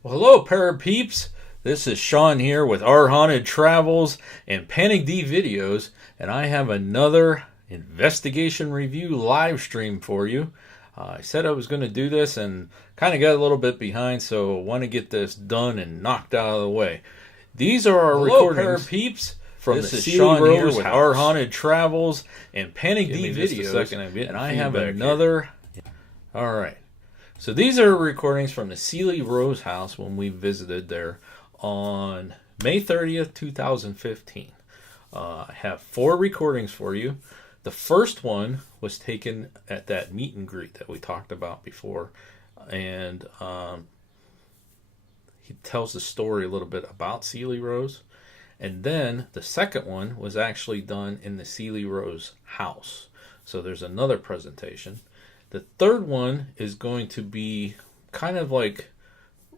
Well, hello, parapeeps. This is Sean here with Our Haunted Travels and Panic D Videos, and I have another investigation review live stream for you. I said I was going to do this and kind of got a little bit behind, so I want to get this done and knocked out of the way. These are our recordings, parapeeps. From this is Ceely Rose with House. Our Haunted Travels and Panic D Videos, and I have another. All right. So these are recordings from the Ceely Rose House when we visited there on May 30th, 2015. I have 4 recordings for you. The first one was taken at that meet and greet that we talked about before. And he tells the story a little bit about Ceely Rose. And then the second one was actually done in the Ceely Rose House. So there's another presentation. The third one is going to be kind of like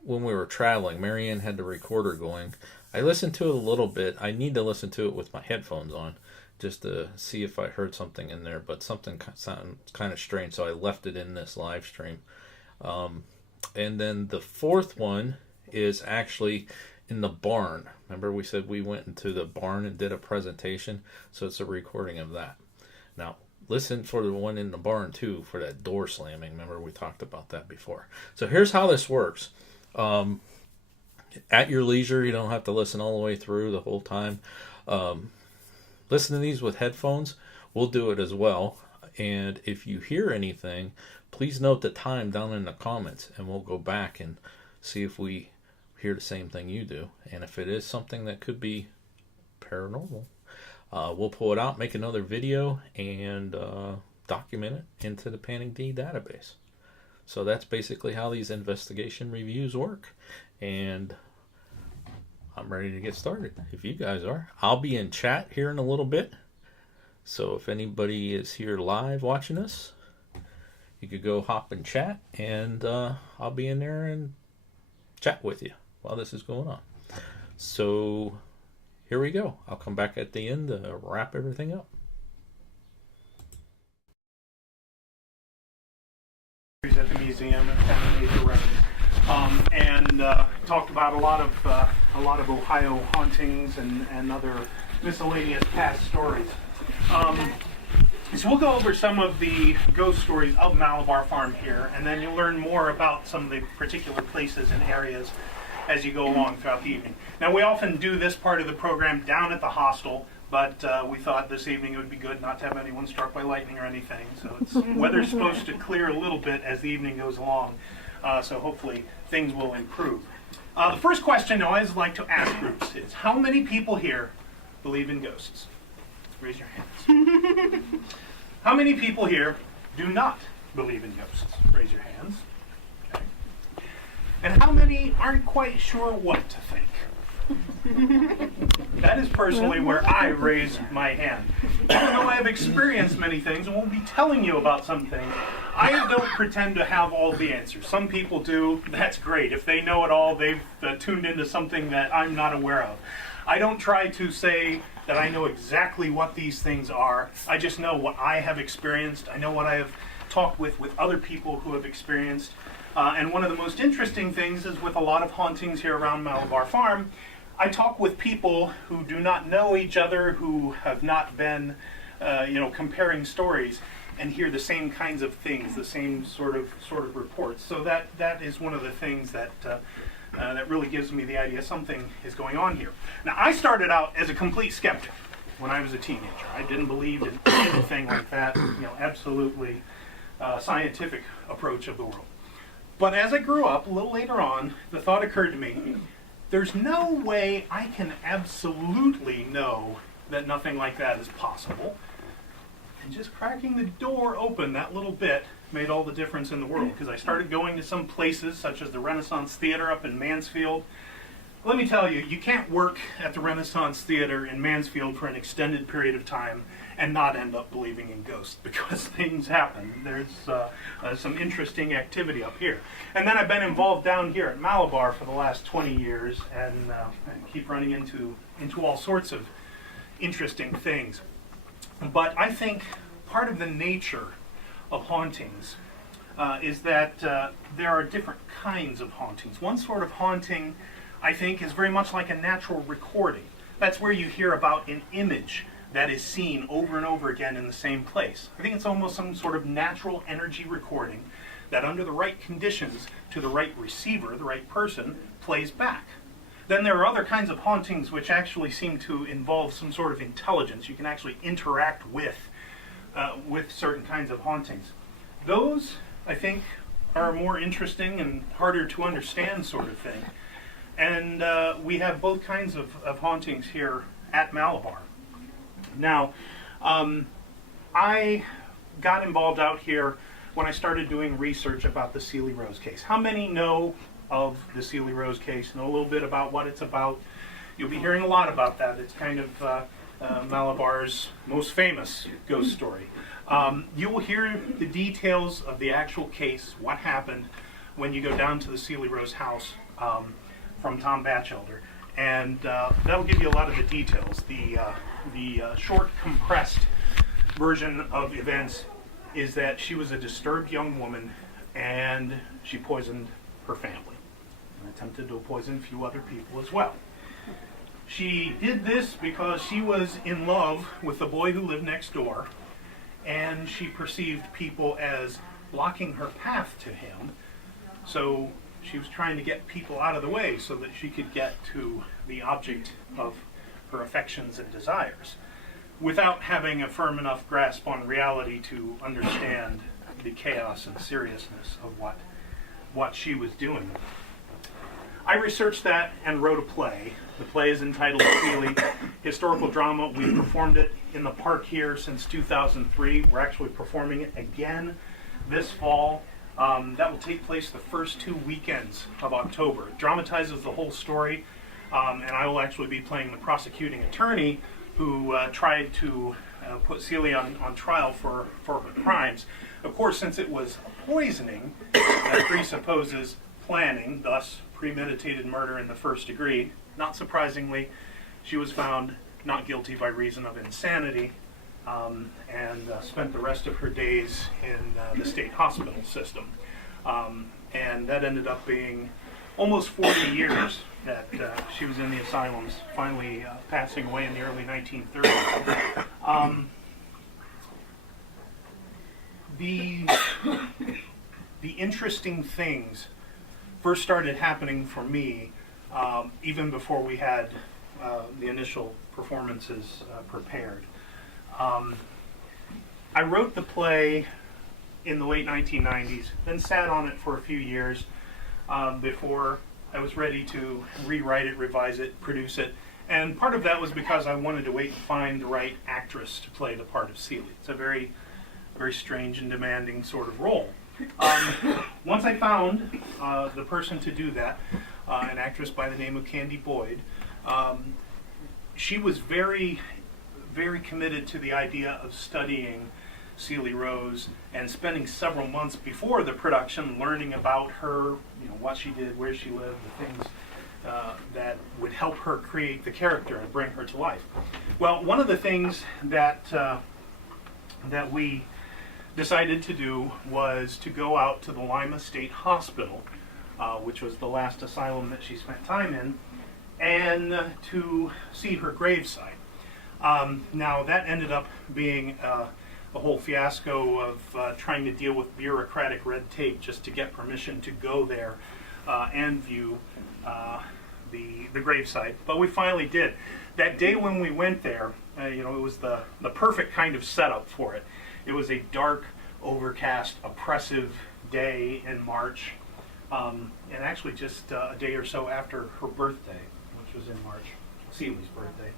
when we were traveling. Marianne had the recorder going. I listened to it a little bit. I need to listen to it with my headphones on just to see if I heard something in there, but something sounded kind of strange, so I left it in this live stream. And then the fourth one is actually in the barn. Remember we said we went into the barn and did a presentation? So it's a recording of that. Now, listen for the one in the barn, too, for that door slamming. Remember, we talked about that before. So here's how this works. At your leisure, you don't have to listen all the way through the whole time. Listen to these with headphones. We'll do it as well. And if you hear anything, please note the time down in the comments, and we'll go back and see if we hear the same thing you do. And if it is something that could be paranormal, we'll pull it out, make another video, and document it into the Panic D database. So that's basically how these investigation reviews work. And I'm ready to get started, if you guys are. I'll be in chat here in a little bit. So if anybody is here live watching us, you could go hop and chat, and I'll be in there and chat with you while this is going on. So here we go. I'll come back at the end to wrap everything up. At the museum and Major Road, and talked about a lot of Ohio hauntings and other miscellaneous past stories. So we'll go over some of the ghost stories of Malabar Farm here, and then you'll learn more about some of the particular places and areas as you go along throughout the evening. Now, we often do this part of the program down at the hostel, but we thought this evening it would be good not to have anyone struck by lightning or anything. So weather's supposed to clear a little bit as the evening goes along, so hopefully things will improve. The first question I always like to ask groups is, how many people here believe in ghosts? Raise your hands. How many people here do not believe in ghosts? Raise your hands. And how many aren't quite sure what to think? That is personally where I raise my hand. Even though I have experienced many things and won't be telling you about some things, I don't pretend to have all the answers. Some people do. That's great. If they know it all, they've tuned into something that I'm not aware of. I don't try to say that I know exactly what these things are. I just know what I have experienced. I know what I have talked with other people who have experienced. And one of the most interesting things is with a lot of hauntings here around Malabar Farm, I talk with people who do not know each other, who have not been, comparing stories, and hear the same kinds of things, the same sort of reports. So that is one of the things that really gives me the idea something is going on here. Now, I started out as a complete skeptic when I was a teenager. I didn't believe in anything like that, absolutely scientific approach of the world. But as I grew up, a little later on, the thought occurred to me, there's no way I can absolutely know that nothing like that is possible. And just cracking the door open that little bit made all the difference in the world, because I started going to some places, such as the Renaissance Theater up in Mansfield. Let me tell you, you can't work at the Renaissance Theater in Mansfield for an extended period of time and not end up believing in ghosts, because things happen. There's some interesting activity up here. And then I've been involved down here at Malabar for the last 20 years and keep running into all sorts of interesting things. But I think part of the nature of hauntings is that there are different kinds of hauntings. One sort of haunting, I think, is very much like a natural recording. That's where you hear about an image that is seen over and over again in the same place. I think it's almost some sort of natural energy recording that under the right conditions, to the right receiver, the right person, plays back. Then there are other kinds of hauntings which actually seem to involve some sort of intelligence. You can actually interact with certain kinds of hauntings. Those, I think, are more interesting and harder to understand sort of thing. And we have both kinds of hauntings here at Malabar. Now, I got involved out here when I started doing research about the Ceely Rose case. How many know of the Ceely Rose case, know a little bit about what it's about? You'll be hearing a lot about that. It's kind of Malabar's most famous ghost story. You will hear the details of the actual case, what happened, when you go down to the Ceely Rose House from Tom Batchelder. And that'll give you a lot of the details. The short, compressed version of events is that she was a disturbed young woman and she poisoned her family and attempted to poison a few other people as well. She did this because she was in love with the boy who lived next door, and she perceived people as blocking her path to him. So she was trying to get people out of the way so that she could get to the object of her affections and desires, without having a firm enough grasp on reality to understand the chaos and seriousness of what she was doing. I researched that and wrote a play. The play is entitled Ceely, historical drama. We've performed it in the park here since 2003. We're actually performing it again this fall. That will take place the first 2 weekends of October. It dramatizes the whole story, and I will actually be playing the prosecuting attorney who tried to put Ceely on trial for her crimes. Of course, since it was poisoning, that presupposes planning, thus premeditated murder in the first degree. Not surprisingly, she was found not guilty by reason of insanity, and spent the rest of her days in the state hospital system. And that ended up being almost 40 years that she was in the asylums, finally passing away in the early 1930s. The interesting things first started happening for me even before we had the initial performances prepared. I wrote the play in the late 1990s, then sat on it for a few years before I was ready to rewrite it, revise it, produce it. And part of that was because I wanted to wait and find the right actress to play the part of Ceely. It's a very, very strange and demanding sort of role. Once I found the person to do that, an actress by the name of Candy Boyd, she was very, very committed to the idea of studying Ceely Rose and spending several months before the production learning about her, what she did, where she lived, the things that would help her create the character and bring her to life. Well, one of the things that we decided to do was to go out to the Lima State Hospital, which was the last asylum that she spent time in, and to see her gravesite. Now, that ended up being a whole fiasco of trying to deal with bureaucratic red tape just to get permission to go there and view the gravesite. But we finally did. That day when we went there, it was the perfect kind of setup for it. It was a dark, overcast, oppressive day in March, and actually just a day or so after her birthday, which was in March, Ceely's birthday.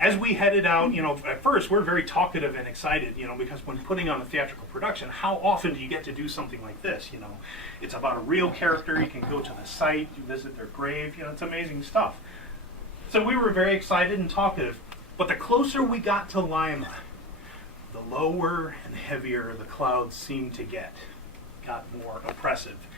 As we headed out, at first we're very talkative and excited, because when putting on a theatrical production, how often do you get to do something like this? It's about a real character. You can go to the site, you visit their grave. It's amazing stuff. So we were very excited and talkative. But the closer we got to Lima, the lower and heavier the clouds seemed to get. Got more oppressive.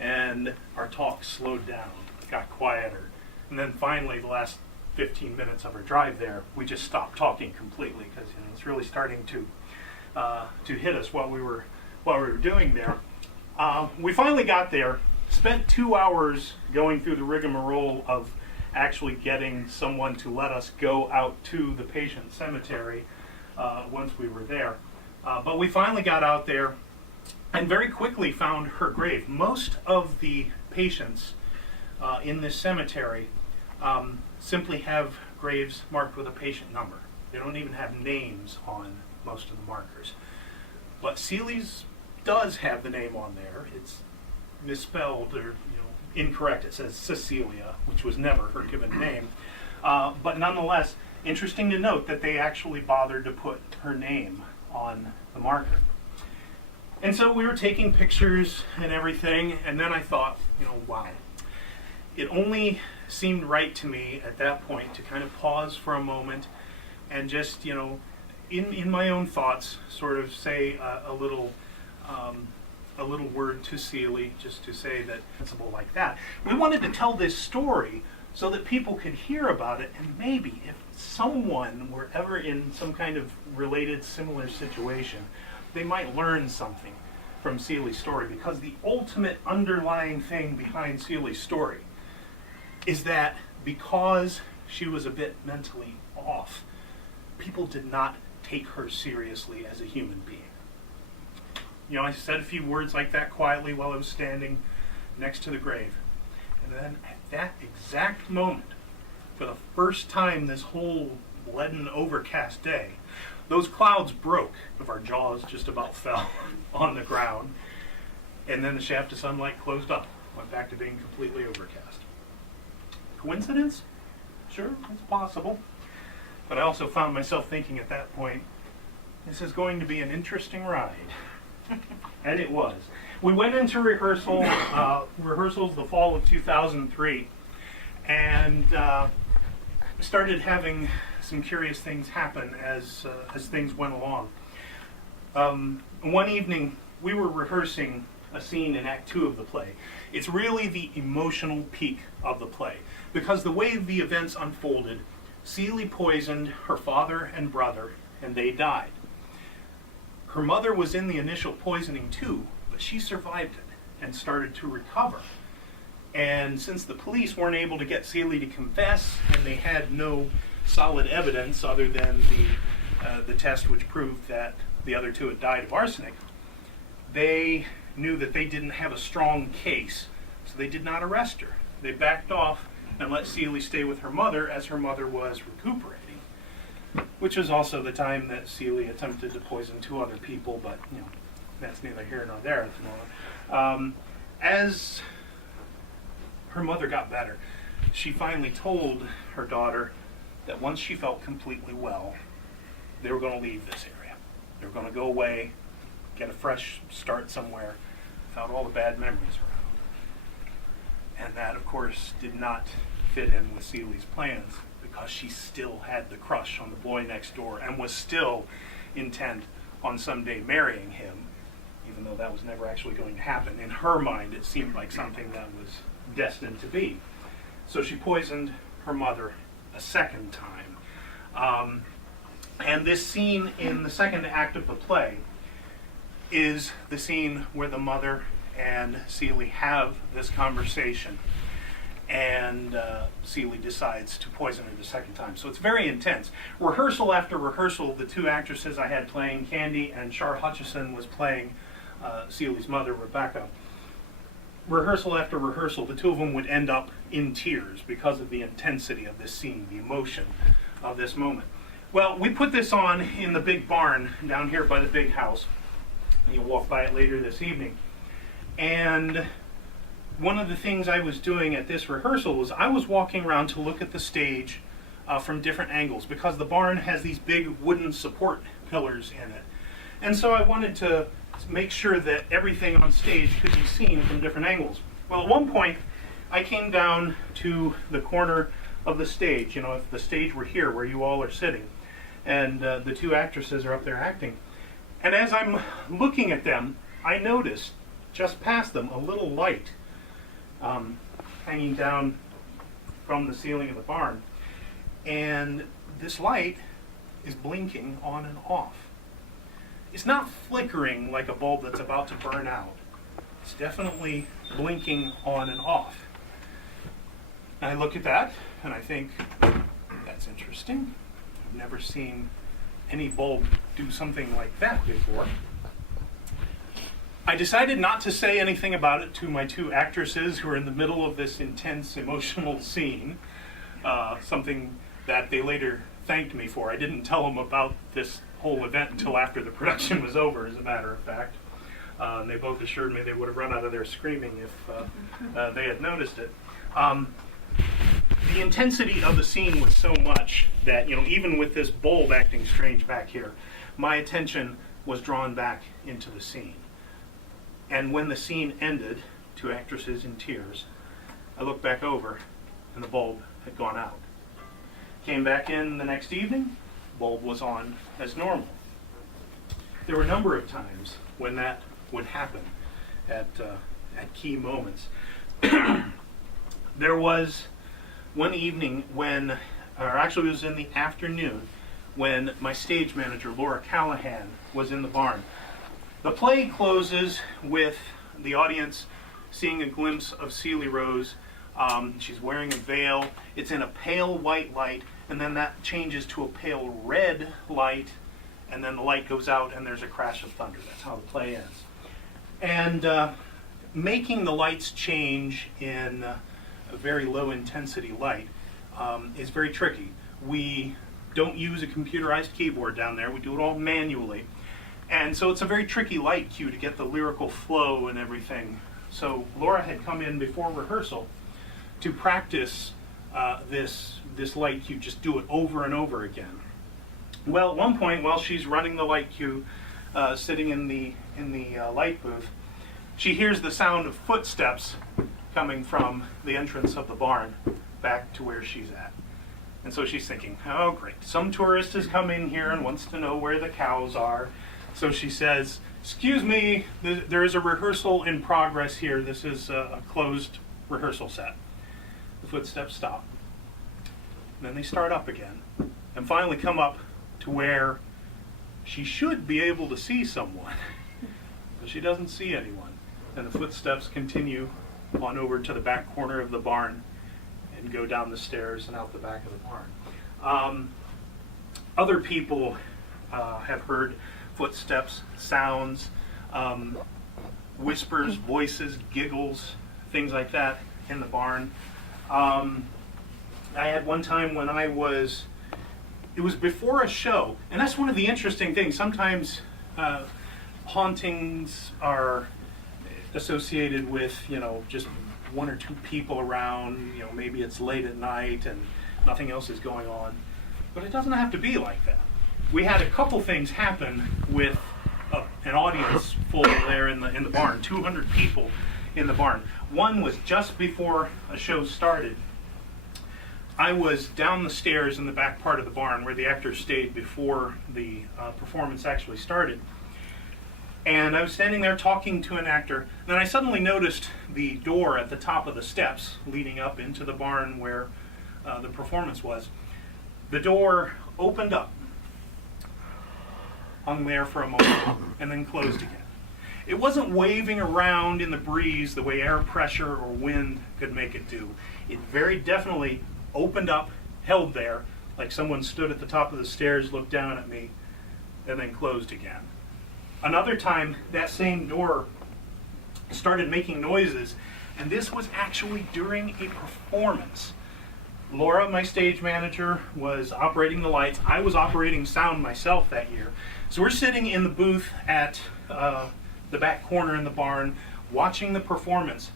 And our talk slowed down, got quieter. And then finally, the last 15 minutes of our drive there, we just stopped talking completely because it's really starting to hit us what we were while we were doing there. We finally got there, spent 2 hours going through the rigmarole of actually getting someone to let us go out to the patient cemetery once we were there. But we finally got out there and very quickly found her grave. Most of the patients in this cemetery simply have graves marked with a patient number. They don't even have names on most of the markers. But Ceely's does have the name on there. It's misspelled or incorrect. It says Cecilia, which was never her given name. But nonetheless, interesting to note that they actually bothered to put her name on the marker. And so we were taking pictures and everything, and then I thought, wow. It only seemed right to me at that point to kind of pause for a moment and just, in my own thoughts, sort of say a little word to Ceely, just to say that principle like that. We wanted to tell this story so that people could hear about it, and maybe if someone were ever in some kind of related, similar situation, they might learn something from Ceely's story, because the ultimate underlying thing behind Ceely's story is that because she was a bit mentally off, people did not take her seriously as a human being. I said a few words like that quietly while I was standing next to the grave. And then at that exact moment, for the first time this whole leaden, overcast day, those clouds broke. Our jaws just about fell on the ground. And then the shaft of sunlight closed up, went back to being completely overcast. Coincidence? Sure, it's possible. But I also found myself thinking at that point, this is going to be an interesting ride. And it was. We went into rehearsals the fall of 2003, and started having some curious things happen as things went along. One evening, we were rehearsing a scene in Act 2 of the play. It's really the emotional peak of the play, because the way the events unfolded, Ceely poisoned her father and brother, and they died. Her mother was in the initial poisoning too, but she survived it and started to recover. And since the police weren't able to get Ceely to confess, and they had no solid evidence other than the test which proved that the other two had died of arsenic, they knew that they didn't have a strong case, so they did not arrest her. They backed off and let Ceely stay with her mother as her mother was recuperating, which was also the time that Ceely attempted to poison 2 other people, but that's neither here nor there at the moment. As her mother got better, she finally told her daughter that once she felt completely well, they were going to leave this area. They were going to go away, get a fresh start somewhere, without all the bad memories around. And that, of course, did not fit in with Ceely's plans, because she still had the crush on the boy next door and was still intent on someday marrying him, even though that was never actually going to happen. In her mind, it seemed like something that was destined to be. So she poisoned her mother a second time. And this scene in the second act of the play is the scene where the mother and Ceely have this conversation, and Ceely decides to poison her the second time. So it's very intense. Rehearsal after rehearsal, the 2 actresses I had playing Candy and Char Hutchison was playing Ceely's mother, Rebecca. Rehearsal after rehearsal, the 2 of them would end up in tears because of the intensity of this scene, the emotion of this moment. Well, we put this on in the big barn down here by the big house. You'll walk by it later this evening. And one of the things I was doing at this rehearsal was I was walking around to look at the stage from different angles, because the barn has these big wooden support pillars in it. And so I wanted to make sure that everything on stage could be seen from different angles. Well, at one point, I came down to the corner of the stage, if the stage were here where you all are sitting, and the 2 actresses are up there acting. And as I'm looking at them, I noticed just past them a little light hanging down from the ceiling of the barn. And this light is blinking on and off. it's not flickering like a bulb that's about to burn out. It's definitely blinking on and off. And I look at that and I think, that's interesting. I've never seen any bulb do something like that before. I decided not to say anything about it to my two actresses who are in the middle of this intense emotional scene, something that they later thanked me for. I didn't tell them about this whole event until after the production was over, as a matter of fact. They both assured me they would have run out of there screaming if they had noticed it. The intensity of the scene was so much that, even with this bulb acting strange back here, my attention was drawn back into the scene. And when the scene ended, two actresses in tears, I looked back over and the bulb had gone out. Came back in the next evening, bulb was on as normal. There were a number of times when that would happen at key moments. There was one evening when, or actually it was in the afternoon, when my stage manager, Laura Callahan, was in the barn. The play closes with the audience seeing a glimpse of Ceely Rose. She's wearing a veil. It's in a pale white light, and then that changes to a pale red light, and then the light goes out and there's a crash of thunder. That's how the play ends. And making the lights change in a very low intensity light is very tricky. We don't use a computerized keyboard down there. We do it all manually. And so it's a very tricky light cue to get the lyrical flow and everything. So Laura had come in before rehearsal to practice this light cue, just do it over and over again. Well, at one point, while she's running the light cue, sitting in the light booth, she hears the sound of footsteps coming from the entrance of the barn back to where she's at. And so she's thinking, oh great, some tourist has come in here and wants to know where the cows are. So she says, excuse me, there is a rehearsal in progress here. This is a closed rehearsal set. The footsteps stop. And then they start up again and finally come up to where she should be able to see someone, but she doesn't see anyone. And the footsteps continue on over to the back corner of the barn and go down the stairs and out the back of the barn. Other people have heard footsteps, sounds, whispers, voices, giggles, things like that in the barn. I had one time when it was before a show, and that's one of the interesting things. Sometimes hauntings are associated with, just one or two people around, maybe it's late at night and nothing else is going on. But it doesn't have to be like that. We had a couple things happen with an audience full there in the barn, 200 people in the barn. One was just before a show started. I was down the stairs in the back part of the barn where the actors stayed before the performance actually started. And I was standing there talking to an actor. Then I suddenly noticed the door at the top of the steps leading up into the barn where the performance was. The door opened up, hung there for a moment, and then closed again. It wasn't waving around in the breeze the way air pressure or wind could make it do. It very definitely opened up, held there, like someone stood at the top of the stairs, looked down at me, and then closed again. Another time, that same door started making noises, and this was actually during a performance. Laura, my stage manager, was operating the lights. I was operating sound myself that year. So we're sitting in the booth at the back corner in the barn, watching the performance.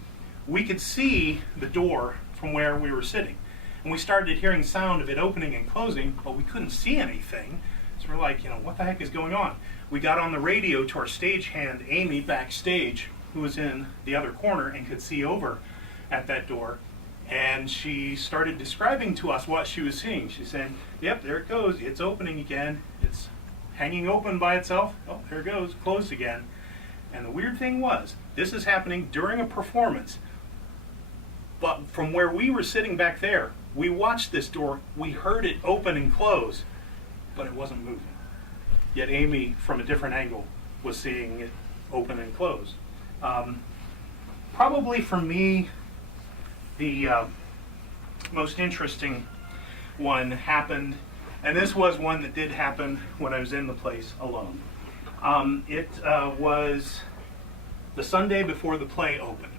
We could see the door from where we were sitting. And we started hearing sound of it opening and closing, but we couldn't see anything. So we're like, what the heck is going on? We got on the radio to our stagehand, Amy, backstage, who was in the other corner and could see over at that door. And she started describing to us what she was seeing. She said, yep, there it goes. It's opening again. It's hanging open by itself. Oh, there it goes. Closed again. And the weird thing was, this is happening during a performance. But from where we were sitting back there, we watched this door. We heard it open and close, but it wasn't moving. yet Amy, from a different angle, was seeing it open and close. Probably for me, the most interesting one happened, and this was one that did happen when I was in the place alone. It was the Sunday before the play opened.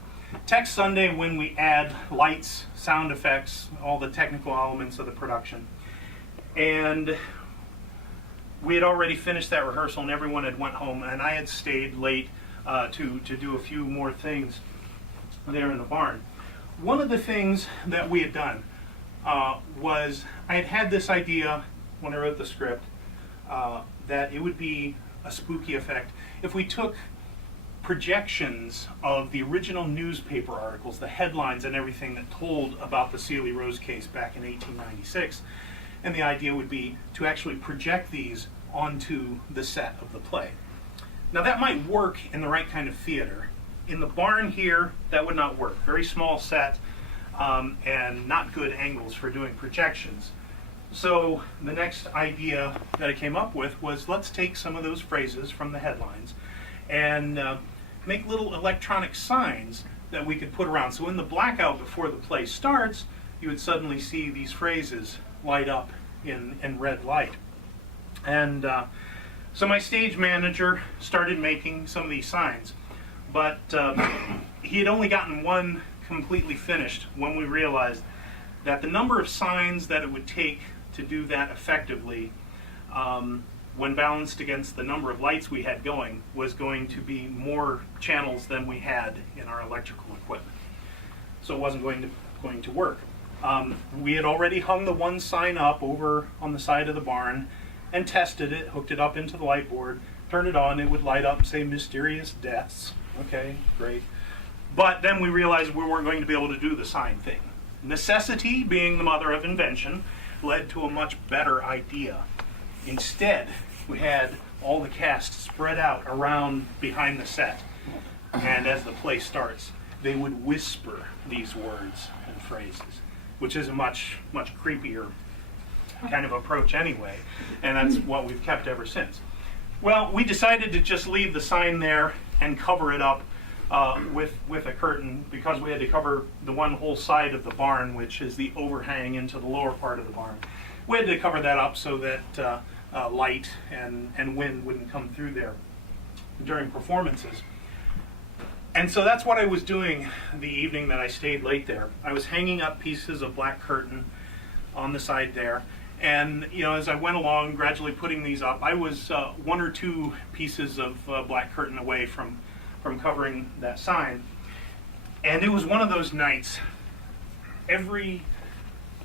Tech Sunday, when we add lights, sound effects, all the technical elements of the production. And we had already finished that rehearsal and everyone had went home, and I had stayed late to do a few more things there in the barn. One of the things that we had done was I had this idea when I wrote the script that it would be a spooky effect if we took projections of the original newspaper articles, the headlines and everything that told about the Ceely Rose case back in 1896, and the idea would be to actually project these onto the set of the play. Now that might work in the right kind of theater. In the barn here, that would not work. Very small set and not good angles for doing projections. So the next idea that I came up with was, let's take some of those phrases from the headlines and make little electronic signs that we could put around. So in the blackout before the play starts, you would suddenly see these phrases light up in red light. And so my stage manager started making some of these signs, but he had only gotten one completely finished when we realized that the number of signs that it would take to do that effectively, when balanced against the number of lights we had going, was going to be more channels than we had in our electrical equipment. So it wasn't going to work. We had already hung the one sign up over on the side of the barn and tested it, hooked it up into the light board, turned it on, it would light up and say mysterious deaths. Okay, great. But then we realized we weren't going to be able to do the sign thing. Necessity, being the mother of invention, led to a much better idea. Instead, we had all the cast spread out around behind the set. And as the play starts, they would whisper these words and phrases, which is a much, much creepier kind of approach anyway. And that's what we've kept ever since. Well, we decided to just leave the sign there and cover it up with a curtain, because we had to cover the one whole side of the barn, which is the overhang into the lower part of the barn. We had to cover that up so that light and wind wouldn't come through there during performances. And so that's what I was doing the evening that I stayed late there. I was hanging up pieces of black curtain on the side there. And as I went along, gradually putting these up, I was one or two pieces of black curtain away from covering that sign. And it was one of those nights, every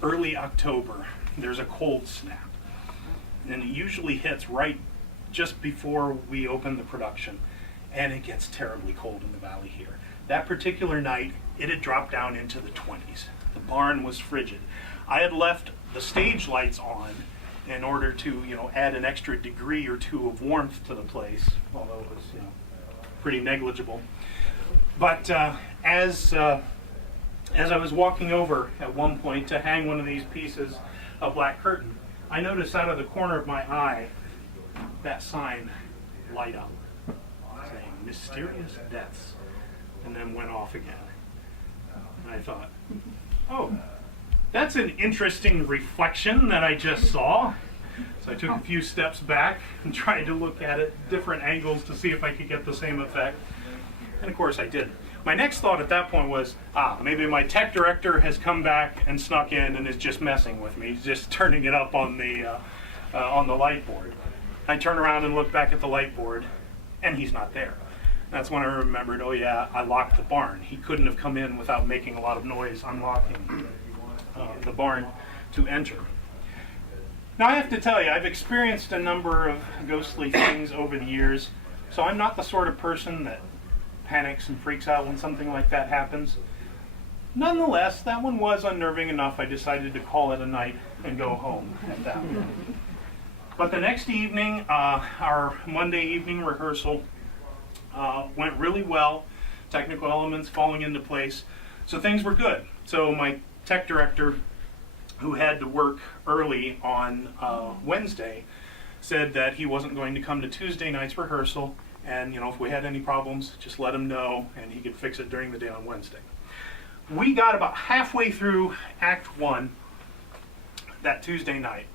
early October, there's a cold snap. And it usually hits right just before we open the production. And it gets terribly cold in the valley here. That particular night, it had dropped down into the 20s. The barn was frigid. I had left the stage lights on in order to, add an extra degree or two of warmth to the place, although it was, pretty negligible. But as I was walking over at one point to hang one of these pieces of black curtain, I noticed out of the corner of my eye that sign light up, saying mysterious deaths, and then went off again. And I thought, oh, that's an interesting reflection that I just saw. So I took a few steps back and tried to look at it different angles to see if I could get the same effect. And of course I did. My next thought at that point was, maybe my tech director has come back and snuck in and is just messing with me, just turning it up on the light board. I turn around and look back at the light board, and he's not there. That's when I remembered, oh yeah, I locked the barn. He couldn't have come in without making a lot of noise unlocking the barn to enter. Now I have to tell you, I've experienced a number of ghostly things over the years, so I'm not the sort of person that panics and freaks out when something like that happens. Nonetheless, that one was unnerving enough I decided to call it a night and go home at that point. But the next evening, our Monday evening rehearsal went really well, technical elements falling into place, so things were good. So my tech director, who had to work early on Wednesday, said that he wasn't going to come to Tuesday night's rehearsal, and if we had any problems, just let him know, and he could fix it during the day on Wednesday. We got about halfway through Act 1 that Tuesday night,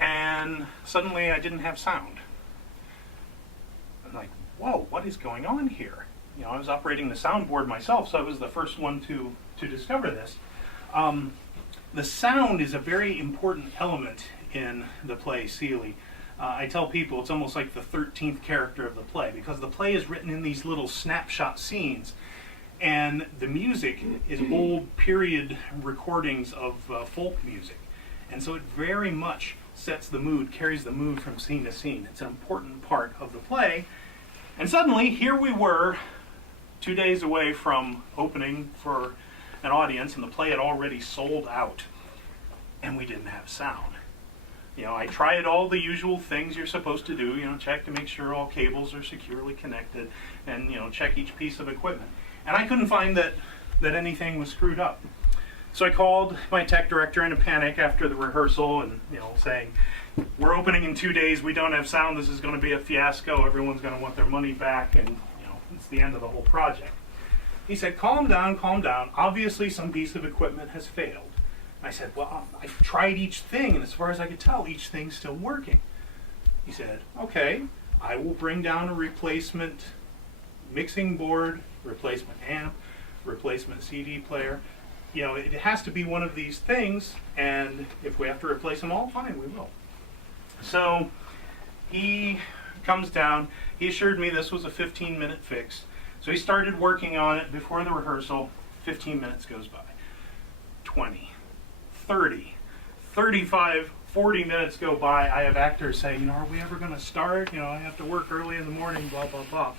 and suddenly I didn't have sound. I'm like, whoa, what is going on here? I was operating the soundboard myself, so I was the first one to discover this. The sound is a very important element in the play Ceely. I tell people it's almost like the 13th character of the play, because the play is written in these little snapshot scenes, and the music is old period recordings of folk music, and so it very much sets the mood, carries the mood from scene to scene. It's an important part of the play. And suddenly, here we were, 2 days away from opening for an audience, and the play had already sold out, and we didn't have sound. I tried all the usual things you're supposed to do, check to make sure all cables are securely connected, and, check each piece of equipment. And I couldn't find that anything was screwed up. So I called my tech director in a panic after the rehearsal and, saying, we're opening in 2 days, we don't have sound, this is going to be a fiasco, everyone's going to want their money back, and, it's the end of the whole project. He said, calm down, obviously some piece of equipment has failed. I said, well, I've tried each thing, and as far as I could tell, each thing's still working. He said, okay, I will bring down a replacement mixing board, replacement amp, replacement CD player. It has to be one of these things, and if we have to replace them all, fine, we will. So he comes down, he assured me this was a 15-minute fix. So he started working on it before the rehearsal. 15 minutes goes by. 20, 30, 35, 40 minutes go by. I have actors say, are we ever going to start? I have to work early in the morning, blah, blah, blah.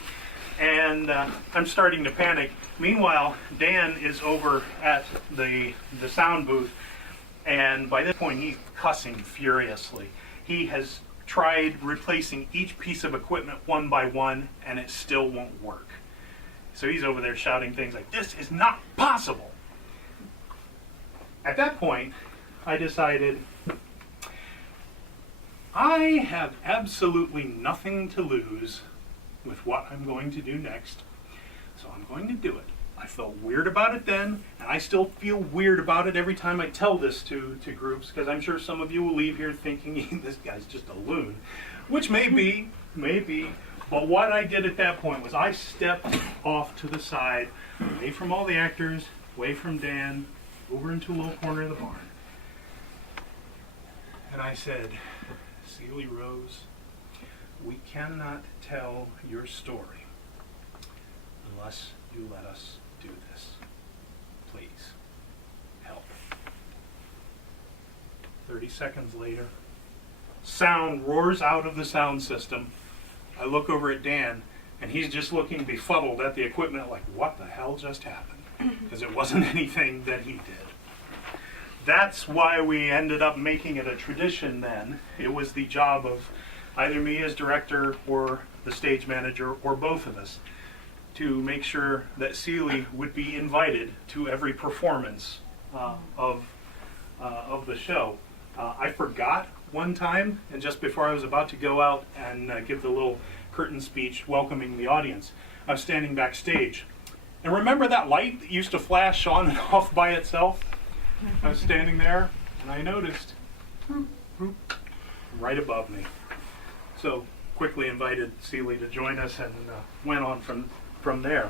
And I'm starting to panic. Meanwhile, Dan is over at the sound booth, and by this point he's cussing furiously. He has tried replacing each piece of equipment one by one, and it still won't work. So he's over there shouting things like, this is not possible. At that point, I decided I have absolutely nothing to lose with what I'm going to do next, so I'm going to do it. I felt weird about it then, and I still feel weird about it every time I tell this to groups, because I'm sure some of you will leave here thinking, this guy's just a loon, which may be, but what I did at that point was I stepped off to the side, away from all the actors, away from Dan, over into a little corner of the barn, and I said, Ceely Rose, we cannot tell your story unless you let us do this. Please, help. 30 seconds later, sound roars out of the sound system. I look over at Dan, and he's just looking befuddled at the equipment like, what the hell just happened? Because it wasn't anything that he did. That's why we ended up making it a tradition then. It was the job of either me as director or the stage manager or both of us to make sure that Ceely would be invited to every performance of the show. I forgot one time, and just before I was about to go out and give the little curtain speech welcoming the audience, I was standing backstage. And remember that light that used to flash on and off by itself? I was standing there, and I noticed right above me. So quickly invited Ceely to join us, and went on from there.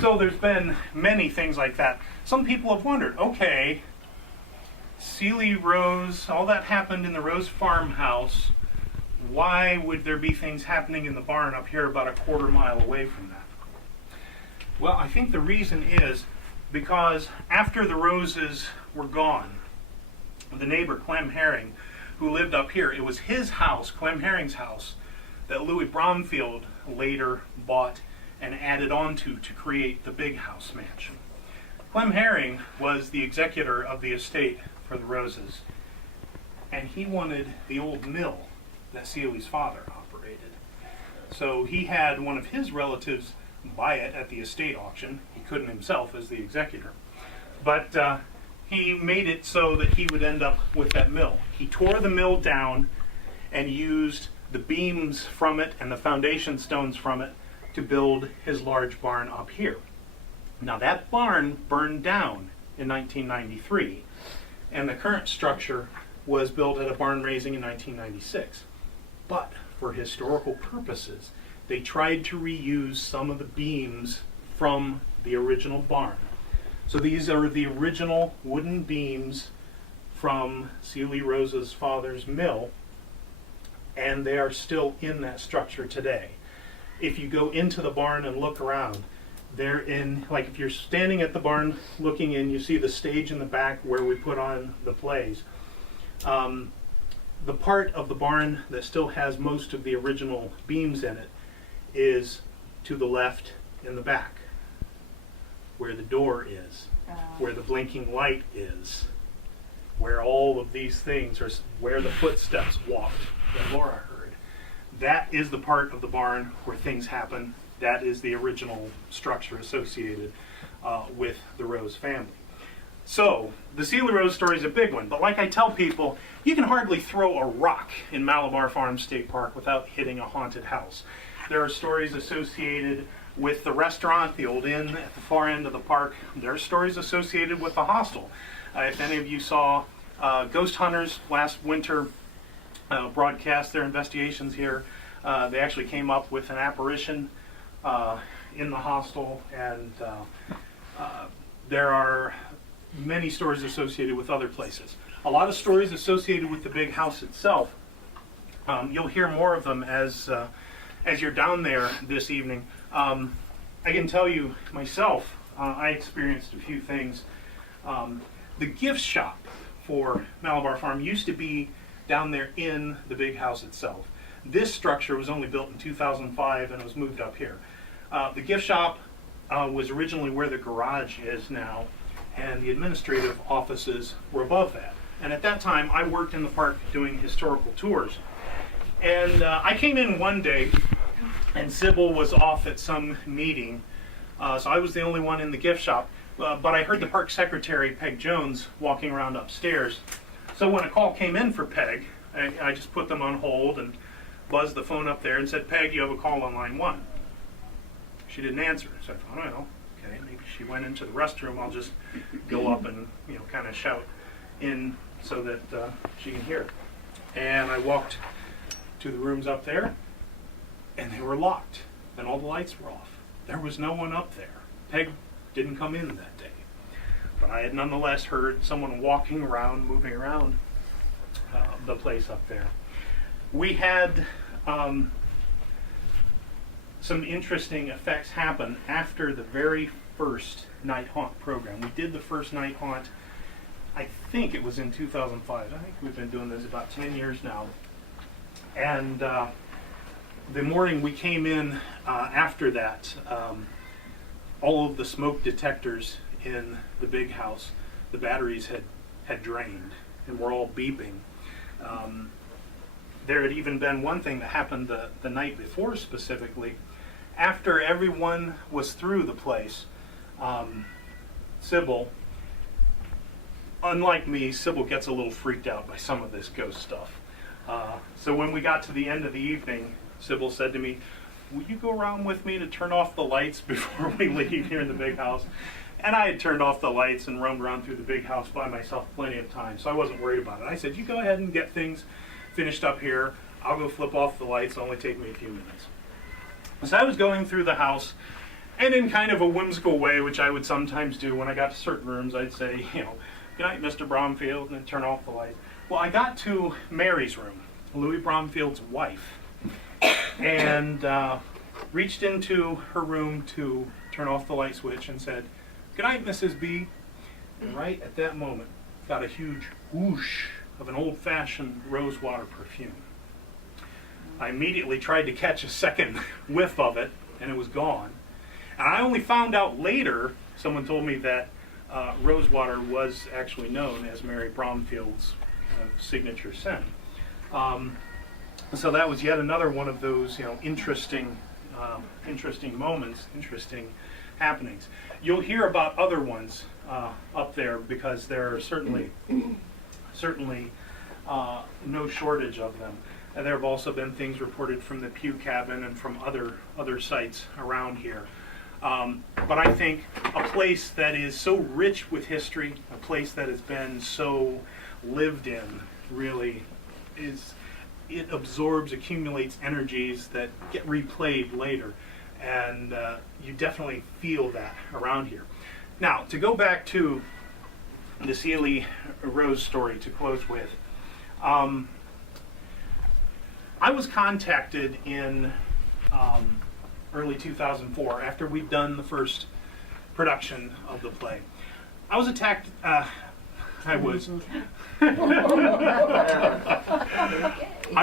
So there's been many things like that. Some people have wondered, okay, Ceely Rose, all that happened in the Rose farmhouse, why would there be things happening in the barn up here about a quarter mile away from that? Well, I think the reason is because after the Roses were gone, the neighbor, Clem Herring, who lived up here, it was his house, Clem Herring's house, that Louis Brownfield later bought and added on to create the big house mansion. Clem Herring was the executor of the estate for the Roses, and he wanted the old mill that Ceely's father operated. So he had one of his relatives buy it at the estate auction. He couldn't himself as the executor. But he made it so that he would end up with that mill. He tore the mill down and used the beams from it and the foundation stones from it to build his large barn up here. Now that barn burned down in 1993, and the current structure was built at a barn raising in 1996. But for historical purposes, they tried to reuse some of the beams from the original barn. So these are the original wooden beams from Ceely Rose's father's mill, and they are still in that structure today. If you go into the barn and look around, they're in, like if you're standing at the barn looking in, you see the stage in the back where we put on the plays. The part of the barn that still has most of the original beams in it is to the left in the back, where the door is, where the blinking light is, where all of these things are, where the footsteps walked that Laura heard. That is the part of the barn where things happen. That is the original structure associated with the Rose family. So, the Ceely Rose story is a big one, but like I tell people, you can hardly throw a rock in Malabar Farms State Park without hitting a haunted house. There are stories associated with the restaurant, the old inn at the far end of the park. There are stories associated with the hostel. If any of you saw Ghost Hunters last winter broadcast their investigations here, they actually came up with an apparition in the hostel, and there are many stories associated with other places. A lot of stories associated with the big house itself. You'll hear more of them as you're down there this evening. I can tell you myself, I experienced a few things. The gift shop for Malabar Farm used to be down there in the big house itself. This structure was only built in 2005 and was moved up here. The gift shop was originally where the garage is now, and the administrative offices were above that. And at that time, I worked in the park doing historical tours. And I came in one day, and Sybil was off at some meeting, so I was the only one in the gift shop. But I heard the park secretary, Peg Jones, walking around upstairs. So when a call came in for Peg, I just put them on hold and buzzed the phone up there and said, "Peg, you have a call on line 1. She didn't answer. So I thought, oh, okay, maybe she went into the restroom. I'll just go up and kind of shout in so that she can hear. And I walked to the rooms up there, and they were locked, and all the lights were off. There was no one up there. Peg didn't come in that day. But I had nonetheless heard someone walking around, moving around the place up there. We had some interesting effects happen after the very first night haunt program. We did the first night haunt, I think it was in 2005. I think we've been doing this about 10 years now. And the morning we came in after that, all of the smoke detectors in the big house, the batteries had drained and were all beeping. There had even been one thing that happened the night before specifically. After everyone was through the place, Sybil, unlike me, Sybil gets a little freaked out by some of this ghost stuff. So when we got to the end of the evening, Sybil said to me, "Will you go around with me to turn off the lights before we leave here in the big house?" And I had turned off the lights and roamed around through the big house by myself plenty of times, so I wasn't worried about it. I said, "You go ahead and get things finished up here. I'll go flip off the lights. It'll only take me a few minutes." So I was going through the house, and in kind of a whimsical way, which I would sometimes do when I got to certain rooms, I'd say, "Good night, Mr. Brownfield," and then turn off the light. Well, I got to Mary's room, Louis Brownfield's wife, and reached into her room to turn off the light switch and said, "Good night, Mrs. B." And right at that moment, got a huge whoosh of an old-fashioned rosewater perfume. I immediately tried to catch a second whiff of it, and it was gone. And I only found out later, someone told me that rosewater was actually known as Mary Brownfield's signature scent. So that was yet another one of those, interesting moments, interesting happenings. You'll hear about other ones up there because there are certainly no shortage of them. And there have also been things reported from the Pew Cabin and from other sites around here. But I think a place that is so rich with history, a place that has been so lived in, really it absorbs, accumulates energies that get replayed later. And you definitely feel that around here. Now, to go back to the Ceely Rose story to close with, I was contacted in early 2004 after we'd done the first production of the play. I was attacked, I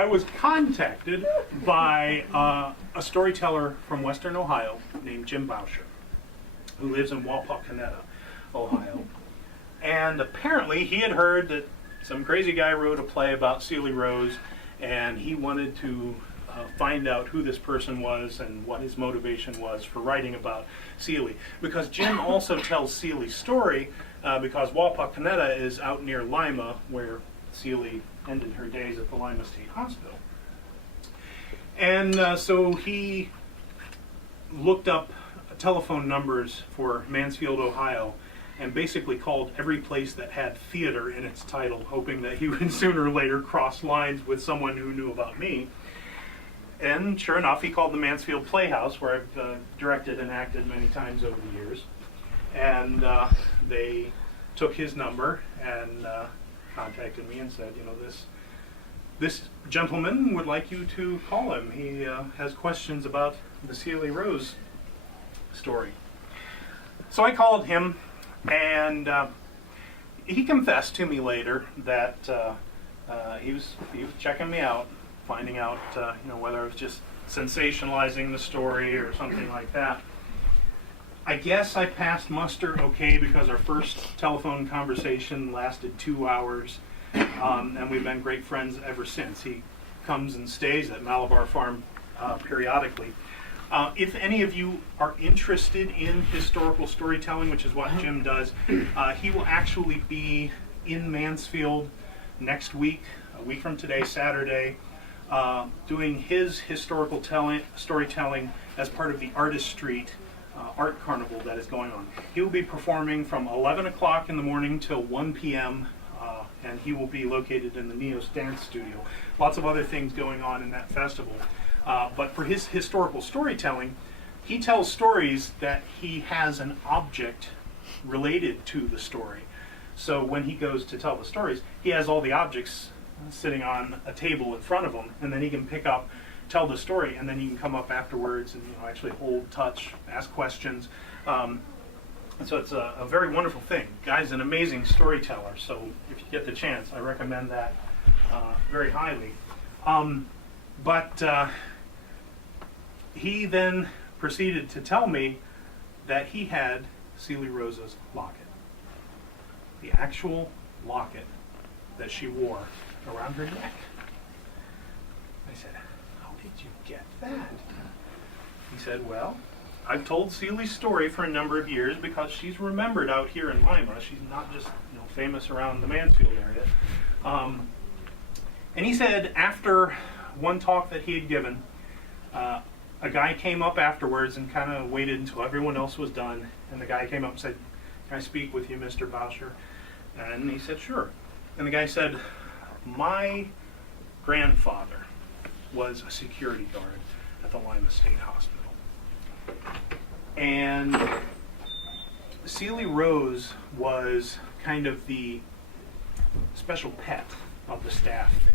was contacted by a storyteller from Western Ohio named Jim Boucher, who lives in Wapakoneta, Ohio. And apparently he had heard that some crazy guy wrote a play about Ceely Rose, and he wanted to find out who this person was and what his motivation was for writing about Ceely. Because Jim also tells Ceely's story, because Wapakoneta is out near Lima, where Ceely ended her days at the Lima State Hospital. And so he looked up telephone numbers for Mansfield, Ohio, and basically called every place that had theater in its title, hoping that he would sooner or later cross lines with someone who knew about me. And sure enough, he called the Mansfield Playhouse, where I've directed and acted many times over the years. And they took his number and contacted me and said, you know, this gentleman would like you to call him. He has questions about the Ceely Rose story. So I called him, and he confessed to me later that he was checking me out, finding out whether I was just sensationalizing the story or something like that. I guess I passed muster okay, because our first telephone conversation lasted 2 hours, and we've been great friends ever since. He comes and stays at Malabar Farm periodically. If any of you are interested in historical storytelling, which is what Jim does, he will actually be in Mansfield next week, a week from today, Saturday, doing his historical storytelling as part of the Artist Street art carnival that is going on. He will be performing from 11 o'clock in the morning till 1 p.m., and he will be located in the Neos Dance Studio. Lots of other things going on in that festival. But for his historical storytelling, he tells stories that he has an object related to the story. So when he goes to tell the stories, he has all the objects sitting on a table in front of him, and then he can pick up, tell the story, and then you can come up afterwards and actually hold, touch, ask questions. So it's a very wonderful thing. Guy's an amazing storyteller, so if you get the chance, I recommend that very highly. But he then proceeded to tell me that he had Ceely Rose's locket. The actual locket that she wore around her neck. I said, how did you get that? He said, well, I've told Ceely's story for a number of years because she's remembered out here in Lima. She's not just famous around the Mansfield area. And he said after one talk that he had given, a guy came up afterwards and kind of waited until everyone else was done. And the guy came up and said, can I speak with you, Mr. Boucher? And he said, sure. And the guy said, my grandfather was a security guard at the Lima State Hospital. And Ceely Rose was kind of the special pet of the staff there.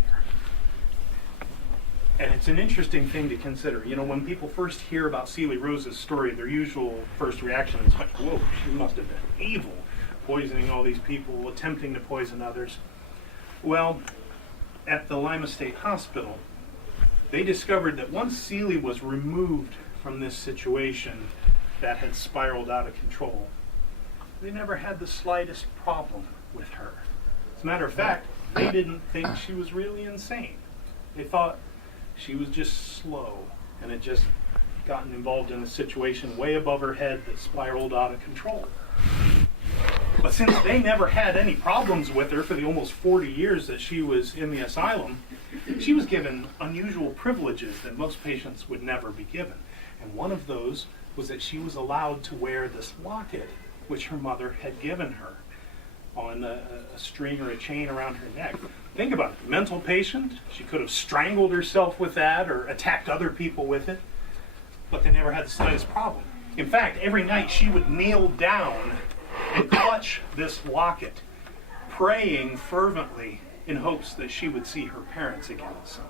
And it's an interesting thing to consider. When people first hear about Ceely Rose's story, their usual first reaction is like, whoa, she must have been evil, poisoning all these people, attempting to poison others. Well, at the Lima State Hospital, they discovered that once Ceely was removed from this situation that had spiraled out of control, they never had the slightest problem with her. As a matter of fact, they didn't think she was really insane. They thought she was just slow, and it just gotten involved in a situation way above her head that spiraled out of control. But since they never had any problems with her for the almost 40 years that she was in the asylum, she was given unusual privileges that most patients would never be given. And one of those was that she was allowed to wear this locket, which her mother had given her, on a string or a chain around her neck. Think about it. Mental patient, she could have strangled herself with that or attacked other people with it, but they never had the slightest problem. In fact, every night she would kneel down and clutch this locket, praying fervently in hopes that she would see her parents again someday.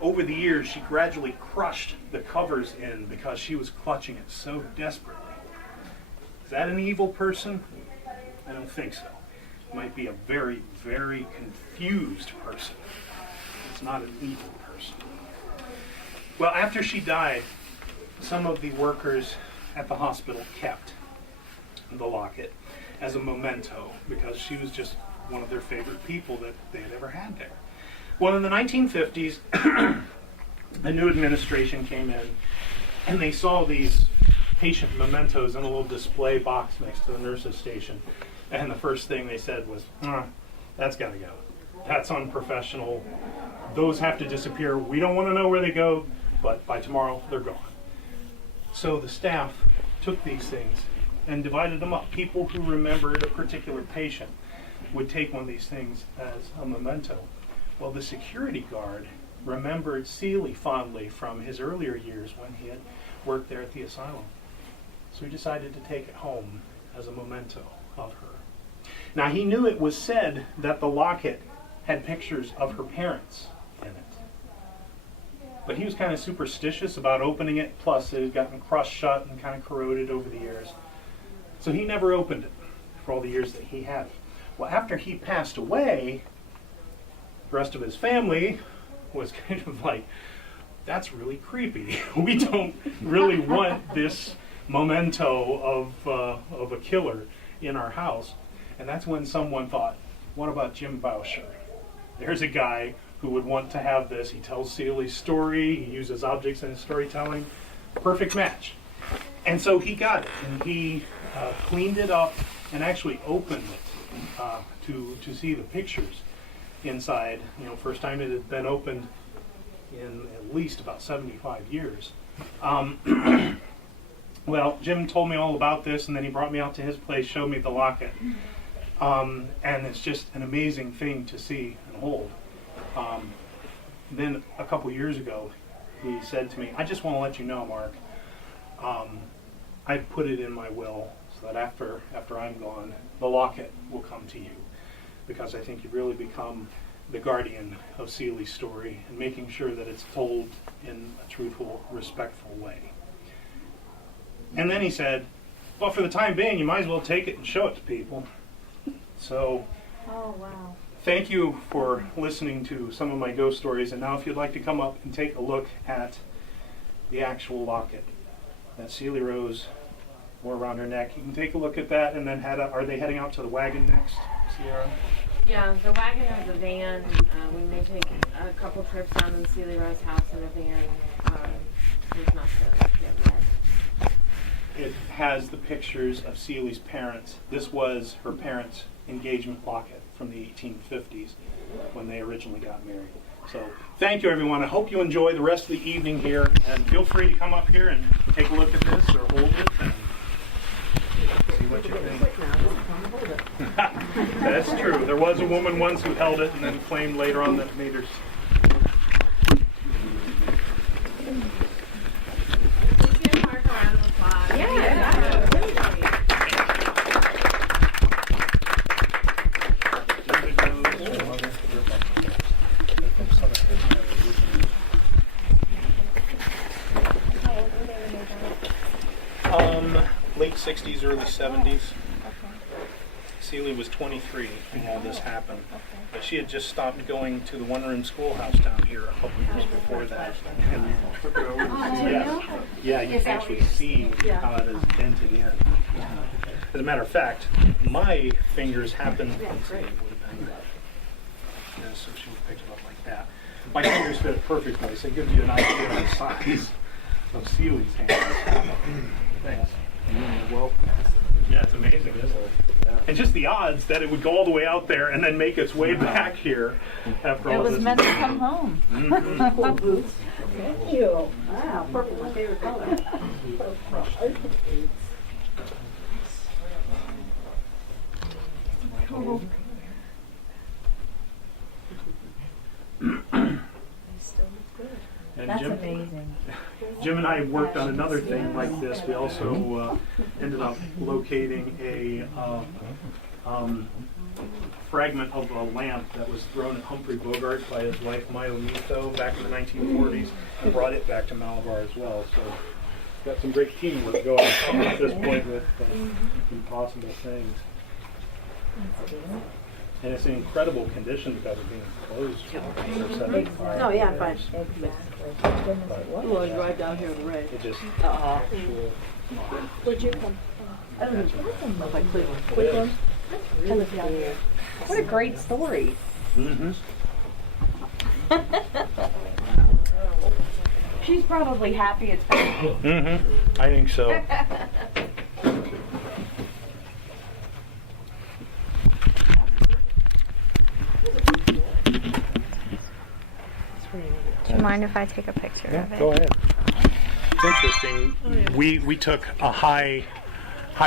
Over the years, she gradually crushed the covers in because she was clutching it so desperately. Is that an evil person? I don't think so. It might be a very, very confused person. It's not an evil person. Well, after she died, some of the workers at the hospital kept the locket as a memento because she was just one of their favorite people that they had ever had there. Well, in the 1950s, a new administration came in, and they saw these patient mementos in a little display box next to the nurse's station. And the first thing they said was, that's got to go. That's unprofessional. Those have to disappear. We don't want to know where they go, but by tomorrow, they're gone. So the staff took these things and divided them up. People who remembered a particular patient would take one of these things as a memento. Well, the security guard remembered Ceely fondly from his earlier years when he had worked there at the asylum. So he decided to take it home as a memento of her. Now, he knew it was said that the locket had pictures of her parents in it. But he was kind of superstitious about opening it, plus it had gotten crushed shut and kind of corroded over the years. So he never opened it for all the years that he had it. Well, after he passed away, the rest of his family was kind of like, that's really creepy. We don't really want this memento of a killer in our house. And that's when someone thought, what about Jim Boucher? There's a guy who would want to have this. He tells Ceely's story. He uses objects in his storytelling. Perfect match. And so he got it, and he cleaned it up and actually opened it to see the pictures inside. First time it had been opened in at least about 75 years. Well, Jim told me all about this, and then he brought me out to his place, showed me the locket. And it's just an amazing thing to see and hold. Then a couple years ago, he said to me, I just want to let you know, Mark, I put it in my will so that after I'm gone, the locket will come to you. Because I think you've really become the guardian of Ceely's story and making sure that it's told in a truthful, respectful way. And then he said, well, for the time being, you might as well take it and show it to people. So, oh, wow. Thank you for listening to some of my ghost stories. And now if you'd like to come up and take a look at the actual locket that Ceely Rose wore around her neck, you can take a look at that. And then are they heading out to the wagon next, Sierra? Yeah, the wagon has a van. We may take a couple trips down to the Ceely Rose House in a van. There's not the yet. It has the pictures of Ceely's parents. This was her parents' engagement locket from the 1850s when they originally got married. So thank you, everyone. I hope you enjoy the rest of the evening here, and feel free to come up here and take a look at this or hold it and see what you think. That's true. There was a woman once who held it and then claimed later on that it made her. Late 60s, early 70s. Ceely was 23 when all this happened. But she had just stopped going to the one-room schoolhouse down here a couple years before that. And we took her over to see Yeah, you can actually see how it is dented in. As a matter of fact, my fingers happened. So she would pick it up like that. My fingers fit it perfectly, so it gives you an idea of the size. of Ceely's hands. Thanks. Yeah, it's amazing, isn't it? And just the odds that it would go all the way out there and then make its way back here after all It this. was meant to come home. Cool boots. Thank you. Wow, purple's my favorite color. And That's amazing. Jim and I worked on another thing like this. We also ended up locating a fragment of a lamp that was thrown at Humphrey Bogart by his wife Maya Mito back in the 1940s, and brought it back to Malabar as well. So got some great teamwork going on at this point with impossible things. And it's in incredible condition because of being closed for 75 No, yeah, years. fine. You want to drive down here with Ray? It just Where'd you come I don't know if I could. Cleveland? I live down here. What a great story. Mm-hmm. She's probably happy it's back. Mm-hmm. I think so. Do you mind if I take a picture of it? Go ahead. It's interesting. We took a high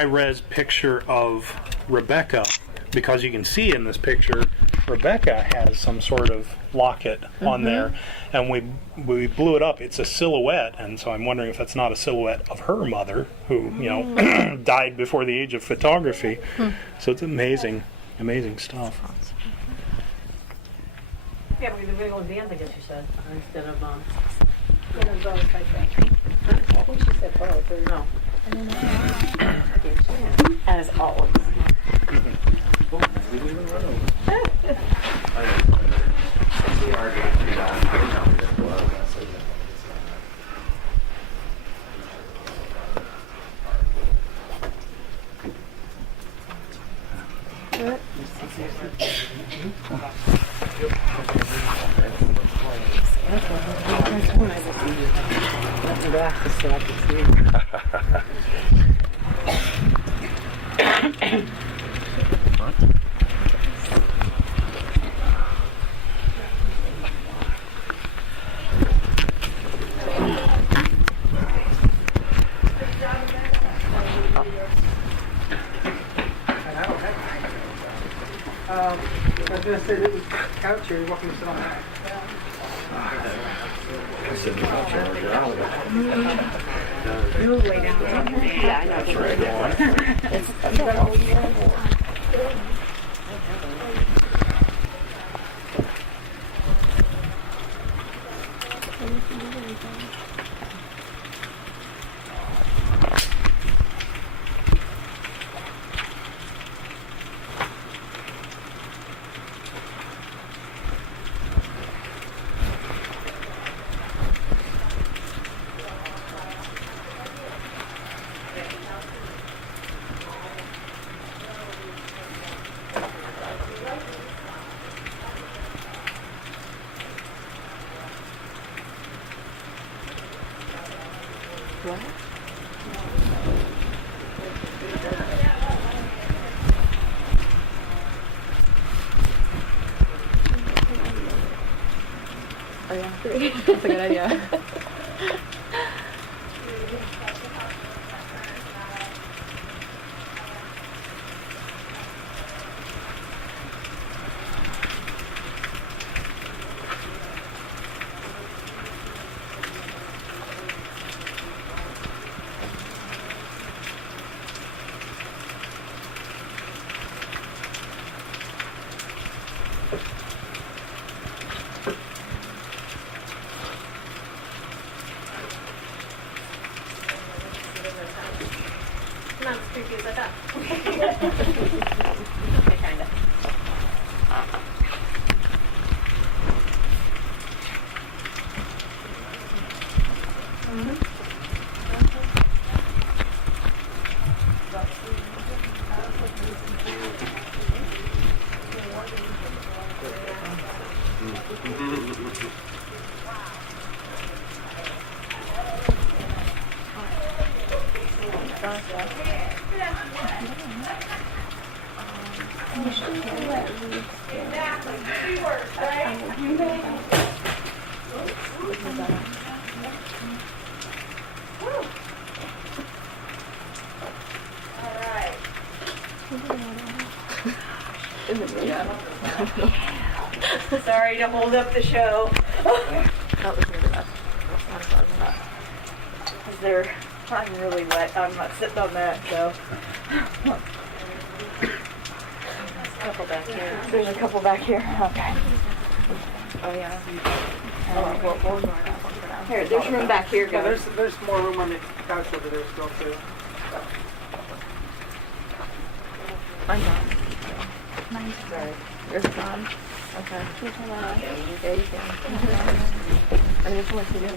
res picture of Rebecca because you can see in this picture Rebecca has some sort of locket on there, and we blew it up. It's a silhouette, and so I'm wondering if that's not a silhouette of her mother, who died before the age of photography. So it's amazing stuff. Yeah, we're going to go in vans, I guess you said, instead of, both, I think. I think she said both, or no. As always. I was going to say, this is couch here. You're welcome to sit on that. You lay down. Yeah, I know. Oh yeah, that's a good idea. Not as creepy as I thought. Okay, kinda. Sorry to hold up the show. That was really bad. I'm really wet. I'm not sitting on that, so. Couple back here. There's a couple back here. Okay. Oh, yeah. We'll ignore that one for now. Here, there's room back here, Yeah, guys. there's more room on the couch over there still too. I'm done. Sorry. Yours is on? Okay. Yeah, you can. I just want to do.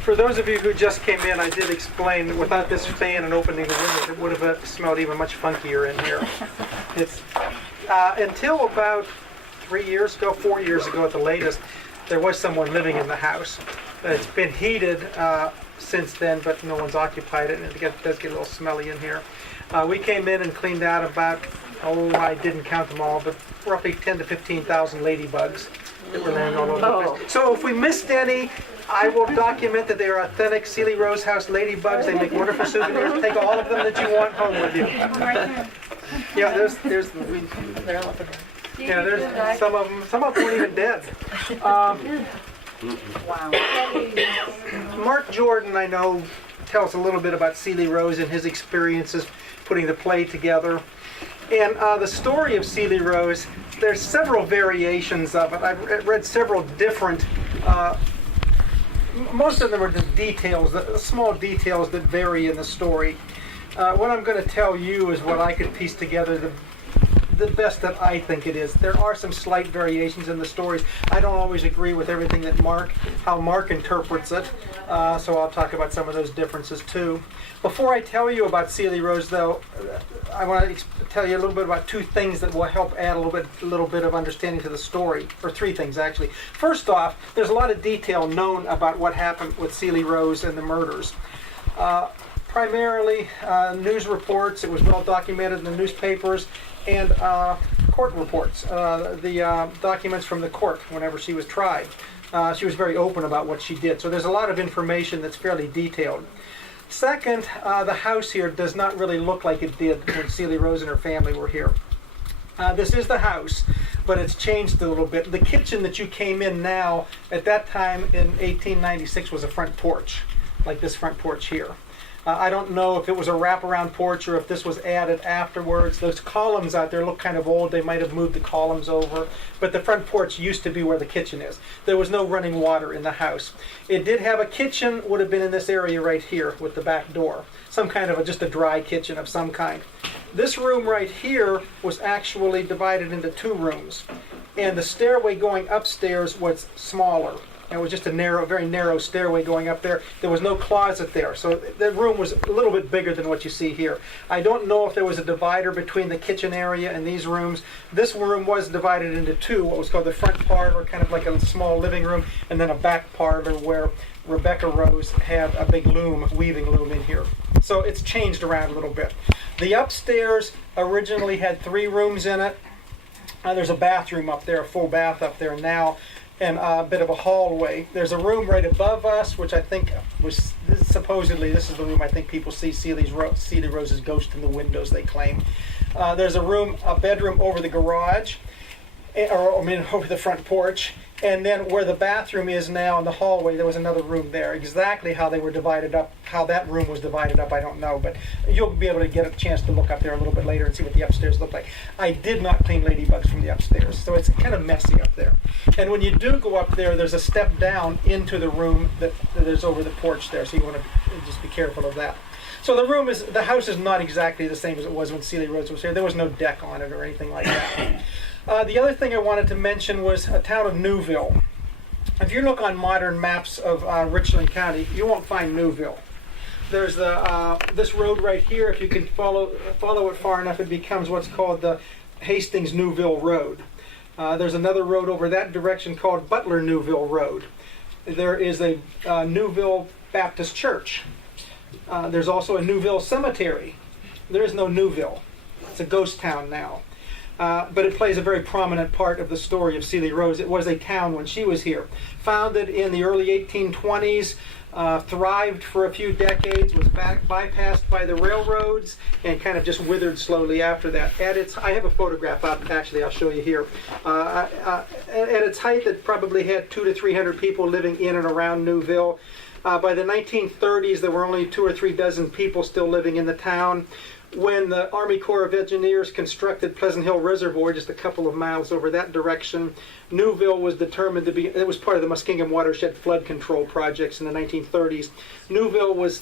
For those of you who just came in, I did explain without this fan and opening the windows, it would have smelled even much funkier in here. It's until about 3 years ago, 4 years ago at the latest, there was someone living in the house. It's been heated since then, but no one's occupied it, and it does get a little smelly in here. We came in and cleaned out about, I didn't count them all, but roughly 10 to 15,000 ladybugs that were laying all over the place. So if we missed any, I will document that they are authentic Ceely Rose House ladybugs. They make wonderful souvenirs. Take all of them that you want home with you. Yeah, there's some of them weren't even dead. Wow. Mark Jordan, I know, tells a little bit about Ceely Rose and his experiences putting the play together. And the story of Ceely Rose, there's several variations of it. I've read several different, most of them are just details, small details that vary in the story. What I'm going to tell you is what I could piece together the best that I think it is. There are some slight variations in the stories. I don't always agree with everything that how Mark interprets it, so I'll talk about some of those differences too. Before I tell you about Ceely Rose, though, I want to tell you a little bit about two things that will help add a little bit of understanding to the story, or three things actually. First off, there's a lot of detail known about what happened with Ceely Rose and the murders. Primarily news reports. It was well documented in the newspapers, and court reports, the documents from the court whenever she was tried. She was very open about what she did, so there's a lot of information that's fairly detailed. Second, the house here does not really look like it did when Ceely Rose and her family were here. This is the house, but it's changed a little bit. The kitchen that you came in now, at that time in 1896, was a front porch, like this front porch here. I don't know if it was a wraparound porch or if this was added afterwards. Those columns out there look kind of old. They might have moved the columns over. But the front porch used to be where the kitchen is. There was no running water in the house. It did have a kitchen, would have been in this area right here with the back door. Some kind of just a dry kitchen of some kind. This room right here was actually divided into two rooms. And the stairway going upstairs was smaller. It was just a very narrow stairway going up there. There was no closet there, so the room was a little bit bigger than what you see here. I don't know if there was a divider between the kitchen area and these rooms. This room was divided into two, what was called the front parlor, kind of like a small living room, and then a back parlor where Rebecca Rose had a big weaving loom in here. So it's changed around a little bit. The upstairs originally had 3 rooms in it. There's a bathroom up there, a full bath up there now, and a bit of a hallway. There's a room right above us, which I think was, supposedly, this is the room I think people see Ceely Rose's ghost in the windows, they claim. There's a bedroom over the garage, over the front porch, and then where the bathroom is now in the hallway, there was another room there. Exactly how they were divided up, how that room was divided up, I don't know, but you'll be able to get a chance to look up there a little bit later and see what the upstairs looked like. I did not clean ladybugs from the upstairs, so it's kind of messy up there. And when you do go up there, there's a step down into the room that is over the porch there, so you want to just be careful of that. So the house is not exactly the same as it was when Ceely Rose was here. There was no deck on it or anything like that. The other thing I wanted to mention was a town of Newville. If you look on modern maps of Richland County, you won't find Newville. There's this road right here. If you can follow it far enough, it becomes what's called the Hastings Newville Road. There's another road over that direction called Butler Newville Road. There is a Newville Baptist Church. There's also a Newville cemetery. There is no Newville. It's a ghost town now. But it plays a very prominent part of the story of Ceely Rose. It was a town when she was here. Founded in the early 1820s, thrived for a few decades, was bypassed by the railroads, and kind of just withered slowly after that. I have a photograph up, actually, I'll show you here. At its height, it probably had 200 to 300 people living in and around Newville. By the 1930s, there were only 2 or 3 dozen people still living in the town. When the Army Corps of Engineers constructed Pleasant Hill Reservoir, just a couple of miles over that direction, Newville was determined to be, it was part of the Muskingum Watershed Flood Control projects in the 1930s. Newville was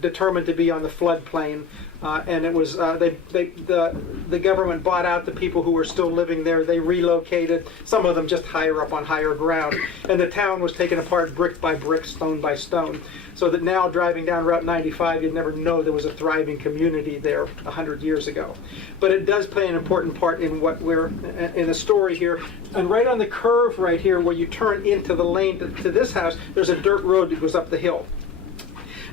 determined to be on the floodplain, and it was the government bought out the people who were still living there. They relocated, some of them just higher up on higher ground, and the town was taken apart brick by brick, stone by stone, so that now driving down Route 95, you'd never know there was a thriving community there 100 years ago. But it does play an important part in what we're in the story here. And right on the curve right here, where you turn into the lane to this house, there's a dirt road that goes up the hill.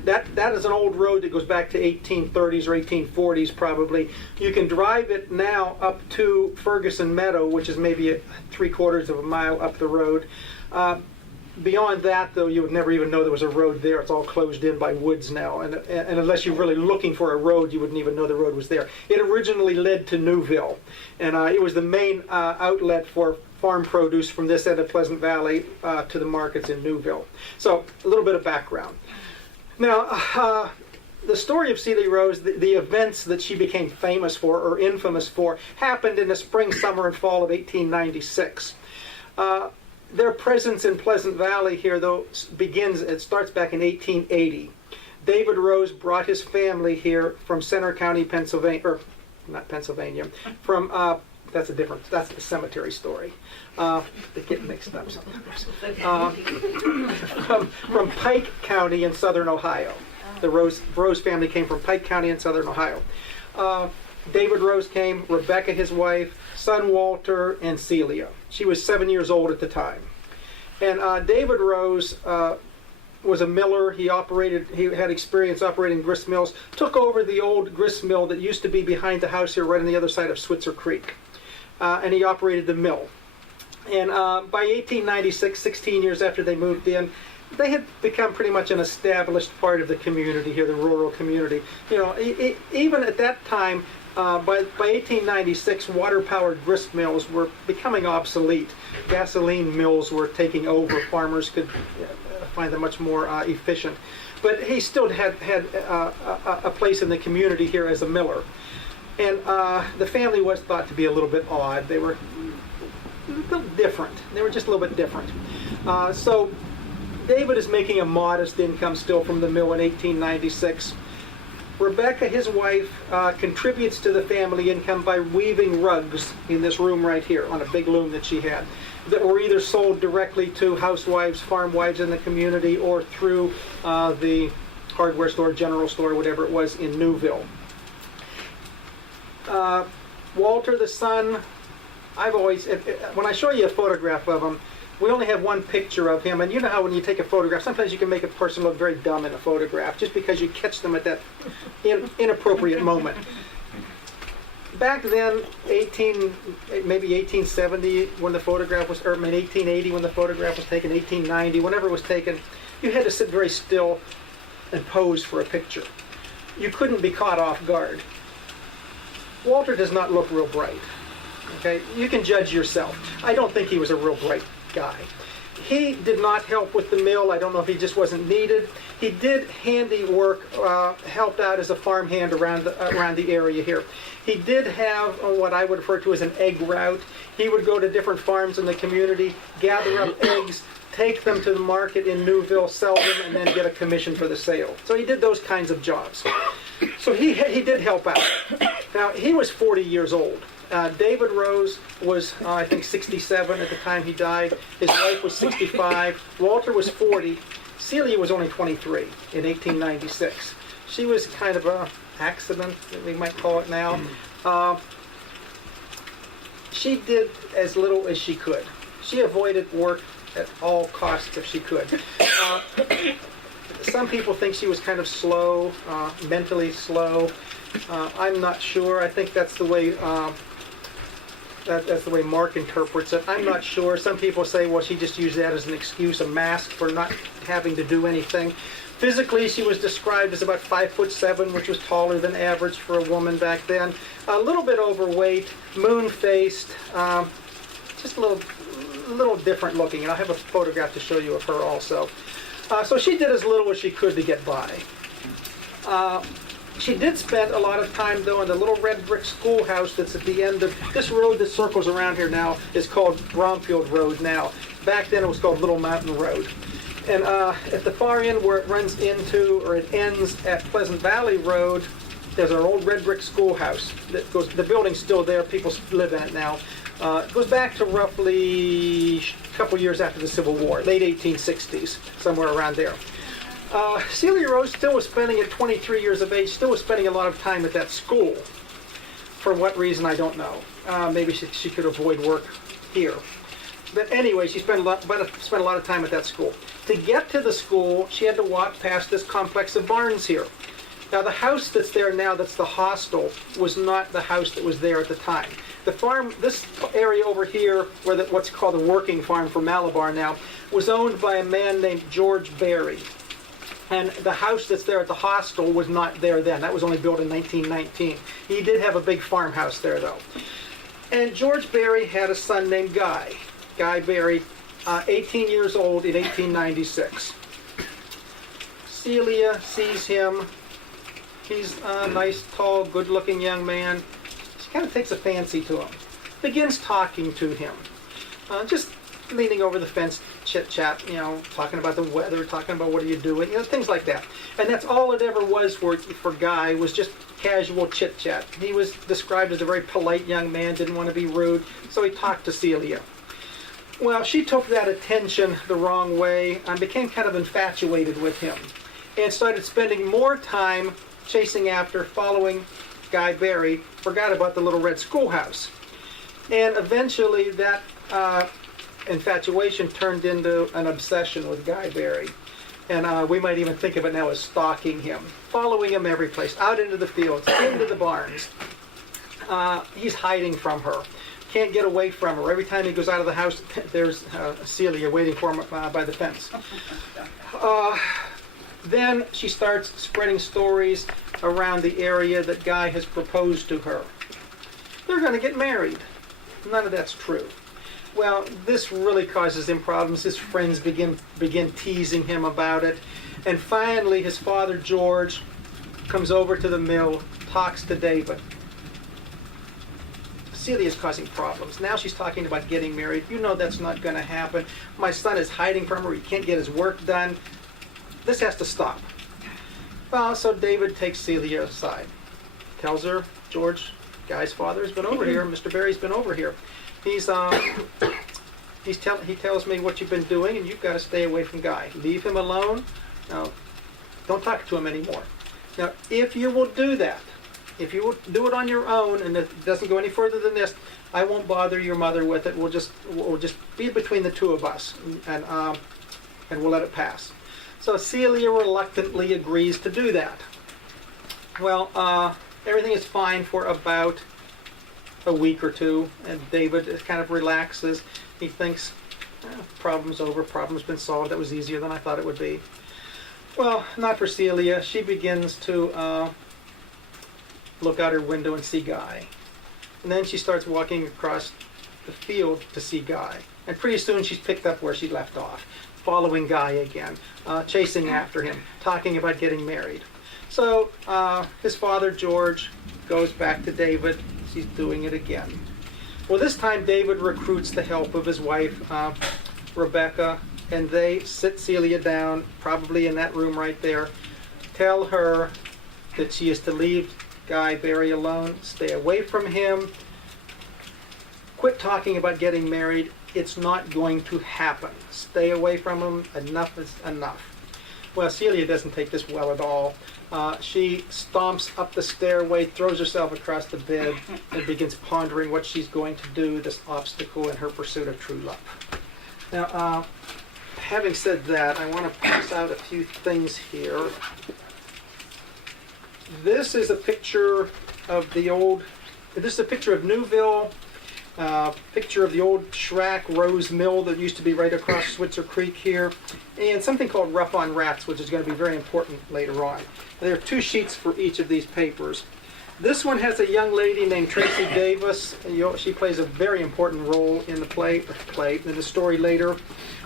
That is an old road that goes back to 1830s or 1840s probably. You can drive it now up to Ferguson Meadow, which is maybe 3/4 of a mile up the road. Beyond that, though, you would never even know there was a road there. It's all closed in by woods now. And unless you're really looking for a road, you wouldn't even know the road was there. It originally led to Newville. And it was the main outlet for farm produce from this end of Pleasant Valley to the markets in Newville. So a little bit of background. Now, the story of Ceely Rose, the events that she became famous for or infamous for, happened in the spring, summer, and fall of 1896. Their presence in Pleasant Valley here, though, it starts back in 1880. David Rose brought his family here from Center County, Pennsylvania, or not Pennsylvania, from, that's the cemetery story. They get mixed up sometimes. From Pike County in southern Ohio. The Rose family came from Pike County in southern Ohio. David Rose came, Rebecca, his wife, son Walter, and Celia. She was 7 years old at the time. And David Rose was a miller. He had experience operating grist mills, took over the old grist mill that used to be behind the house here right on the other side of Switzer Creek. And he operated the mill. And by 1896, 16 years after they moved in, they had become pretty much an established part of the community here, the rural community. You know, even at that time, by 1896, water-powered grist mills were becoming obsolete. Gasoline mills were taking over. Farmers could find them much more efficient. But he still had a place in the community here as a miller. And the family was thought to be a little bit odd. They were a little different. They were just a little bit different. So David is making a modest income still from the mill in 1896. Rebecca, his wife, contributes to the family income by weaving rugs in this room right here on a big loom that she had that were either sold directly to housewives, farm wives in the community, or through the hardware store, general store, whatever it was in Newville. Walter, the son, when I show you a photograph of him, we only have one picture of him, and you know how when you take a photograph, sometimes you can make a person look very dumb in a photograph just because you catch them at that inappropriate moment. Back then, maybe 1870 when the photograph was, or 1880 when the photograph was taken, 1890, whenever it was taken, you had to sit very still and pose for a picture. You couldn't be caught off guard. Walter does not look real bright. Okay, you can judge yourself. I don't think he was a real bright guy. He did not help with the mill. I don't know if he just wasn't needed. He did handiwork, helped out as a farmhand around the area here. He did have what I would refer to as an egg route. He would go to different farms in the community, gather up eggs, take them to the market in Newville, sell them, and then get a commission for the sale. So he did those kinds of jobs. So he did help out. Now, he was 40 years old. David Rose was, I think, 67 at the time he died. His wife was 65. Walter was 40. Celia was only 23 in 1896. She was kind of an accident, we might call it now. She did as little as she could. She avoided work at all costs if she could. Some people think she was kind of slow, mentally slow. I'm not sure. I think that's the way that's the way Mark interprets it. I'm not sure. Some people say, well, she just used that as an excuse, a mask for not having to do anything. Physically, she was described as about 5'7", which was taller than average for a woman back then. A little bit overweight, moon-faced, just a little different looking. And I'll have a photograph to show you of her also. So she did as little as she could to get by. She did spend a lot of time, though, in the little red brick schoolhouse that's at the end of this road that circles around here now is called Brownfield Road now. Back then it was called Little Mountain Road. And at the far end where it runs into, or it ends at Pleasant Valley Road, there's our old red brick schoolhouse. That goes, the building's still there, people live in it now. It goes back to roughly a couple years after the Civil War, late 1860s, somewhere around there. Ceely Rose still was spending, at 23 years of age, still was spending a lot of time at that school. For what reason, I don't know. Maybe she could avoid work here. But anyway, she spent a lot of time at that school. To get to the school, she had to walk past this complex of barns here. Now, the house that's there now, that's the hostel, was not the house that was there at the time. The farm, this area over here, where what's called the working farm for Malabar now, was owned by a man named George Berry. And the house that's there at the hostel was not there then. That was only built in 1919. He did have a big farmhouse there, though. And George Berry had a son named Guy. Guy Berry, 18 years old in 1896. Celia sees him. He's a nice, tall, good-looking young man. She kind of takes a fancy to him. Begins talking to him. Just leaning over the fence, chit-chat, talking about the weather, talking about what are you doing, things like that. And that's all it ever was for Guy, was just casual chit-chat. He was described as a very polite young man, didn't want to be rude, so he talked to Celia. Well, she took that attention the wrong way and became kind of infatuated with him and started spending more time chasing after, following Guy Berry, forgot about the little red schoolhouse. And eventually that infatuation turned into an obsession with Guy Berry. And we might even think of it now as stalking him, following him every place, out into the fields, into the barns. He's hiding from her. Can't get away from her. Every time he goes out of the house, there's Celia waiting for him by the fence. Then she starts spreading stories around the area that Guy has proposed to her. They're going to get married. None of that's true. Well, this really causes him problems. His friends begin teasing him about it. And finally, his father, George, comes over to the mill, talks to David. Celia's causing problems. Now she's talking about getting married. You know that's not going to happen. My son is hiding from her. He can't get his work done. This has to stop. Well, so David takes Celia aside. Tells her, George, Guy's father has been over here. Mr. Berry's been over here. He tells me what you've been doing, and you've got to stay away from Guy. Leave him alone. Now, don't talk to him anymore. Now, if you will do that, if you will do it on your own, and it doesn't go any further than this, I won't bother your mother with it. We'll just be between the two of us, and we'll let it pass. So Celia reluctantly agrees to do that. Well, everything is fine for about a week or two, and David kind of relaxes. He thinks, problem's over, problem's been solved. That was easier than I thought it would be. Well, not for Celia. She begins to look out her window and see Guy. And then she starts walking across the field to see Guy. And pretty soon she's picked up where she left off, following Guy again, chasing after him, talking about getting married. So his father, George, goes back to David. He's doing it again. Well, this time David recruits the help of his wife, Rebecca, and they sit Celia down, probably in that room right there, tell her that she is to leave Guy Berry alone, stay away from him, quit talking about getting married. It's not going to happen. Stay away from him. Enough is enough. Well, Celia doesn't take this well at all. She stomps up the stairway, throws herself across the bed, and begins pondering what she's going to do, this obstacle in her pursuit of true love. Now, having said that, I want to pass out a few things here. This is a picture of this is a picture of Newville, picture of the old Schrack Rose Mill that used to be right across Switzer Creek here, and something called Rough on Rats, which is going to be very important later on. There are 2 sheets for each of these papers. This one has a young lady named Tracy Davis. She plays a very important role in the story later.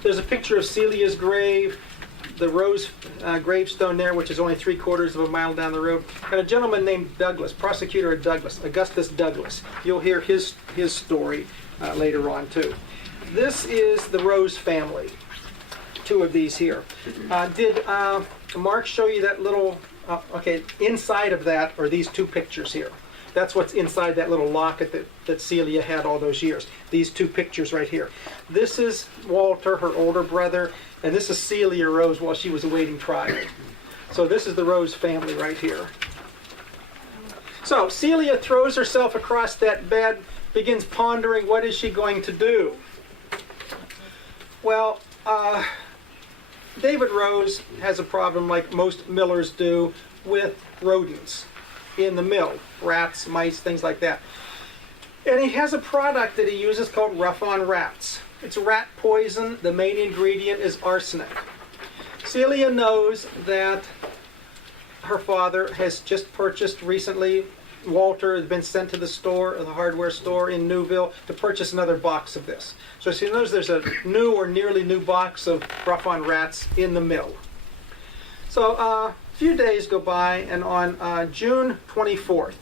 There's a picture of Celia's grave, the Rose gravestone there, which is only 3/4 of a mile down the road, and a gentleman named Douglas, prosecutor at Douglas, Augustus Douglas. You'll hear his story later on too. This is the Rose family. 2 of these here. Did Mark show you that little? Okay, inside of that are these 2 pictures here. That's what's inside that little locket that Celia had all those years. These 2 pictures right here. This is Walter, her older brother, and this is Celia Rose while she was awaiting trial. So this is the Rose family right here. So Celia throws herself across that bed, begins pondering what is she going to do. Well, David Rose has a problem, like most millers do, with rodents in the mill. Rats, mice, things like that. And he has a product that he uses called Rough on Rats. It's rat poison. The main ingredient is arsenic. Celia knows that her father has just purchased recently. Walter has been sent to the hardware store in Newville, to purchase another box of this. So she knows there's a new or nearly new box of Rough on Rats in the mill. So a few days go by, and on June 24th,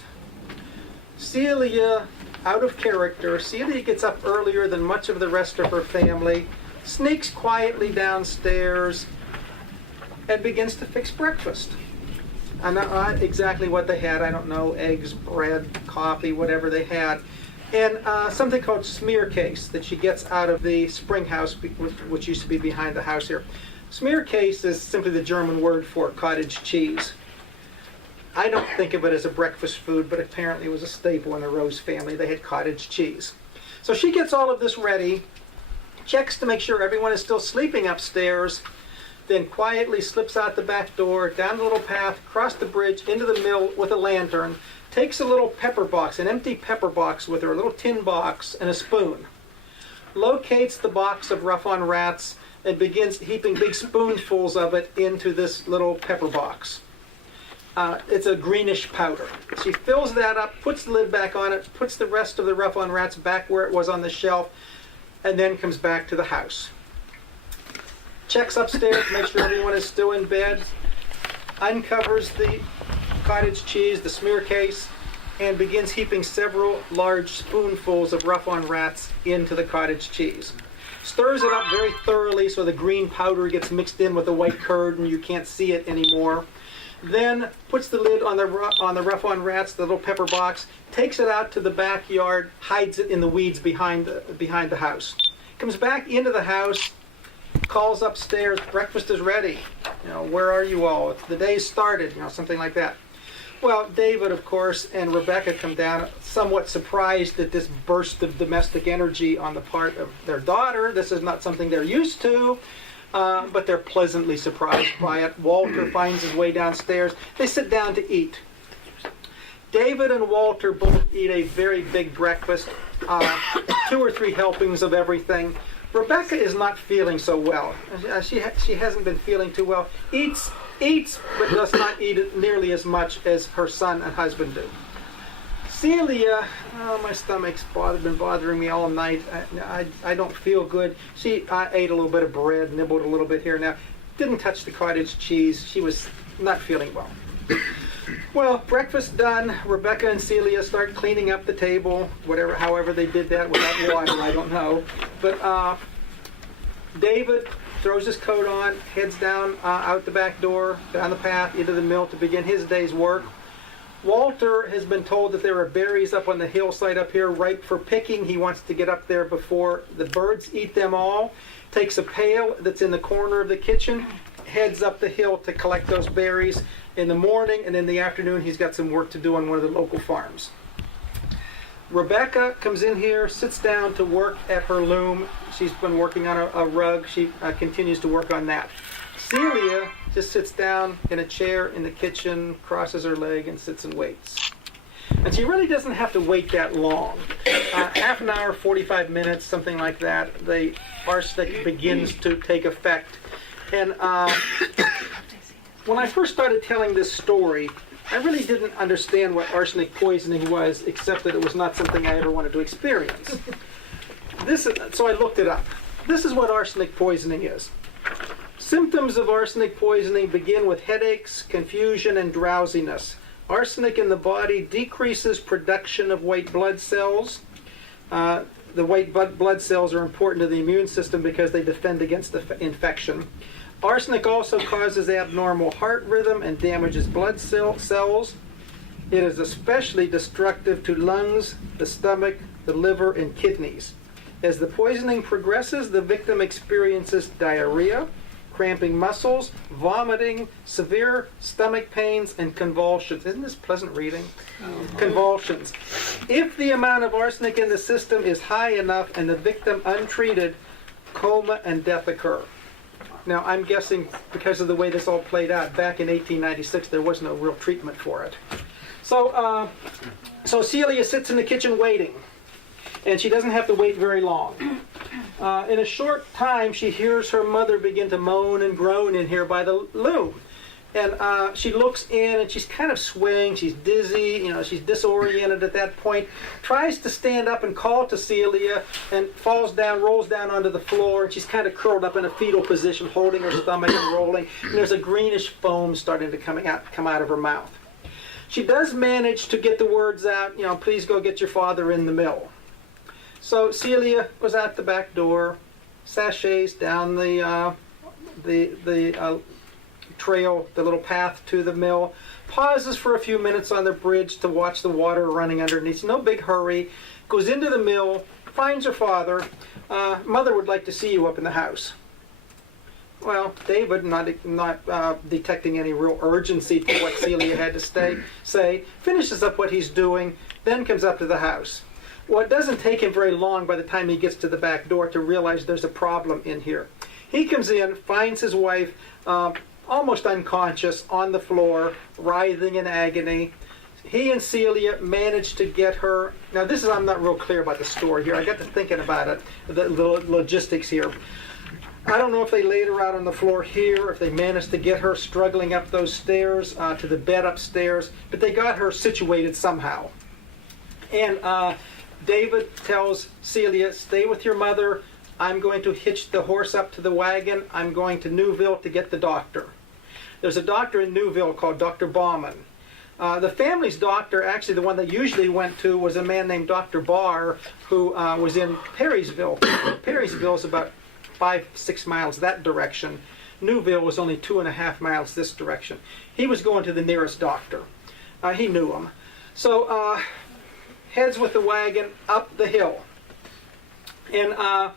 Celia, out of character, Celia gets up earlier than much of the rest of her family, sneaks quietly downstairs, and begins to fix breakfast. I'm not exactly what they had. I don't know, eggs, bread, coffee, whatever they had. And something called smear case that she gets out of the spring house, which used to be behind the house here. Smear case is simply the German word for cottage cheese. I don't think of it as a breakfast food, but apparently it was a staple in the Rose family. They had cottage cheese. So she gets all of this ready, checks to make sure everyone is still sleeping upstairs, then quietly slips out the back door, down the little path, across the bridge, into the mill with a lantern, takes a little pepper box, an empty pepper box with her, a little tin box, and a spoon. Locates the box of Rough on Rats and begins heaping big spoonfuls of it into this little pepper box. It's a greenish powder. She fills that up, puts the lid back on it, puts the rest of the Rough on Rats back where it was on the shelf, and then comes back to the house. Checks upstairs, makes sure everyone is still in bed, uncovers the cottage cheese, the smear case, and begins heaping several large spoonfuls of Rough on Rats into the cottage cheese. Stirs it up very thoroughly so the green powder gets mixed in with the white curd and you can't see it anymore. Then puts the lid on the Rough on Rats, the little pepper box, takes it out to the backyard, hides it in the weeds behind the house. Comes back into the house, calls upstairs, breakfast is ready. Where are you all? The day's started, something like that. Well, David, of course, and Rebecca come down somewhat surprised at this burst of domestic energy on the part of their daughter. This is not something they're used to, but they're pleasantly surprised by it. Walter finds his way downstairs. They sit down to eat. David and Walter both eat a very big breakfast, 2 or 3 helpings of everything. Rebecca is not feeling so well. She hasn't been feeling too well. Eats, but does not eat it nearly as much as her son and husband do. Celia, my stomach's been bothering me all night. I don't feel good. She ate a little bit of bread, nibbled a little bit here and there. Didn't touch the cottage cheese. She was not feeling well. Well, breakfast done. Rebecca and Celia start cleaning up the table, however they did that without water, I don't know. But David throws his coat on, heads down out the back door, down the path, into the mill to begin his day's work. Walter has been told that there are berries up on the hillside up here ripe for picking. He wants to get up there before the birds eat them all. Takes a pail that's in the corner of the kitchen, heads up the hill to collect those berries in the morning, and in the afternoon he's got some work to do on one of the local farms. Rebecca comes in here, sits down to work at her loom. She's been working on a rug. She continues to work on that. Celia just sits down in a chair in the kitchen, crosses her leg, and sits and waits. And she really doesn't have to wait that long. Half an hour, 45 minutes, something like that. The arsenic begins to take effect. And when I first started telling this story, I really didn't understand what arsenic poisoning was, except that it was not something I ever wanted to experience. So I looked it up. This is what arsenic poisoning is. Symptoms of arsenic poisoning begin with headaches, confusion, and drowsiness. Arsenic in the body decreases production of white blood cells. The white blood cells are important to the immune system because they defend against infection. Arsenic also causes abnormal heart rhythm and damages blood cells. It is especially destructive to lungs, the stomach, the liver, and kidneys. As the poisoning progresses, the victim experiences diarrhea, cramping muscles, vomiting, severe stomach pains, and convulsions. Isn't this pleasant reading? Convulsions. If the amount of arsenic in the system is high enough and the victim untreated, coma and death occur. Now, I'm guessing because of the way this all played out, back in 1896, there was no real treatment for it. So Celia sits in the kitchen waiting, and she doesn't have to wait very long. In a short time, she hears her mother begin to moan and groan in here by the loom. And she looks in, and she's kind of swaying. She's dizzy. She's disoriented at that point. Tries to stand up and call to Celia, and falls down, rolls down onto the floor. And she's kind of curled up in a fetal position, holding her stomach and rolling. And there's a greenish foam starting to come out of her mouth. She does manage to get the words out, please go get your father in the mill. So Celia goes out the back door, sachets down the trail, the little path to the mill, pauses for a few minutes on the bridge to watch the water running underneath. No big hurry. Goes into the mill, finds her father. Mother would like to see you up in the house. Well, David, not detecting any real urgency to what Celia had to say, finishes up what he's doing, then comes up to the house. Well, it doesn't take him very long by the time he gets to the back door to realize there's a problem in here. He comes in, finds his wife almost unconscious on the floor, writhing in agony. He and Celia managed to get her. Now, I'm not real clear about the story here. I got to thinking about it, the logistics here. I don't know if they laid her out on the floor here, if they managed to get her struggling up those stairs to the bed upstairs, but they got her situated somehow. And David tells Celia, stay with your mother. I'm going to hitch the horse up to the wagon. I'm going to Newville to get the doctor. There's a doctor in Newville called Dr. Bauman. The family's doctor, actually the one they usually went to, was a man named Dr. Barr, who was in Perrysville. Perrysville is about 5-6 miles that direction. Newville was only 2.5 miles this direction. He was going to the nearest doctor. He knew him. So heads with the wagon up the hill. And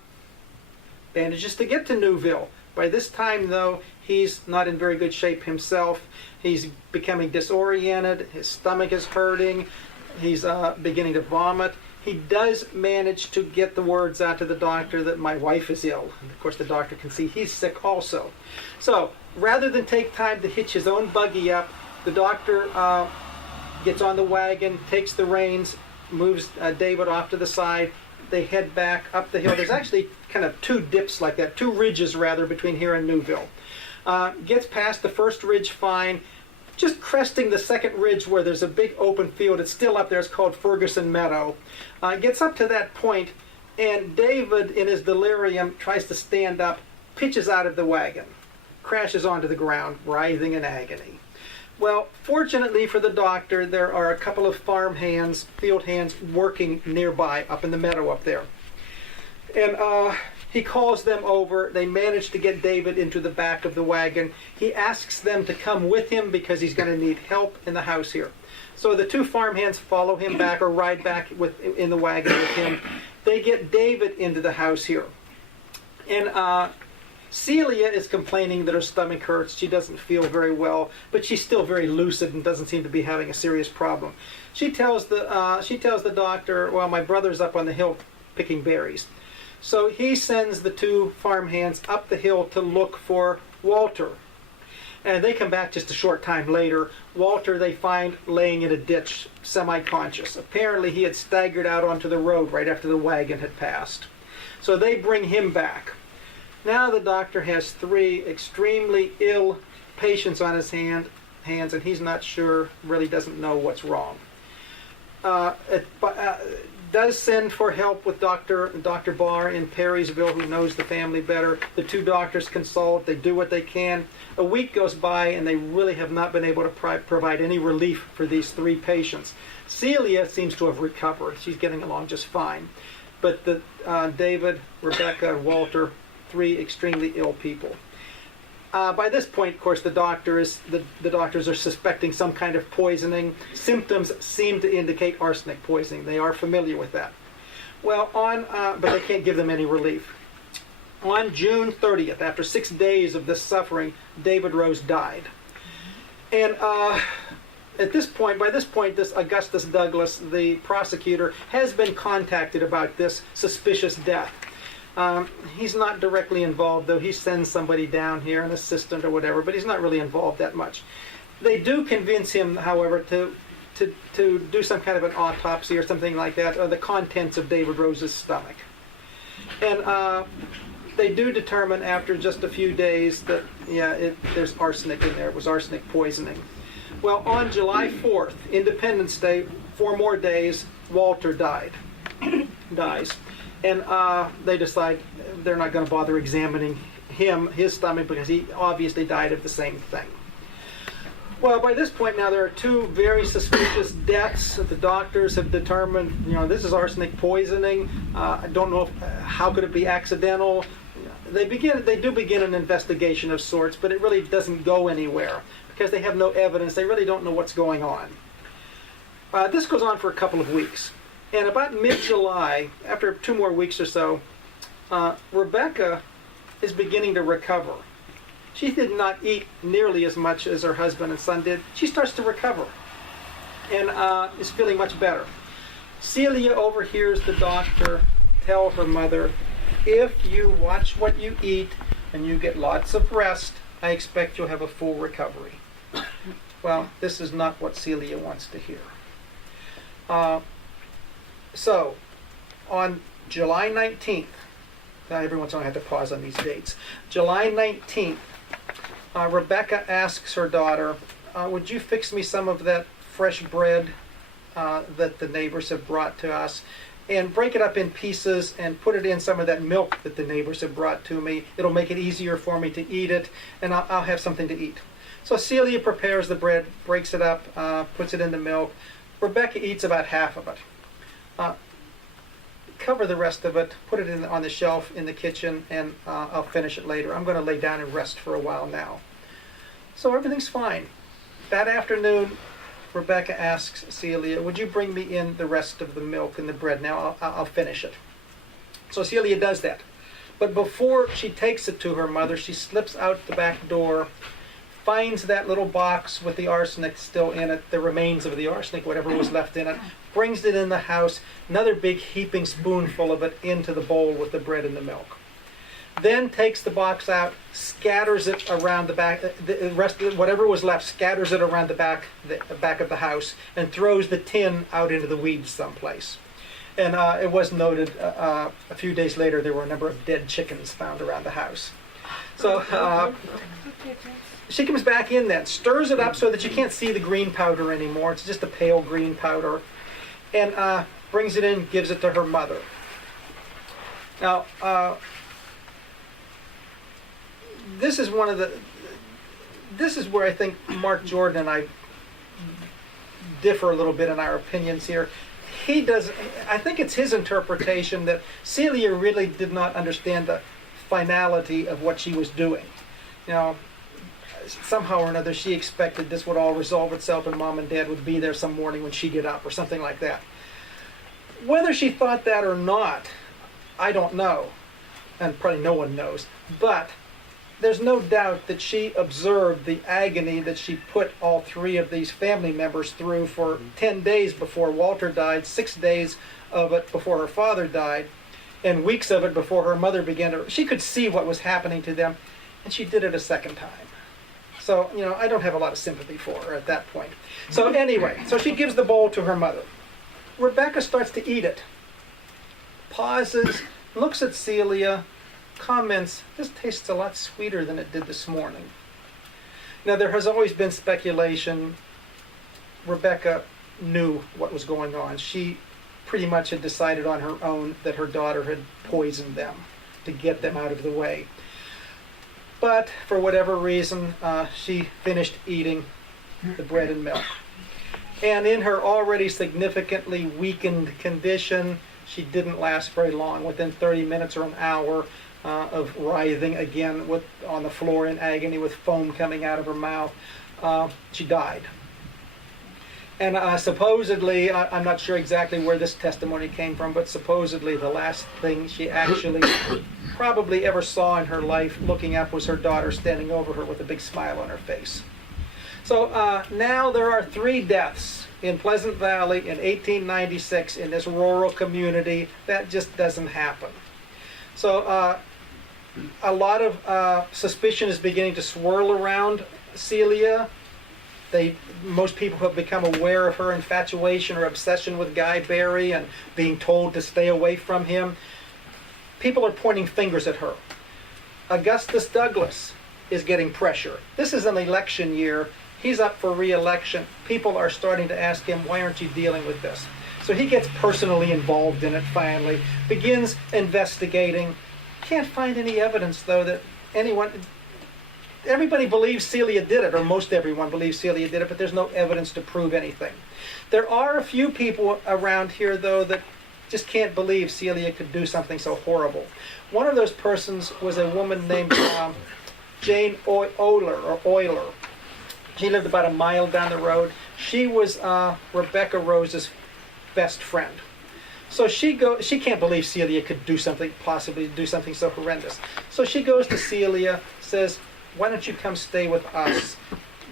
manages to get to Newville. By this time, though, he's not in very good shape himself. He's becoming disoriented. His stomach is hurting. He's beginning to vomit. He does manage to get the words out to the doctor that my wife is ill. And of course, the doctor can see he's sick also. So rather than take time to hitch his own buggy up, the doctor gets on the wagon, takes the reins, moves David off to the side. They head back up the hill. There's actually kind of two dips like that, two ridges rather, between here and Newville. Gets past the first ridge fine, just cresting the second ridge where there's a big open field. It's still up there. It's called Ferguson Meadow. Gets up to that point, and David, in his delirium, tries to stand up, pitches out of the wagon, crashes onto the ground, writhing in agony. Well, fortunately for the doctor, there are a couple of farm hands, field hands, working nearby up in the meadow up there. And he calls them over. They manage to get David into the back of the wagon. He asks them to come with him because he's going to need help in the house here. So the two farm hands follow him back or ride back in the wagon with him. They get David into the house here. And Celia is complaining that her stomach hurts. She doesn't feel very well, but she's still very lucid and doesn't seem to be having a serious problem. She tells the doctor, well, my brother's up on the hill picking berries. So he sends the two farmhands up the hill to look for Walter. And they come back just a short time later. Walter they find laying in a ditch, semi-conscious. Apparently he had staggered out onto the road right after the wagon had passed. So they bring him back. Now the doctor has 3 extremely ill patients on his hands, and he's not sure, really doesn't know what's wrong. Does send for help with Dr. Barr in Perrysville, who knows the family better. The 2 doctors consult. They do what they can. A week goes by, and they really have not been able to provide any relief for these 3 patients. Celia seems to have recovered. She's getting along just fine. But David, Rebecca, and Walter, 3 extremely ill people. By this point, of course, the doctors are suspecting some kind of poisoning. Symptoms seem to indicate arsenic poisoning. They are familiar with that. Well, but they can't give them any relief. On June 30th, after 6 days of this suffering, David Rose died. And by this point, this Augustus Douglas, the prosecutor, has been contacted about this suspicious death. He's not directly involved, though. He sends somebody down here, an assistant or whatever, but he's not really involved that much. They do convince him, however, to do some kind of an autopsy or something like that, or the contents of David Rose's stomach. And they do determine after just a few days that, there's arsenic in there. It was arsenic poisoning. Well, on July 4th, Independence Day, 4 more days, Walter dies. And they decide they're not going to bother examining his stomach because he obviously died of the same thing. Well, by this point now there are 2 very suspicious deaths that the doctors have determined, this is arsenic poisoning. I don't know how could it be accidental. They do begin an investigation of sorts, but it really doesn't go anywhere because they have no evidence. They really don't know what's going on. This goes on for a couple of weeks. And about mid-July, after 2 more weeks or so, Rebecca is beginning to recover. She did not eat nearly as much as her husband and son did. She starts to recover and is feeling much better. Celia overhears the doctor tell her mother, if you watch what you eat and you get lots of rest, I expect you'll have a full recovery. Well, this is not what Celia wants to hear. So, on July 19th, now every once in a while I have to pause on these dates. July 19th, Rebecca asks her daughter, would you fix me some of that fresh bread that the neighbors have brought to us, and break it up in pieces and put it in some of that milk that the neighbors have brought to me. It'll make it easier for me to eat it, and I'll have something to eat. So Celia prepares the bread, breaks it up, puts it in the milk. Rebecca eats about half of it. Cover the rest of it, put it on the shelf in the kitchen, and I'll finish it later. I'm going to lay down and rest for a while now. So everything's fine. That afternoon, Rebecca asks Celia, would you bring me in the rest of the milk and the bread? Now I'll finish it. So Celia does that. But before she takes it to her mother, she slips out the back door, finds that little box with the arsenic still in it, the remains of the arsenic, whatever was left in it, brings it in the house, another big heaping spoonful of it into the bowl with the bread and the milk. Then takes the box out, scatters it around the back, the rest of whatever was left, scatters it around the back of the house, and throws the tin out into the weeds someplace. And it was noted a few days later there were a number of dead chickens found around the house. So she comes back in then, stirs it up so that you can't see the green powder anymore. It's just a pale green powder. And brings it in, gives it to her mother. Now, this is where I think Mark Jordan and I differ a little bit in our opinions here. I think it's his interpretation that Celia really did not understand the finality of what she was doing. Somehow or another she expected this would all resolve itself and Mom and Dad would be there some morning when she get up or something like that. Whether she thought that or not, I don't know, and probably no one knows, but there's no doubt that she observed the agony that she put all three of these family members through for 10 days before Walter died, 6 days of it before her father died, and weeks of it before her mother began to... She could see what was happening to them, and she did it a second time. So, I don't have a lot of sympathy for her at that point. So anyway, so she gives the bowl to her mother. Rebecca starts to eat it, pauses, looks at Celia, comments, "This tastes a lot sweeter than it did this morning." Now, there has always been speculation. Rebecca knew what was going on. She pretty much had decided on her own that her daughter had poisoned them to get them out of the way. But for whatever reason, she finished eating the bread and milk. And in her already significantly weakened condition, she didn't last very long. Within 30 minutes or an hour of writhing again on the floor in agony with foam coming out of her mouth, she died. And supposedly, I'm not sure exactly where this testimony came from, but supposedly the last thing she actually probably ever saw in her life looking up was her daughter standing over her with a big smile on her face. So now there are 3 deaths in Pleasant Valley in 1896 in this rural community. That just doesn't happen. So a lot of suspicion is beginning to swirl around Celia. Most people have become aware of her infatuation or obsession with Guy Berry and being told to stay away from him. People are pointing fingers at her. Augustus Douglas is getting pressure. This is an election year. He's up for re-election. People are starting to ask him, "Why aren't you dealing with this?" So he gets personally involved in it finally, begins investigating. Can't find any evidence, though, that everybody believes Celia did it, or most everyone believes Celia did it, but there's no evidence to prove anything. There are a few people around here, though, that just can't believe Celia could do something so horrible. One of those persons was a woman named Jane Oyler. She lived about a mile down the road. She was Rebecca Rose's best friend. So she can't believe Celia could possibly do something so horrendous. So she goes to Celia, says, "Why don't you come stay with us?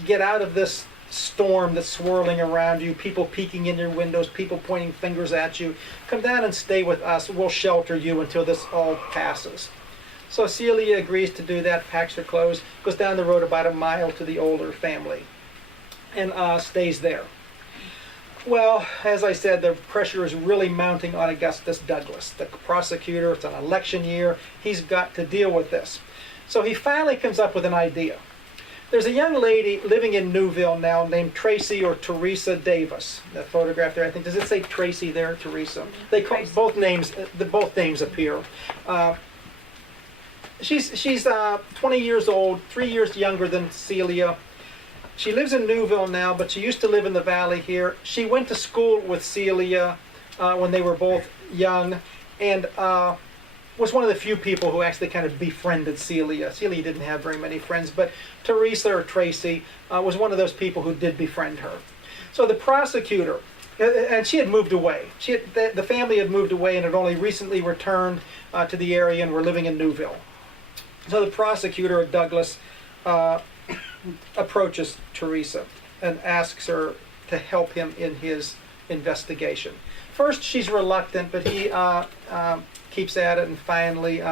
Get out of this storm that's swirling around you, people peeking in your windows, people pointing fingers at you. Come down and stay with us. We'll shelter you until this all passes." So Celia agrees to do that, packs her clothes, goes down the road about a mile to the older family, and stays there. Well, as I said, the pressure is really mounting on Augustus Douglas, the prosecutor. It's an election year. He's got to deal with this. So he finally comes up with an idea. There's a young lady living in Newville now named Tracy or Teresa Davis. That photograph there, I think, does it say Tracy there, Teresa? They call both names. Both names appear. She's 20 years old, 3 years younger than Celia. She lives in Newville now, but she used to live in the valley here. She went to school with Celia when they were both young, and was one of the few people who actually kind of befriended Celia. Celia didn't have very many friends, but Teresa or Tracy was one of those people who did befriend her. So the prosecutor, and she had moved away. The family had moved away and had only recently returned to the area and were living in Newville. So the prosecutor at Douglas approaches Teresa and asks her to help him in his investigation. First, she's reluctant, but he keeps at it, and finally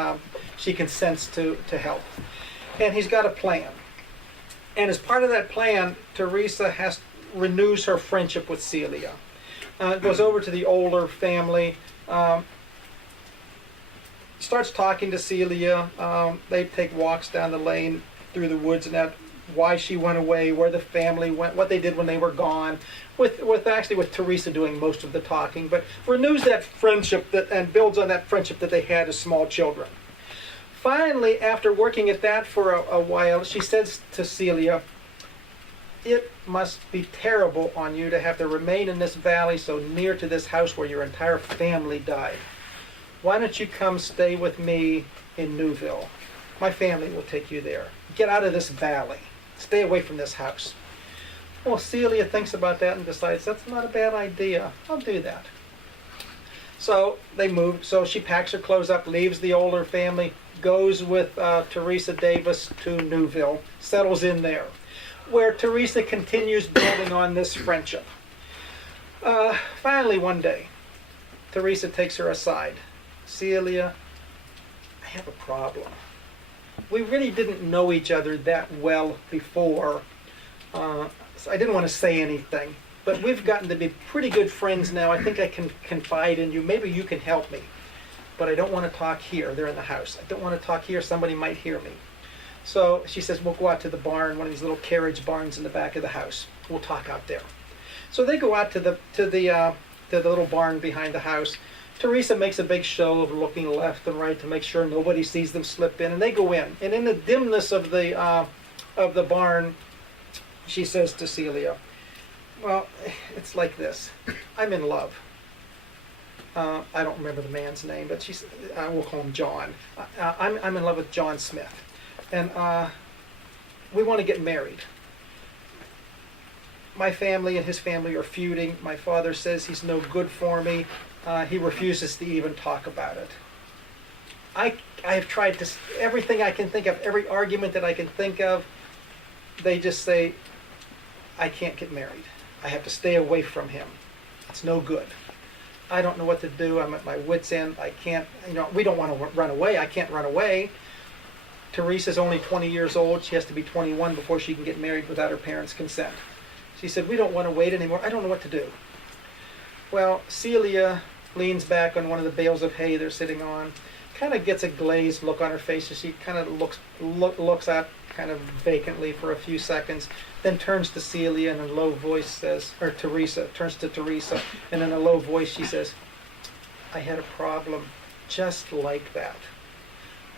she consents to help. And he's got a plan. And as part of that plan, Teresa renews her friendship with Celia. Goes over to the older family, starts talking to Celia. They take walks down the lane through the woods, and that why she went away, where the family went, what they did when they were gone, with Teresa doing most of the talking, but renews that friendship and builds on that friendship that they had as small children. Finally, after working at that for a while, she says to Celia, "It must be terrible on you to have to remain in this valley so near to this house where your entire family died. Why don't you come stay with me in Newville? My family will take you there. Get out of this valley. Stay away from this house." Well, Celia thinks about that and decides that's not a bad idea. I'll do that. So they move. So she packs her clothes up, leaves the older family, goes with Teresa Davis to Newville, settles in there, where Teresa continues building on this friendship. Finally, one day, Teresa takes her aside. Celia, I have a problem. We really didn't know each other that well before, so I didn't want to say anything. But we've gotten to be pretty good friends now. I think I can confide in you. Maybe you can help me. But I don't want to talk here. They're in the house. I don't want to talk here. Somebody might hear me. So she says, we'll go out to the barn, one of these little carriage barns in the back of the house. We'll talk out there. So they go out to the little barn behind the house. Teresa makes a big show of looking left and right to make sure nobody sees them slip in, and they go in. And in the dimness of the barn, she says to Celia, well, it's like this. I'm in love. I don't remember the man's name, but we'll call him John. I'm in love with John Smith, and we want to get married. My family and his family are feuding. My father says he's no good for me. He refuses to even talk about it. I have tried to everything I can think of, every argument that I can think of. They just say, I can't get married. I have to stay away from him. It's no good. I don't know what to do. I'm at my wit's end. I can't, we don't want to run away. I can't run away. Teresa's only 20 years old. She has to be 21 before she can get married without her parents' consent. She said, we don't want to wait anymore. I don't know what to do. Well, Celia leans back on one of the bales of hay they're sitting on, kind of gets a glazed look on her face as she kind of looks out kind of vacantly for a few seconds, then turns to Celia and in a low voice says, or Teresa, turns to Teresa, and in a low voice she says, I had a problem just like that.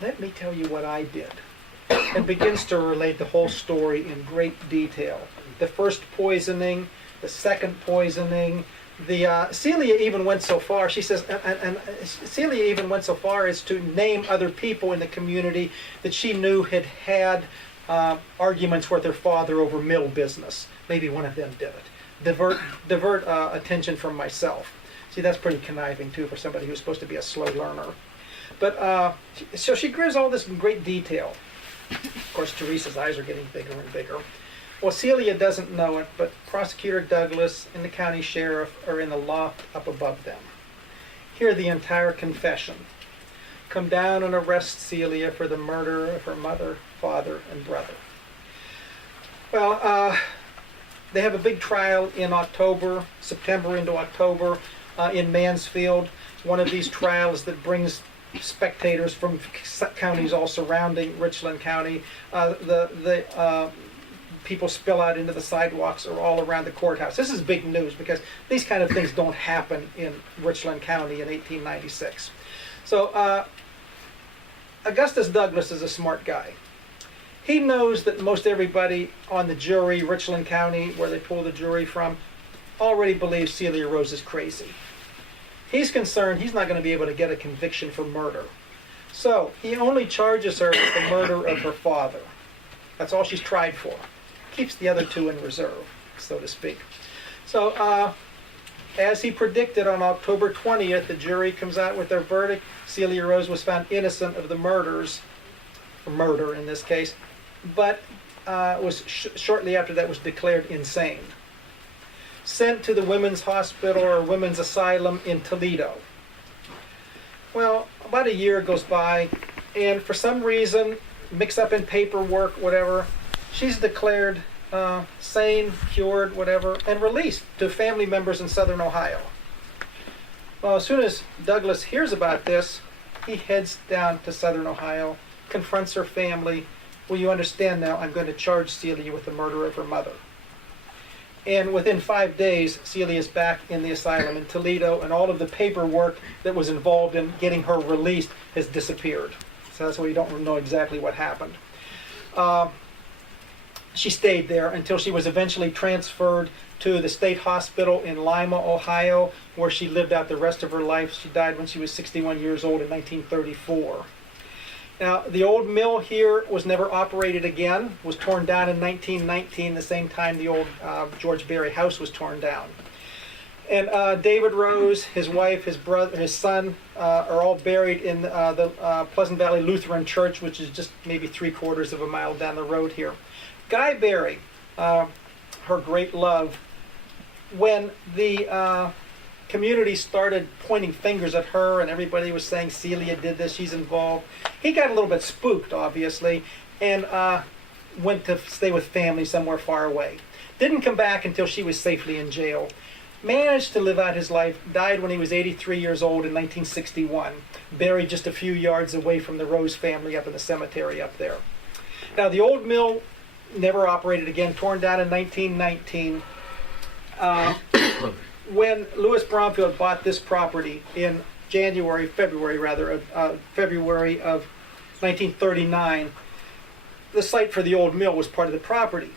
Let me tell you what I did. And begins to relate the whole story in great detail. The first poisoning, the second poisoning, Celia even went so far, she says, and Celia even went so far as to name other people in the community that she knew had had arguments with their father over mill business. Maybe one of them did it. Divert attention from myself. See, that's pretty conniving, too, for somebody who's supposed to be a slow learner. But, so she gives all this in great detail. Of course, Teresa's eyes are getting bigger and bigger. Well, Celia doesn't know it, but Prosecutor Douglas and the county sheriff are in the loft up above them. Hear the entire confession. Come down and arrest Celia for the murder of her mother, father, and brother. Well, they have a big trial in October, September into October, in Mansfield. One of these trials that brings spectators from counties all surrounding Richland County. People spill out into the sidewalks or all around the courthouse. This is big news because these kind of things don't happen in Richland County in 1896. So Augustus Douglas is a smart guy. He knows that most everybody on the jury, Richland County, where they pull the jury from, already believes Celia Rose is crazy. He's concerned he's not going to be able to get a conviction for murder. So he only charges her with the murder of her father. That's all she's tried for. Keeps the other two in reserve, so to speak. So as he predicted, on October 20th, the jury comes out with their verdict. Celia Rose was found innocent of the murders, or murder in this case, but was shortly after that was declared insane. Sent to the women's hospital or women's asylum in Toledo. Well, about a year goes by, and for some reason, mix up in paperwork, whatever, she's declared sane, cured, whatever, and released to family members in southern Ohio. Well, as soon as Douglas hears about this, he heads down to southern Ohio, confronts her family. Well, you understand now, I'm going to charge Celia with the murder of her mother. And within 5 days, Celia is back in the asylum in Toledo, and all of the paperwork that was involved in getting her released has disappeared. So that's why you don't know exactly what happened. She stayed there until she was eventually transferred to the state hospital in Lima, Ohio, where she lived out the rest of her life. She died when she was 61 years old in 1934. Now, the old mill here was never operated again, was torn down in 1919, the same time the old George Berry house was torn down. And David Rose, his wife, his brother, his son are all buried in the Pleasant Valley Lutheran Church, which is just maybe 3/4 of a mile down the road here. Guy Berry, her great love, when the community started pointing fingers at her and everybody was saying Celia did this, she's involved, he got a little bit spooked, obviously, and went to stay with family somewhere far away. Didn't come back until she was safely in jail. Managed to live out his life, died when he was 83 years old in 1961, buried just a few yards away from the Rose family up in the cemetery up there. Now, the old mill never operated again, torn down in 1919. When Louis Brownfield bought this property in February of 1939, the site for the old mill was part of the property.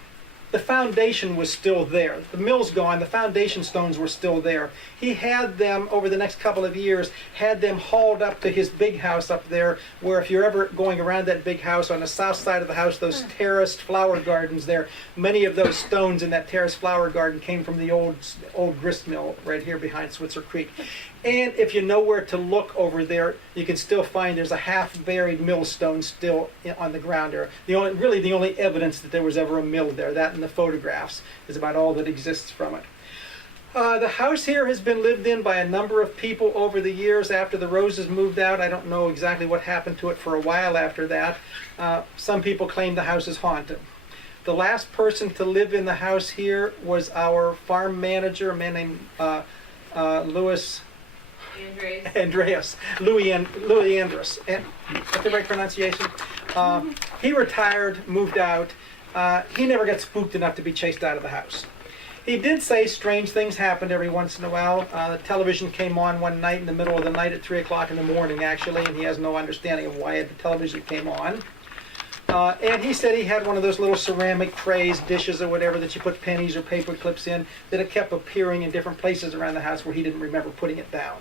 The foundation was still there. The mill's gone, the foundation stones were still there. He had them, over the next couple of years, had them hauled up to his big house up there, where if you're ever going around that big house, on the south side of the house, those terraced flower gardens there, many of those stones in that terraced flower garden came from the old grist mill right here behind Switzer Creek. And if you know where to look over there, you can still find there's a half-buried millstone still on the ground there. The only evidence that there was ever a mill there, that and the photographs, is about all that exists from it. The house here has been lived in by a number of people over the years after the Roses moved out. I don't know exactly what happened to it for a while after that. Some people claim the house is haunted. The last person to live in the house here was our farm manager, a man named Louis Andreas. Louis Andrus. Is that the right pronunciation? He retired, moved out. He never got spooked enough to be chased out of the house. He did say strange things happened every once in a while. The television came on one night in the middle of the night at 3 o'clock in the morning, actually, and he has no understanding of why the television came on. And he said he had one of those little ceramic trays, dishes or whatever, that you put pennies or paper clips in, that it kept appearing in different places around the house where he didn't remember putting it down.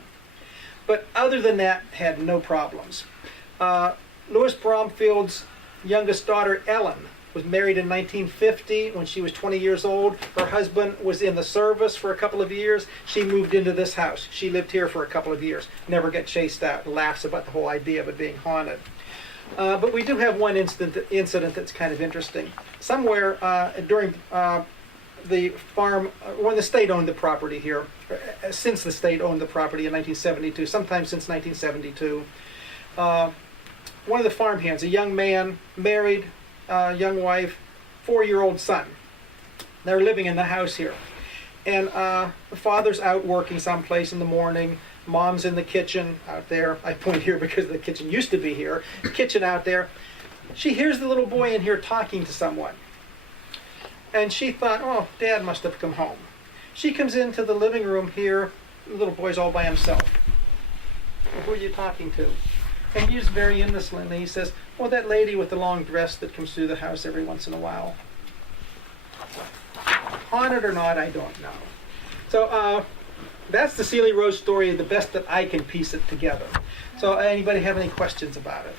But other than that, had no problems. Louis Bromfield's youngest daughter, Ellen, was married in 1950 when she was 20 years old. Her husband was in the service for a couple of years. She moved into this house. She lived here for a couple of years. Never got chased out. Laughs about the whole idea of it being haunted. But we do have one incident that's kind of interesting. Somewhere during the farm, when the state owned the property here, since the state owned the property in 1972, sometime since 1972, one of the farm hands, a young man, married, young wife, 4-year-old son. They're living in the house here. And the father's out working someplace in the morning. Mom's in the kitchen out there. I point here because the kitchen used to be here. The kitchen out there. She hears the little boy in here talking to someone. And she thought, oh, Dad must have come home. She comes into the living room here. The little boy's all by himself. Well, who are you talking to? And he just very innocently, he says, oh, that lady with the long dress that comes through the house every once in a while. Haunted or not, I don't know. So that's the Ceely Rose story, the best that I can piece it together. So anybody have any questions about it?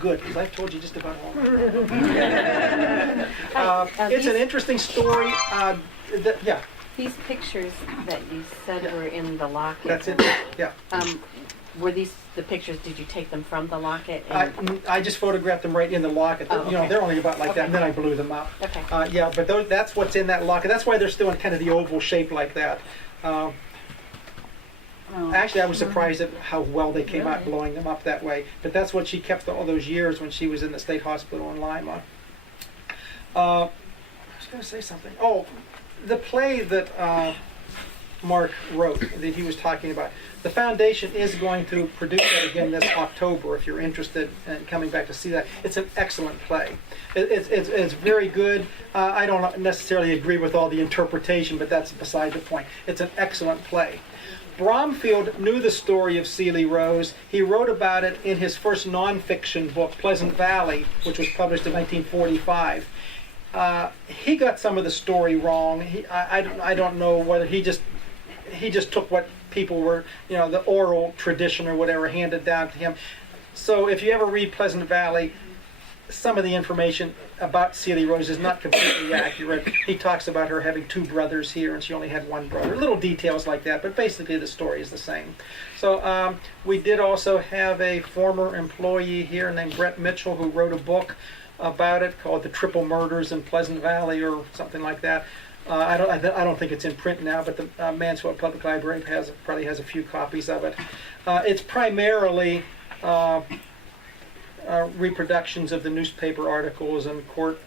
Good, because I've told you just about all. It's an interesting story. Yeah. These pictures that you said were in the locket. That's it. Yeah. Were these the pictures? Did you take them from the locket? I just photographed them right in the locket. Oh, okay. You know, they're only about like that, and then I blew them up. Okay. Yeah, but that's what's in that locket. That's why they're still in kind of the oval shape like that. Actually, I was surprised at how well they came out blowing them up that way. But that's what she kept all those years when she was in the state hospital in Lima. I was going to say something. Oh, the play that Mark wrote, that he was talking about, the foundation is going to produce that again this October if you're interested in coming back to see that. It's an excellent play. It's very good. I don't necessarily agree with all the interpretation, but that's beside the point. It's an excellent play. Bromfield knew the story of Ceely Rose. He wrote about it in his first nonfiction book, Pleasant Valley, which was published in 1945. He got some of the story wrong. I don't know whether he just took what people were, the oral tradition or whatever handed down to him. So if you ever read Pleasant Valley, some of the information about Ceely Rose is not completely accurate. He talks about her having 2 brothers here, and she only had 1 brother. Little details like that, but basically the story is the same. So we did also have a former employee here named Brett Mitchell who wrote a book about it called The Triple Murders in Pleasant Valley or something like that. I don't think it's in print now, but the Mansfield Public Library probably has a few copies of it. It's primarily reproductions of the newspaper articles and court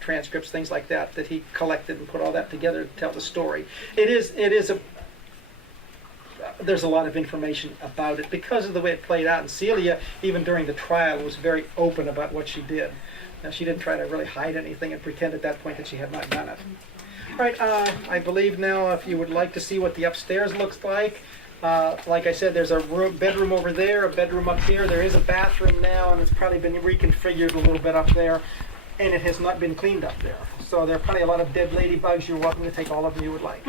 transcripts, things like that he collected and put all that together to tell the story. There's a lot of information about it because of the way it played out. And Celia, even during the trial, was very open about what she did. She didn't try to really hide anything and pretend at that point that she had not done it. All right, I believe now if you would like to see what the upstairs looks like I said, there's a bedroom over there, a bedroom up here. There is a bathroom now, and it's probably been reconfigured a little bit up there, and it has not been cleaned up there. So there are probably a lot of dead ladybugs. You're welcome to take all of them you would like.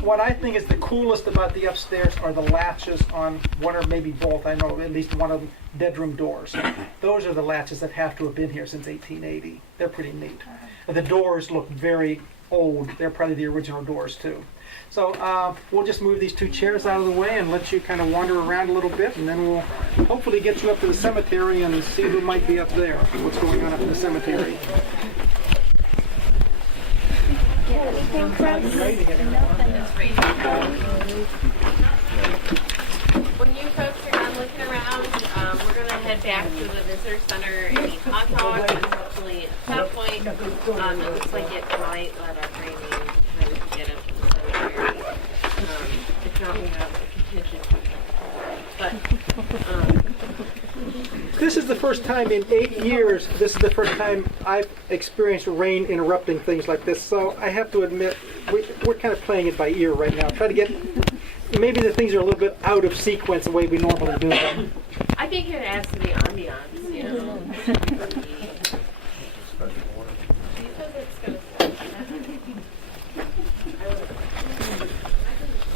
What I think is the coolest about the upstairs are the latches on one or maybe both. I know at least one of them bedroom doors. Those are the latches that have to have been here since 1880. They're pretty neat. The doors look very old. They're probably the original doors too. So we'll just move these 2 chairs out of the way and let you kind of wander around a little bit, and then we'll hopefully get you up to the cemetery and see who might be up there, what's going on up in the cemetery. When you folks are done looking around, we're going to head back to the visitor center and eat hot dogs, and hopefully at that point, it looks like it might let our training kind of get up to the cemetery. If not, we have a contingency. But, This is the first time in 8 years, this is the first time I've experienced rain interrupting things like this. So I have to admit, we're kind of playing it by ear right now. Try to get, maybe the things are a little bit out of sequence the way we normally do them. I think it adds to the ambiance, you know.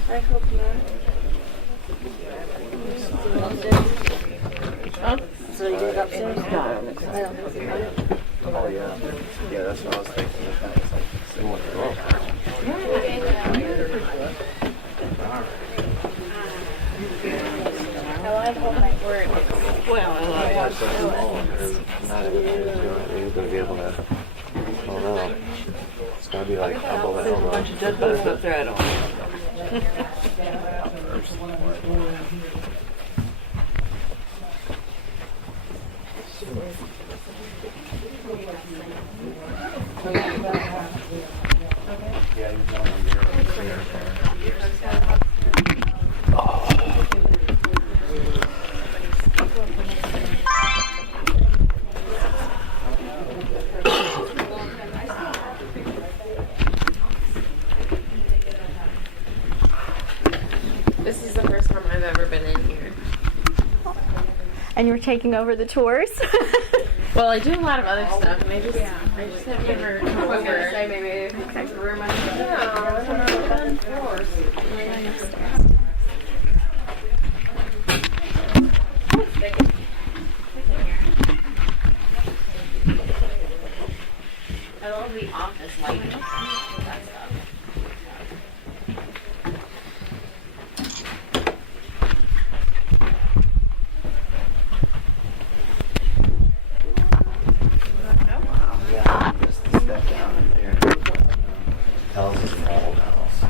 I hope not. Huh? So you get upstairs? No, I don't think so. I don't think so. Oh, yeah. Yeah, that's what I was thinking. It's like, they want to go. I want to hold my word. Well, I love Not everybody's doing it. You're going to be able to, I don't know. It's going to be like elbow to elbow. Bunch of dead bodies up there, I don't know. This is the first time I've ever been in here. And you're taking over the tours? Well, I do a lot of other stuff, and I just have never come over. Say maybe next room. I love the office lighting. That stuff. Yeah, just the step down in there. Tells us an old house.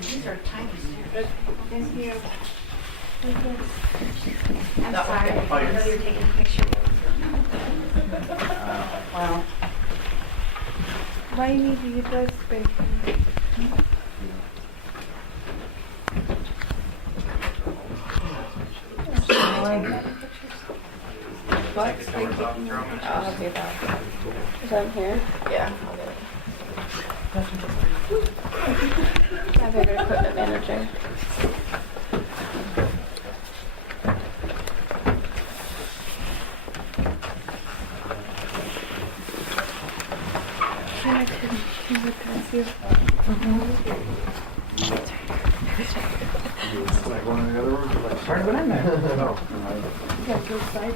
These are tiny stairs. Thank you. I'm sorry. I know you're taking a picture. Wow. Why you need to use those space? I'll do that. Is that here? Yeah. My favorite equipment manager. Can I pass you? Like one of the other ones? Like, Hard to go in there. no. You got good sight,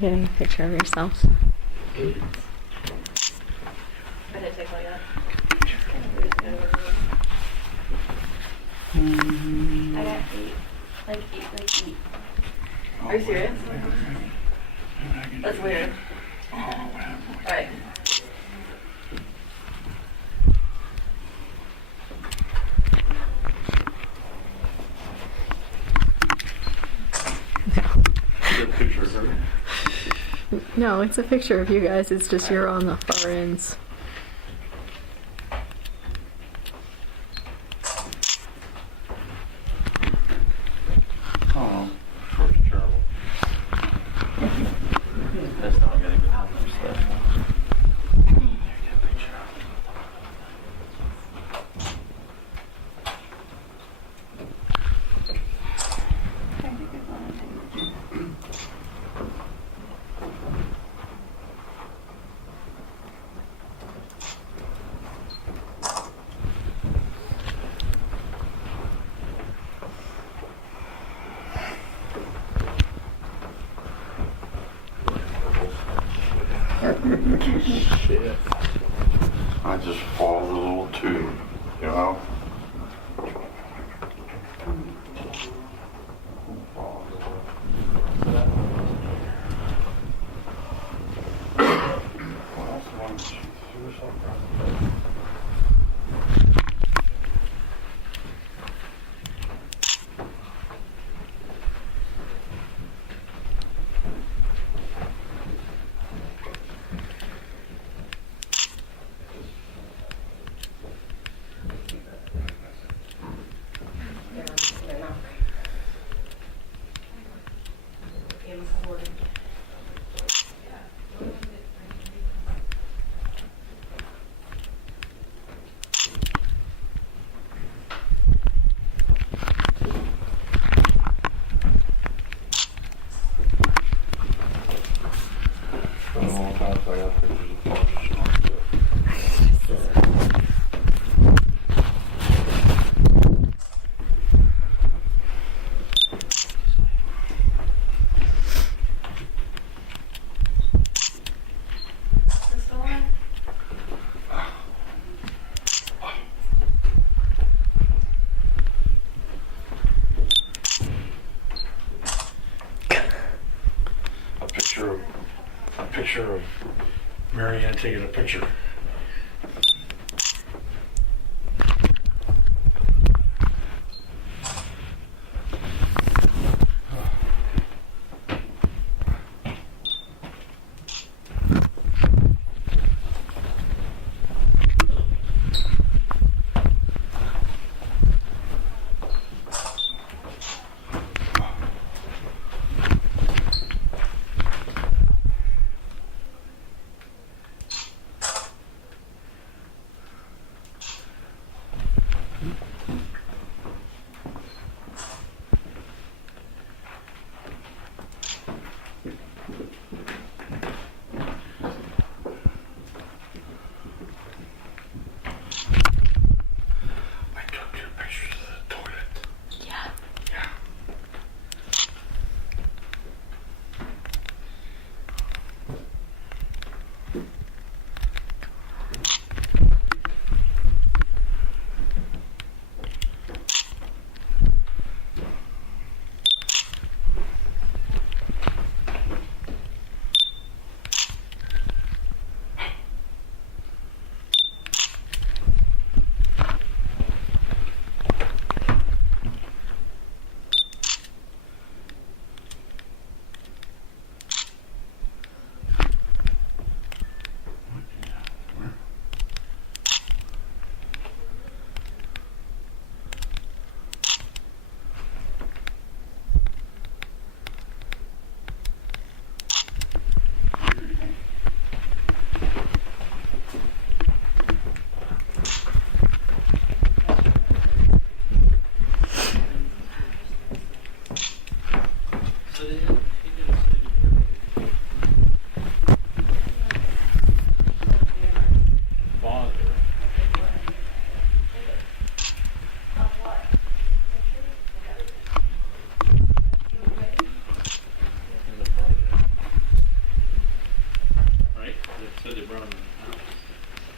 Getting a picture of yourself. I didn't take one yet. I got 8. Like 8. Are you serious? That's weird. Alright. No, it's a picture of you guys. It's just you're on the far ends. Oh, short's terrible. That's not gonna go down there, so that's Shit. I just followed a little tube, you know? A picture of Marianne taking a picture. they brought them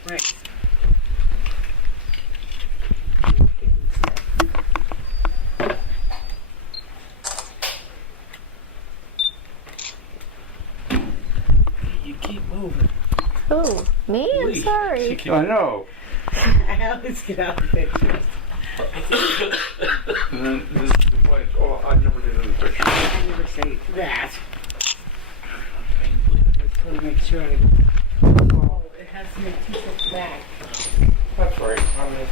in. Right. You keep moving. Oh, me? I'm sorry. I know. I always get out of pictures. And then this is the place. Oh, I never did any pictures. I never say that. Let's go to make sure I. Oh, it has to make 2 steps back. That's right. I mean,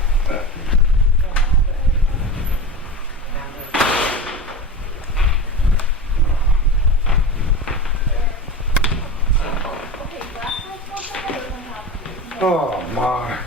oh my.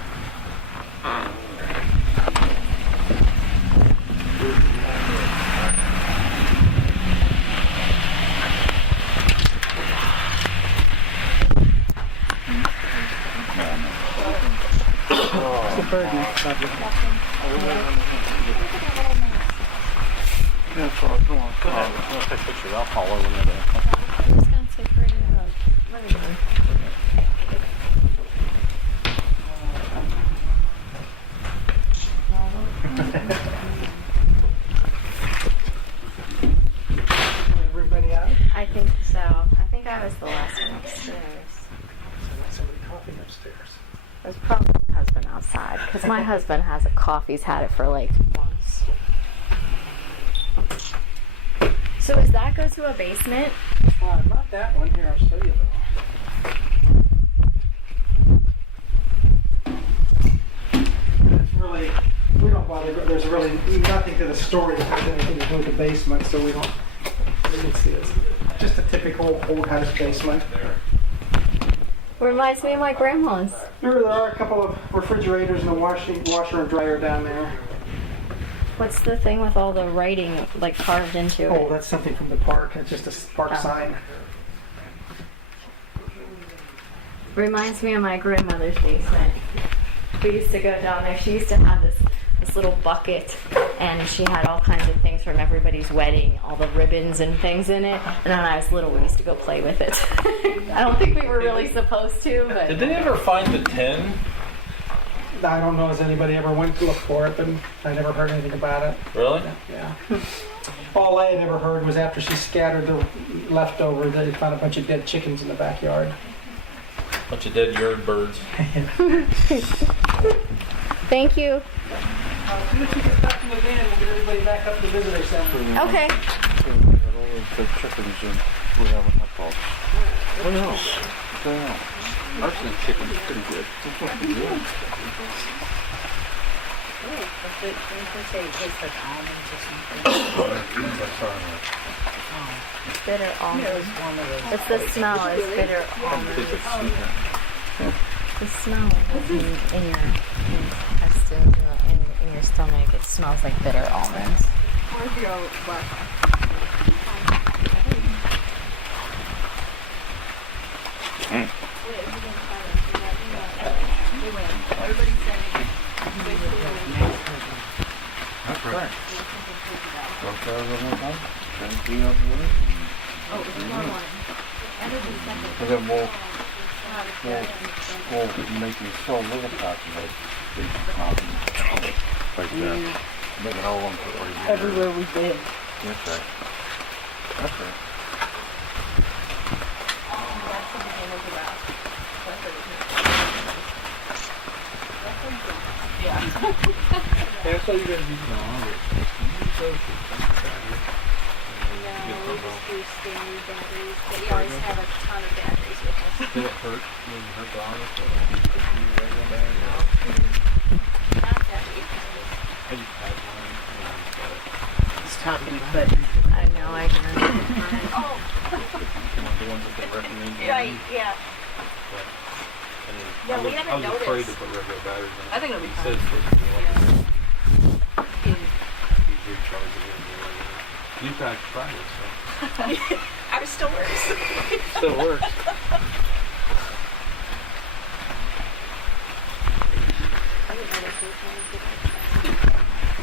Yeah, so come on. I'll take pictures. I'll follow when they're there. I'm just gonna sit right in the living room. Everybody out? I think so. I think I was the last one upstairs. Somebody coughing upstairs. There's probably my husband outside because my husband has a cough. He's had it for like months. So does that go to a basement? Not that one here. I'll show you though. It's really, we don't bother. There's really nothing to the story that has anything to do with the basement, so we don't. You can see it's just a typical old house basement. Reminds me of my grandma's. There are a couple of refrigerators and a washer and dryer down there. What's the thing with all the writing like carved into Oh, it? that's something from the park. It's just a park sign. Reminds me of my grandmother's basement. We used to go down there. She used to have this little bucket, and she had all kinds of things from everybody's wedding, all the ribbons and things in it. And when I was little, we used to go play with it. I don't think we were really supposed to, but Did they ever find the 10? I don't know if anybody ever went to look for it, but I never heard anything about it. Really? Yeah. All I had ever heard was after she scattered the leftover, they found a bunch of dead chickens in the backyard. Bunch of dead yard birds. thank you. As soon as she gets back in the van, we'll get everybody back up to the visitor center. Okay. The chickens we have in hot dogs. Oh no. Yeah. Our chicken's pretty good. It's fucking good. Bitter almond. It's the smell. It's bitter almond. The smell in your intestines, in your stomach. It smells like bitter almonds. That's right. And then we'll make you sell little patch of those big right there. Make it all one for right here. Everywhere we did. That's right. That's right. That's all you guys need to know. We always have a ton of batteries with us. Did it hurt when her dog was Not that we He's talking, but I know. I can. the ones that they recommend. Right, yeah. Yeah, we haven't I was afraid noticed. to put regular batteries in. I think it'll be He fine. said he's rechargeable. You guys tried it, so. Ours still works. Still works.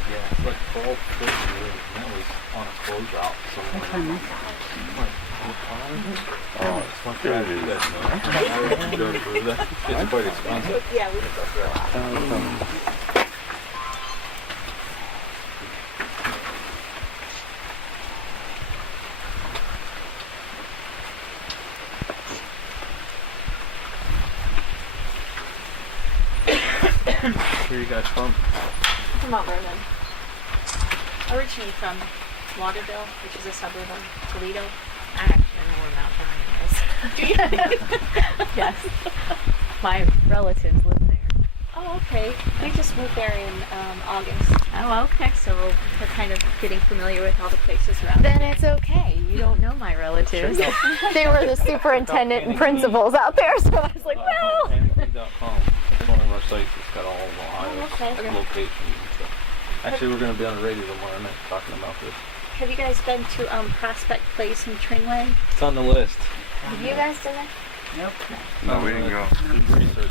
Yeah, it's like 12 foot. That was on a closeout. So like, Oh, it's not bad. It's quite expensive. Yeah, we could go through a lot. Where are you guys from? From Mount Vernon. Originally from Waterville, which is a suburb of Toledo. I actually know where Mount Vernon is. Do you? Yes. My relatives live there. Oh, okay. We just moved there in August. Oh, okay. So we're kind of getting familiar with all the places around. Then it's okay. You don't know my relatives. They were the superintendent and principals out there, so I was like, well. Anything.com. It's one of our sites. It's got all of Ohio's okay. locations and stuff. Actually, we're going to be on the radio tomorrow night talking about this. Have you guys been to Prospect Place in Tringway? It's on the list. Have you guys done that? Nope. No, we didn't go. Research.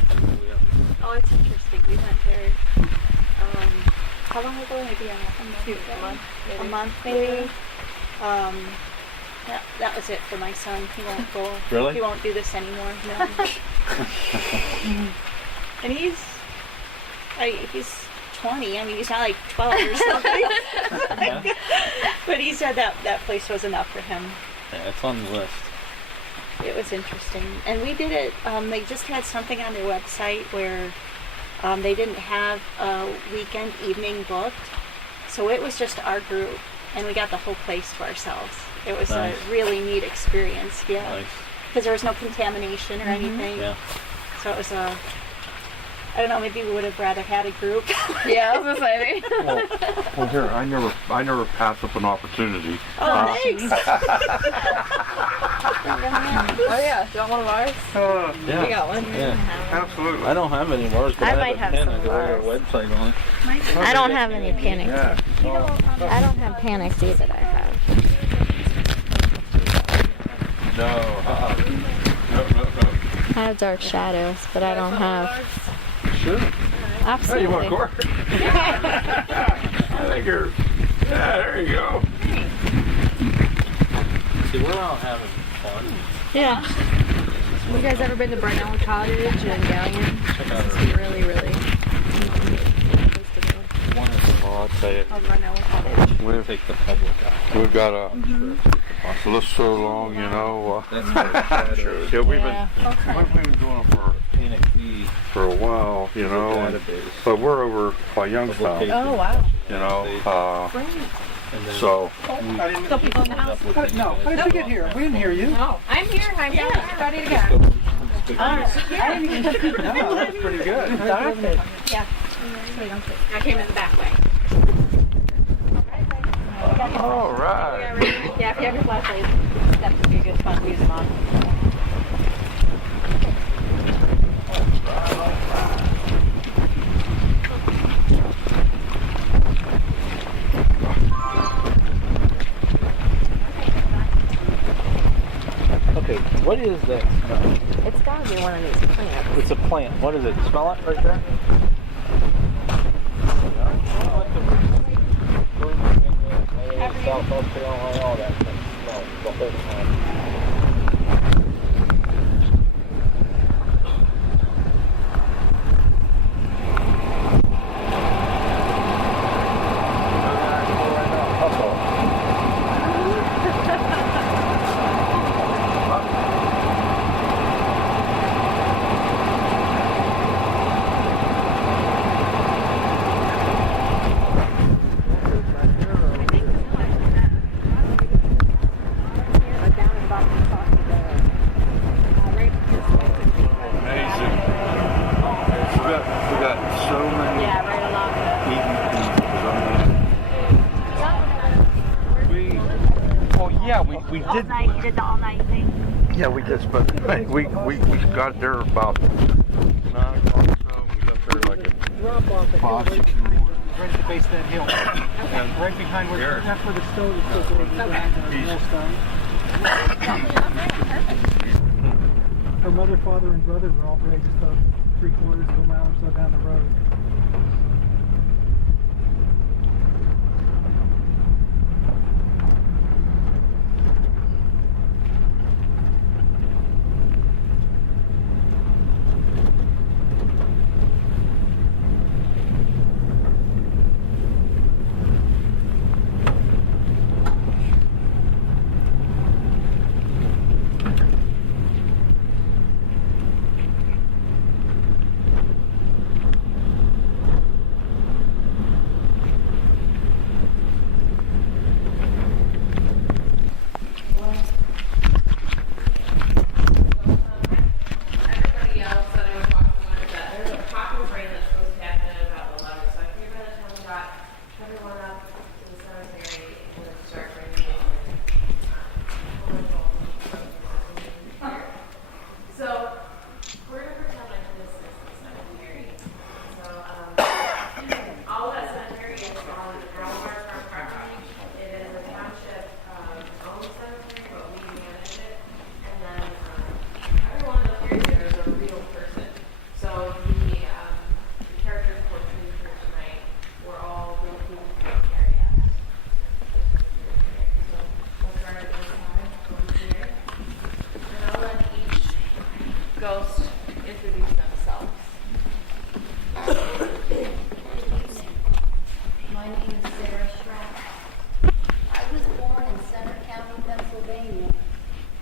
Oh, it's interesting. We went there. How long ago? Maybe a month, maybe. That was it for my son. He won't go. Really? He won't do this anymore. No. And he's 20. I mean, he's not like 12 or something. Yeah. But he said that place was enough for him. Yeah, it's on the list. It was interesting. And we did it, they just had something on their website where they didn't have a weekend evening booked. So it was just our group, and we got the whole place to ourselves. It was Nice. a really neat experience, yeah. Nice. Because there was no contamination or anything. Yeah. So it was I don't know, maybe we would have rather had a group. Yeah, I was gonna say. Well, here, I never pass up an opportunity. Oh, thanks. Oh yeah, do you want one of ours? Yeah. We got one. Yeah, absolutely. I don't have any bars, but I I might have have a pen. some I go to bars. their website on it. I don't have any panics. Yeah. I don't have panics either. I have. No. I have dark shadows, but I don't have. Sure. Absolutely. You want a quart? I think you're. Yeah, there you go. See, we're all having fun. Yeah. You guys ever been to Brunel Cottage and Galleon? Check out It's our really, really one. I'll tell you. Brunel Cottage. We'll take the public out. We've got a list so long, you know. Yeah, we've been doing it for a while, you know. But we're over by Youngstown, Oh, wow. you know. So I didn't, So people in the house? no, how did you get here? We didn't hear you. Oh, I'm here. I'm here. Ready to go. No, that's pretty good. Yeah. I came in the back way. all right. Yeah, if you have your flashlight, that would be a good spot to use them on. Okay, what is that smell? It's gotta be one of these plants. It's a plant. What is it? Smell it right there? South Carolina, all that thing smells the whole time. We did. All night, you did the all night thing? Yeah, we just, but we got there about 9 o'clock, so we got there like at 5, 6 in the morning. Right at the base of that hill. Okay. Right behind where, that's where the stove is supposed to be. Her mother, father, and brother were all buried just about 3/4 of a mile or so down the road. introduce themselves. My name is Sarah Schrapp. I was born in Center County, Pennsylvania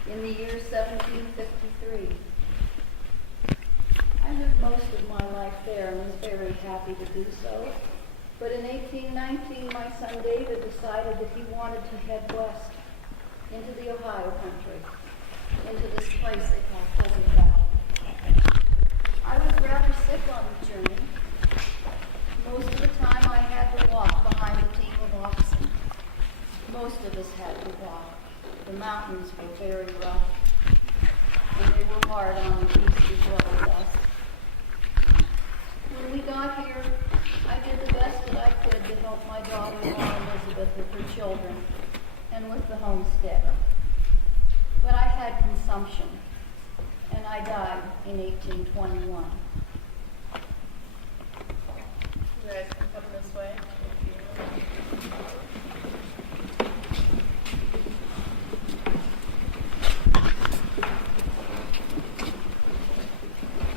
in the year 1753. I lived most of my life there and was very happy to do so. But in 1819, my son David decided that he wanted to head west into the Ohio country, into this place they call Pleasant Valley. I was rather sick on the journey. Most of the time I had to walk behind a team of oxen. Most of us had to walk. The mountains were very rough, and they were hard on the beast as well as us. When we got here, I did the best that I could to help my daughter-in-law Elizabeth with her children and with the homestead. But I had consumption, and I died in 1821. You guys can come this way.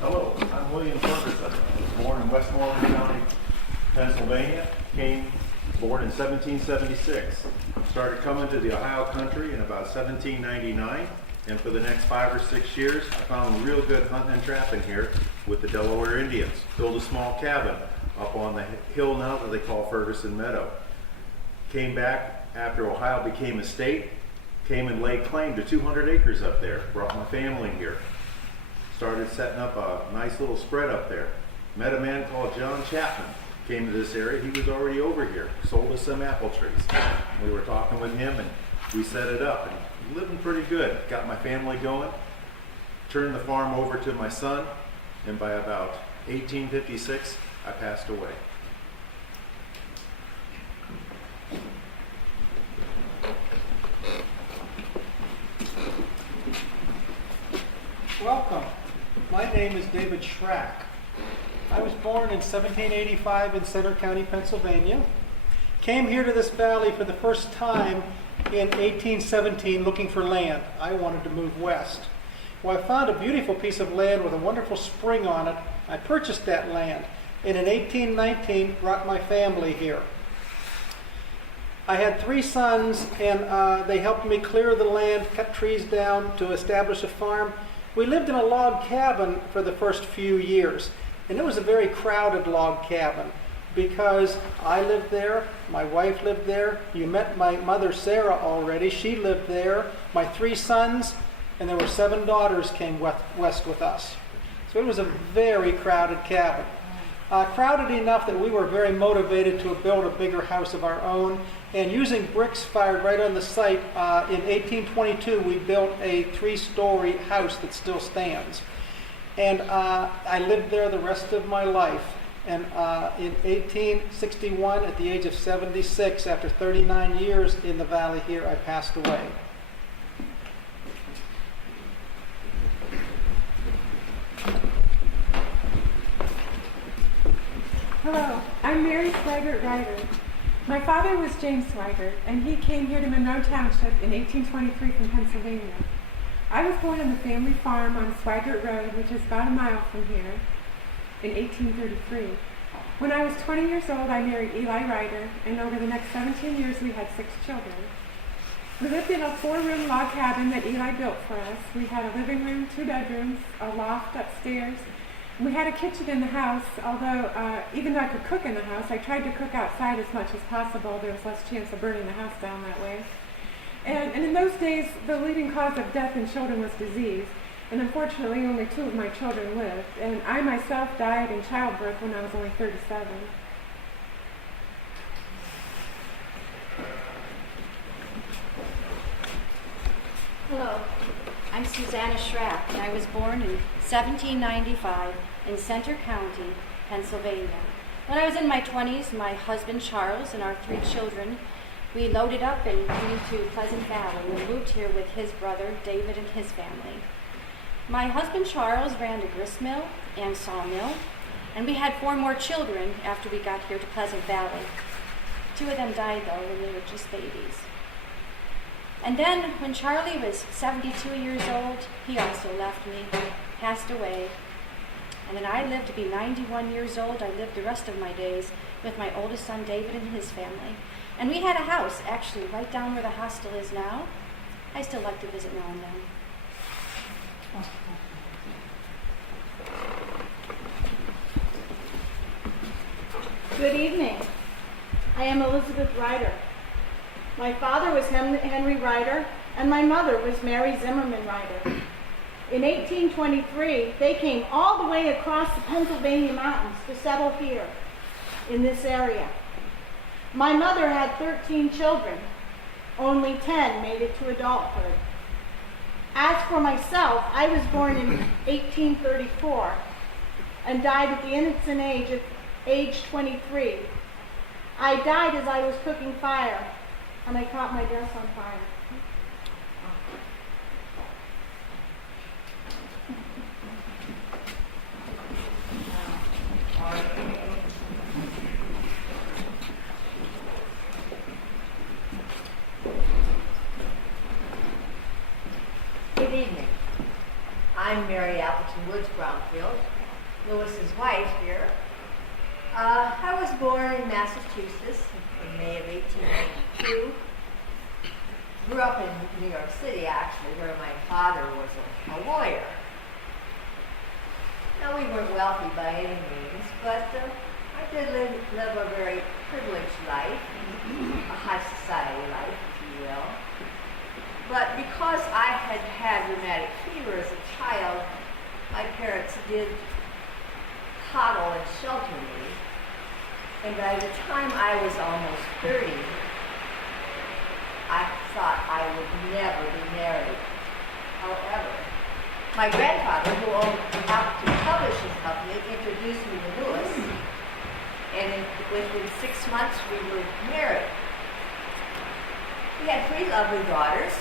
Hello, I'm William Ferguson. I was born in Westmoreland County, Pennsylvania. Born in 1776. Started coming to the Ohio country in about 1799. And for the next 5 or 6 years, I found real good hunting and trapping here with the Delaware Indians. Built a small cabin up on the hill now that they call Ferguson Meadow. Came back after Ohio became a state, came and laid claim to 200 acres up there. Brought my family here. Started setting up a nice little spread up there. Met a man called John Chapman. Came to this area. He was already over here. Sold us some apple trees. We were talking with him and we set it up. And living pretty good. Got my family going. Turned the farm over to my son. And by about 1856, I passed away. Welcome. My name is David Schrack. I was born in 1785 in Center County, Pennsylvania. Came here to this valley for the first time in 1817 looking for land. I wanted to move west. Well, I found a beautiful piece of land with a wonderful spring on it. I purchased that land, and in 1819 brought my family here. I had 3 sons, and they helped me clear the land, cut trees down to establish a farm. We lived in a log cabin for the first few years, and it was a very crowded log cabin because I lived there, my wife lived there, you met my mother Sarah already, she lived there, my 3 sons, and there were 7 daughters came west with us. So it was a very crowded cabin. Crowded enough that we were very motivated to build a bigger house of our own, and using bricks fired right on the site, in 1822 we built a 3-story house that still stands. And I lived there the rest of my life. And in 1861, at the age of 76, after 39 years in the valley here, I passed away. Hello, I'm Mary Swigert Ryder. My father was James Swigert, and he came here to Monroe Township in 1823 from Pennsylvania. I was born on the family farm on Swigert Road, which is about a mile from here, in 1833. When I was 20 years old, I married Eli Ryder, and over the next 17 years, we had 6 children. We lived in a 4-room log cabin that Eli built for us. We had a living room, 2 bedrooms, a loft upstairs. We had a kitchen in the house, although even though I could cook in the house, I tried to cook outside as much as possible. There was less chance of burning the house down that way. And in those days, the leading cause of death in children was disease. And unfortunately, only 2 of my children lived. And I myself died in childbirth when I was only 37. Hello, I'm Susanna Schrapp, and I was born in 1795 in Center County, Pennsylvania. When I was in my 20s, my husband Charles and our 3 children, we loaded up and came to Pleasant Valley and moved here with his brother David and his family. My husband Charles ran a grist mill and sawmill, and we had 4 more children after we got here to Pleasant Valley. 2 of them died though when they were just babies. And then when Charlie was 72 years old, he also left me, passed away, And then I lived to be 91 years old. I lived the rest of my days with my oldest son, David, and his family. And we had a house, actually, right down where the hostel is now. I still like to visit now and then. Good evening. I am Elizabeth Ryder. My father was Henry Ryder, and my mother was Mary Zimmerman Ryder. In 1823, they came all the way across the Pennsylvania mountains to settle here, in this area. My mother had 13 children. Only 10 made it to adulthood. As for myself, I was born in 1834 and died at the innocent age of age 23. I died as I was cooking fire, and I caught my dress on fire. Good evening. I'm Mary Appleton Woods Brownfield, Lewis's wife here. I was born in Massachusetts in May of 1892. Grew up in New York City, actually, where my father was a lawyer. Now, we weren't wealthy by any means, but I did live a very privileged life, a high society life, if you will. But because I had had rheumatic fever as a child, my parents did coddle and shelter me. And by the time I was almost 30, I thought I would never be married. However, my grandfather, who happened to publish his company, introduced me to Lewis, and within 6 months we were married. We had 3 lovely daughters,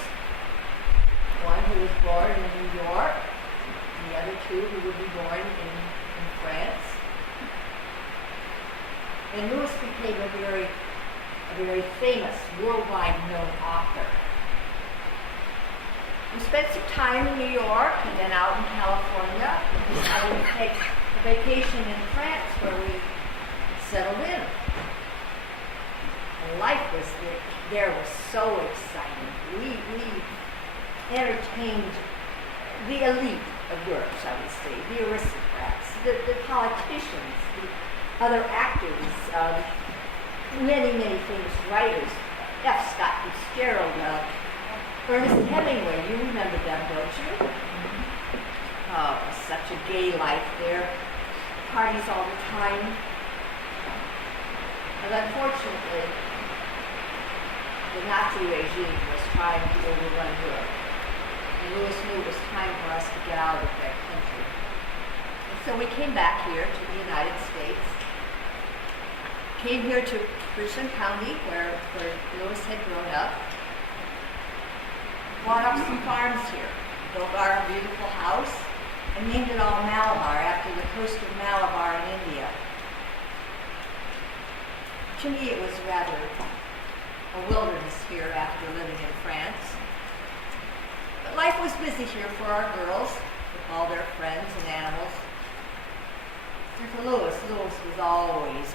one who was born in New York, and the other 2 who would be born in France. And Lewis became a very famous, worldwide known author. We spent some time in New York and then out in California. We decided to take a vacation in France where we settled in. And life there was so exciting. We entertained the elite of Europe, shall we say, the aristocrats, the politicians, the other actors, many famous writers, F. Scott Fitzgerald, Ernest Hemingway. You remember them, don't you? Oh, it was such a gay life there. Parties all the time. And unfortunately, the Nazi regime was trying to overrun Europe. And Lewis knew it was time for us to get out of that country. And so we came back here to the United States. Came here to Richland County, where Lewis had grown up. Bought up some farms here. Built our beautiful house and named it all Malabar, after the coast of Malabar in India. To me, it was rather a wilderness here after living in France. But life was busy here for our girls, with all their friends and animals. And for Lewis was always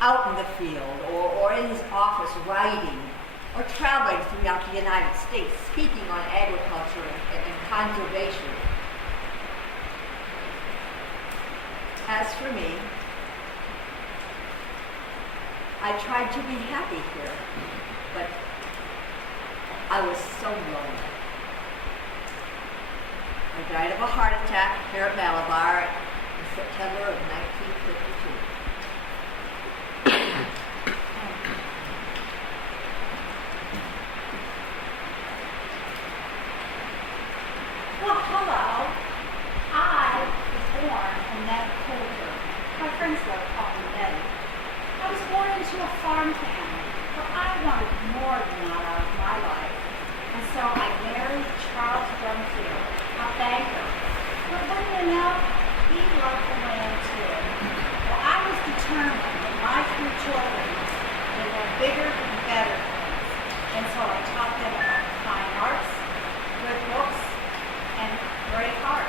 out in the field or in his office writing or traveling throughout the United States, speaking on agriculture and conservation. As for me, I tried to be happy here, but I was so lonely. I died of a heart attack here at Malabar in September of 1952. Well, hello. I was born in Ned Coulter. My friends love to call me Nettie. I was born into a farm family, but I wanted more than that out of my life. And so I married Charles Brownfield, a banker. But wouldn't you know, he loved the land too. Well, I was determined that my 3 children would have bigger and better things. And so I taught them about the fine arts, good books, and great heart.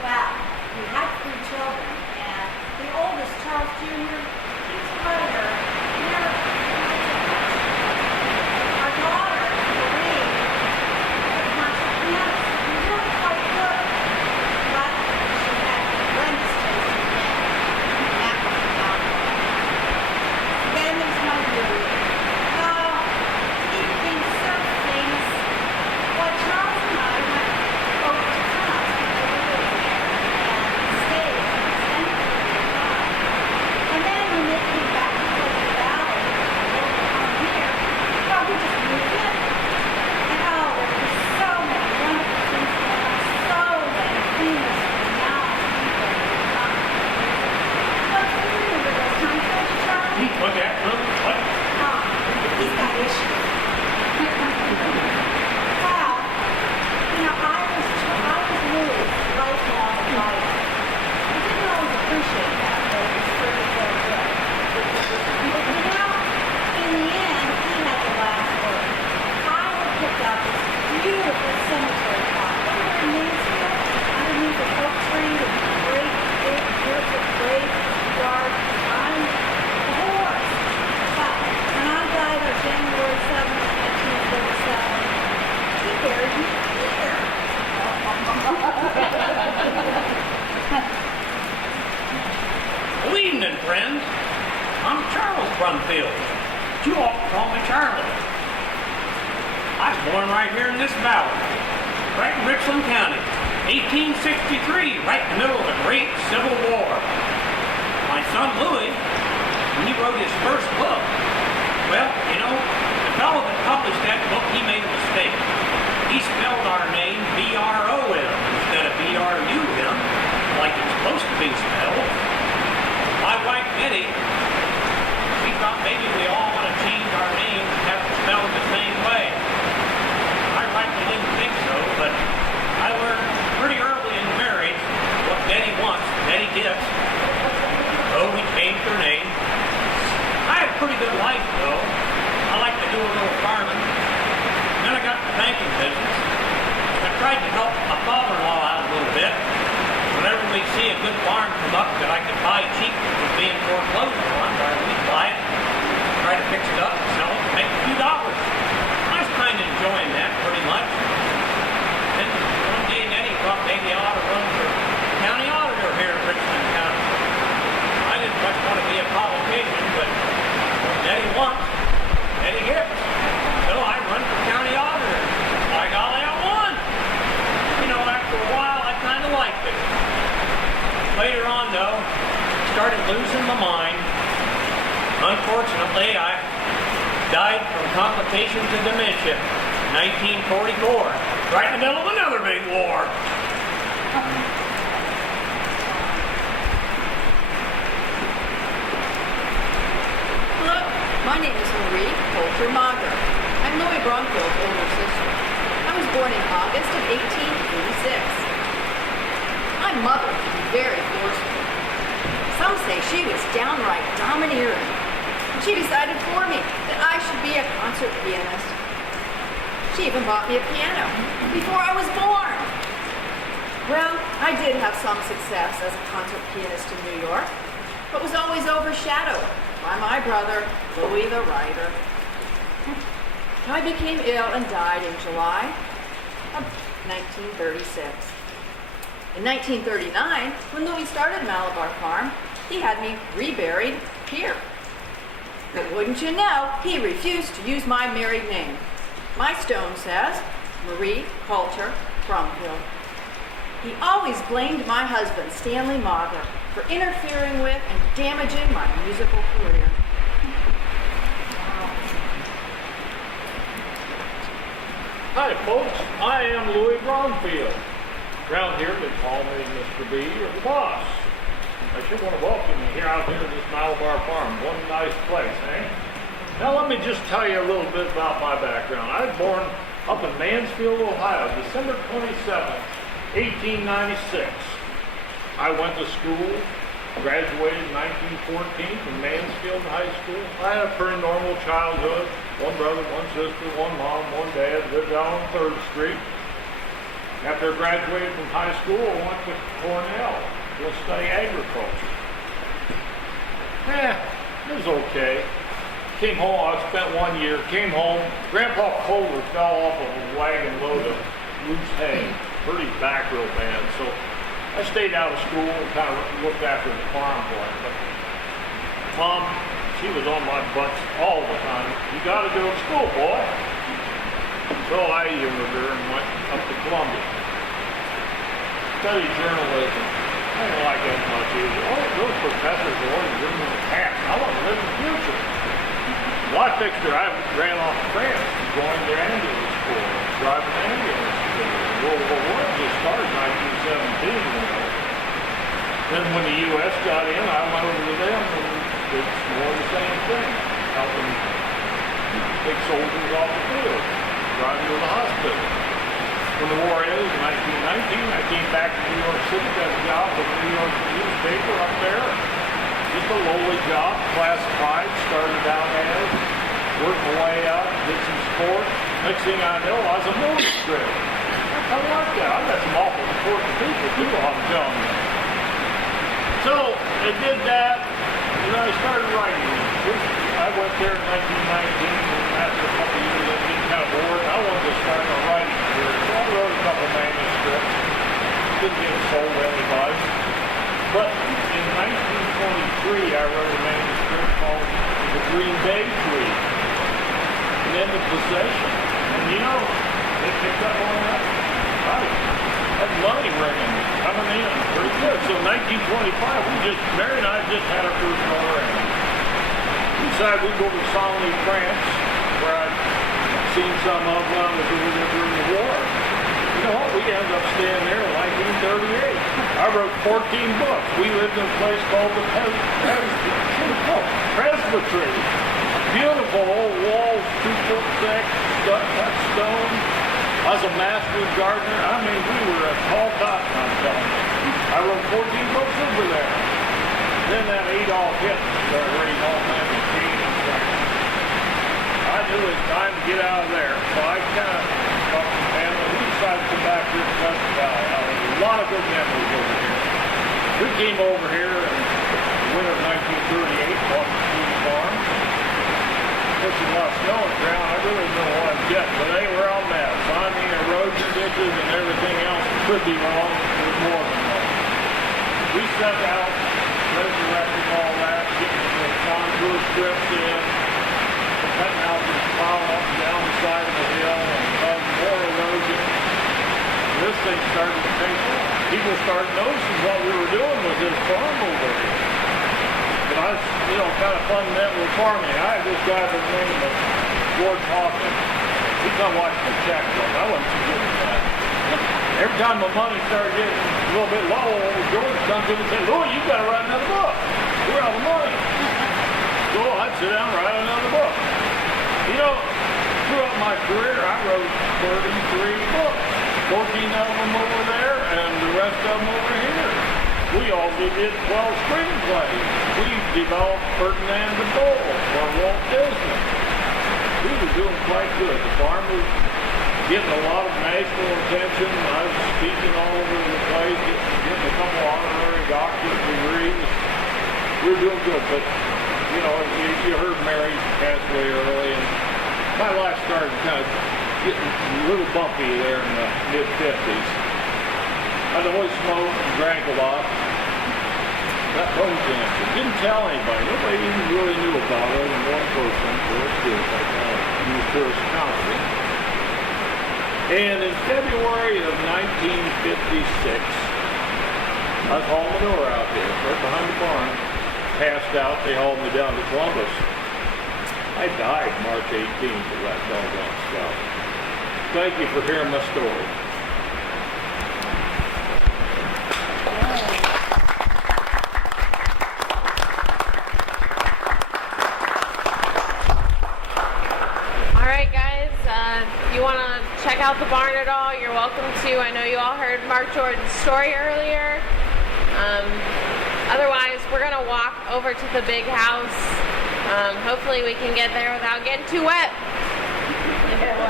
Well, we had children, and the oldest, Charles Jr., keeps cutting her. Our daughter, Marie, wants to pianist. She's really quite good, but she had horrendous taste in piano. That was a problem. Then there's my Louis. Oh, he became so famous. Well, Charles and I went over to France because we lived there and stayed and spent a period of time. And then when they came back to the valley, over down here, well, we just moved in. And oh, there were so many wonderful things going on, so many famous renowned people in the town. But do you remember those times, don't you, Charlie? What's that? What? Oh, he's got issues. Well, you know, I was Louis' lifelong advisor. I didn't always appreciate that, but it was pretty good. But you know, in the end, he had the last word. I had picked out this beautiful cemetery plot over in Mansfield, underneath the oak tree with a great, big, beautiful grave yard. I'm a horse. But when I died on January 7th, 1937, he buried me here. Good evening, friends. I'm Charles Brownfield. You all call me Charlie. I was born right here in this valley, right in Richland County, 1863, right in the middle of the Great Civil War. My son Louis, when he wrote his first book, well, you know, the fellow that published that book, he made a mistake. He spelled our name B-R-O-M instead of B-R-U-M, like it's supposed to be spelled. My wife Betty, we thought maybe we all want to change our names and have it spelled the same way. I rightly didn't think so, but I learned pretty early in marriage what Betty wants, Betty gets. So we changed her name. I had a pretty good life, though. I like to do a little farming. Then I got the banking business. I tried to help my father-in-law out a little bit. Whenever we see a good farm come up that I could buy cheap that was being foreclosed on, we'd buy it, try to fix it up and sell it, make a few dollars. I was kind of enjoying that pretty much. Then one day Nettie thought maybe I ought to run for county auditor here in Richland County. I didn't much want to be a politician, but what Nettie wants, Nettie gets. So I run for county auditor. By golly, I won. You know, after a while, I kind of liked it. Later on, though, I started losing my mind. Unfortunately, I died from complications of dementia in 1944, right in the middle of another big war. Hello, my name is Marie Coulter Mager. I'm Louis Brownfield's older sister. I was born in August of 1886. My mother was very forceful. Some say she was downright domineering. And she decided for me that I should be a concert pianist. She even bought me a piano before I was born. Well, I did have some success as a concert pianist in New York, but was always overshadowed by my brother, Louis the Ryder. I became ill and died in July of 1936. In 1939, when Louis started Malabar Farm, he had me reburied here. But wouldn't you know, he refused to use my married name. My stone says Marie Coulter Brownfield. He always blamed my husband, Stanley Mager, for interfering with and damaging my musical career. Hi folks, I am Louis Brownfield. Around here they call me Mr. B or the boss. I should want to welcome you here out here to this Malabar Farm. One nice place, eh? Now let me just tell you a little bit about my background. I was born up in Mansfield, Ohio, December 27th, 1896. I went to school, graduated in 1914 from Mansfield High School. I had a pretty normal childhood. One brother, one sister, one mom, one dad, lived out on 3rd Street. After I graduated from high school, I went to Cornell. We'll study agriculture. It was okay. Came home, I spent 1 year, came home. Grandpa Kohler fell off of a wagon load of loose hay. Pretty back real bad. So I stayed out of school and kind of looked after the farm for him. But Mom, she was on my butt all the time. You got to go to school, boy. So I humored her and went up to Columbia. Studied journalism. I didn't like it as much either. Oh, those professors are always living in the past. I want to live in the future. Well, I fixed her. I ran off to France, joined their ambulance corps, driving an ambulance. World War I just started in 1917. Then when the U.S. got in, I went over to them and did more of the same thing, helping take soldiers off the field, driving to the hospital. When the war ended in 1919, I came back to New York City, got a job with the New York newspaper up there. Just a lowly job, classified, started out as, worked my way up, did some sports. Next thing I know, I was a movie script. I like that. I got some awful important people too, I'm telling you. So, I did that, and I started writing. I went there in 1919, and after a couple of years, I was getting kind of bored. I wanted to start a writing career, so I wrote a couple of manuscripts. Didn't get sold to anybody. But in 1923, I wrote a manuscript called The Green Bay Tree, and then The Possession. And you know, they picked up on that. That money ringing, coming in, pretty good. So 1925, Mary and I just had our first daughter. We decided we'd go to Cely, France, where I'd seen some of when I was over there during the war. You know what? We ended up staying there in 1938. I wrote 14 books. We lived in a place called the Presbytery. Beautiful old walls, 2 foot thick, cut stone. I was a master gardener. I mean, we were a tall cotton, I'm telling you. I wrote 14 books over there. Then that Adolf Hitler started raiding all kinds of machines and things. I knew it was time to get out of there. So I kind of got some family. We decided to come back here to Pleasant Valley. Now, there's a lot of good memories over here. We came over here in the winter of 1938, bought the Ceely Farm. There's a lot of snow on the ground. I really don't know what I'm getting, but they were all mess. I mean, erosion ditches and everything else could be wrong. It was more than wrong. We set out, resurrecting all that, getting the contour strips in, cutting out the pile up and down the side of the hill, and causing more erosion. This thing started to take off. People started noticing what we were doing with this farm over here. But I was, kind of fundamental farming. I had this guy by the name of George Hawkins. He come watch the checkbook. I wasn't too good at that. Every time my money started getting a little bit low, George comes in and says, "Louis, you got to write another book. We're out of money." So I'd sit down and write another book. Throughout my career, I wrote 33 books. 14 of them over there, and the rest of them over here. We also did 12 screenplays. We developed Ferdinand the Bull for Walt Disney. We were doing quite good. The farm was getting a lot of national attention. I was speaking all over the place, getting a couple honorary doctorate degrees. We were doing good, but you heard Mary passed away early, and my life started kind of getting a little bumpy there in the mid-50s. I'd always smoked and drank a lot. Got bone cancer. Didn't tell anybody. Nobody even really knew about it. And one person, George Stewart, I kind of used her as counseling. And in February of 1956, I was hauling manure out there, right behind the barn. Passed out. They hauled me down to Columbus. I died March 18th of that doggone stuff. Thank you for hearing my story. All right, guys, if you want to check out the barn at all, you're welcome to. I know you all heard Mark Jordan's story earlier. Otherwise, we're going to walk over to the big house. Hopefully we can get there without getting too wet.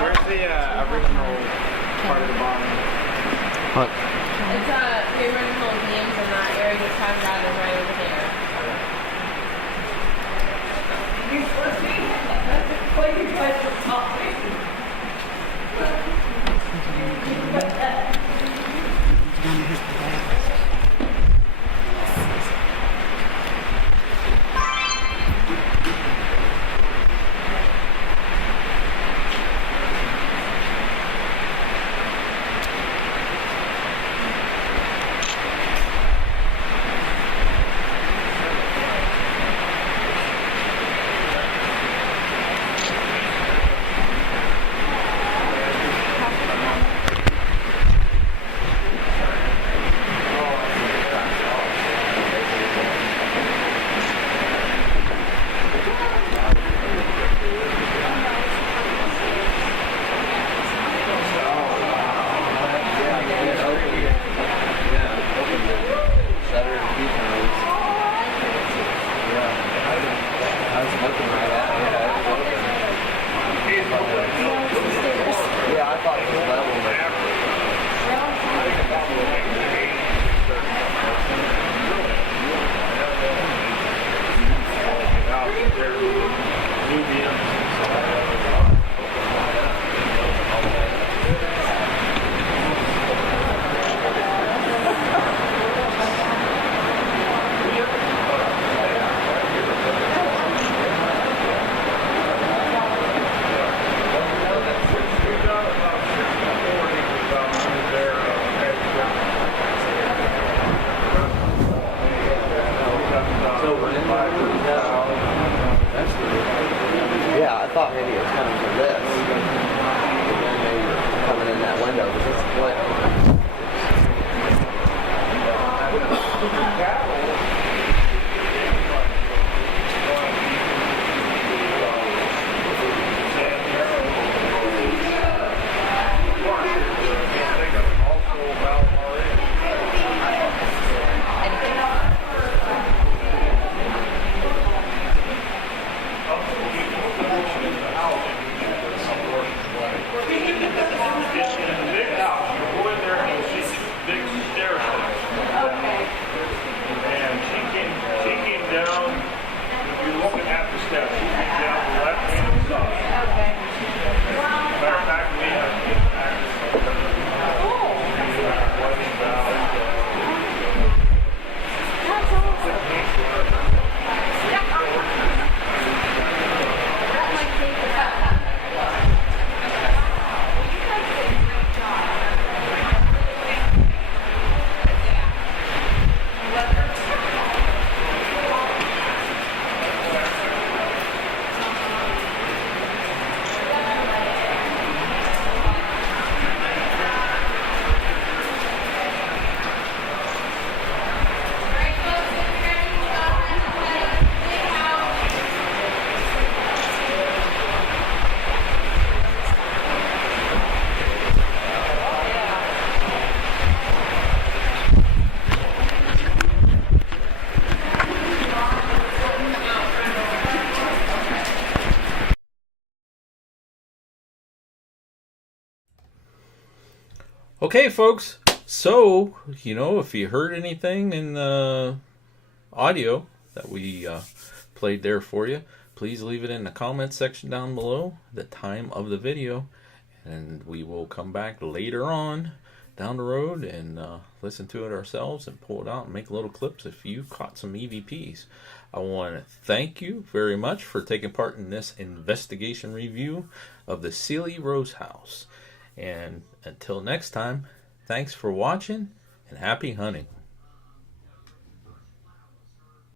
Where's the original part of the barn? It's the original beams in that area thought maybe it was coming from this. And then maybe coming in that window, but this split. Okay, folks. So, if you heard anything in the audio that we played there for you, please leave it in the comments section down below, the time of the video, and we will come back later on down the road and listen to it ourselves and pull it out and make little clips if you caught some EVPs. I want to thank you very much for taking part in this investigation review of the Ceely Rose House. And until next time, thanks for watching and happy hunting.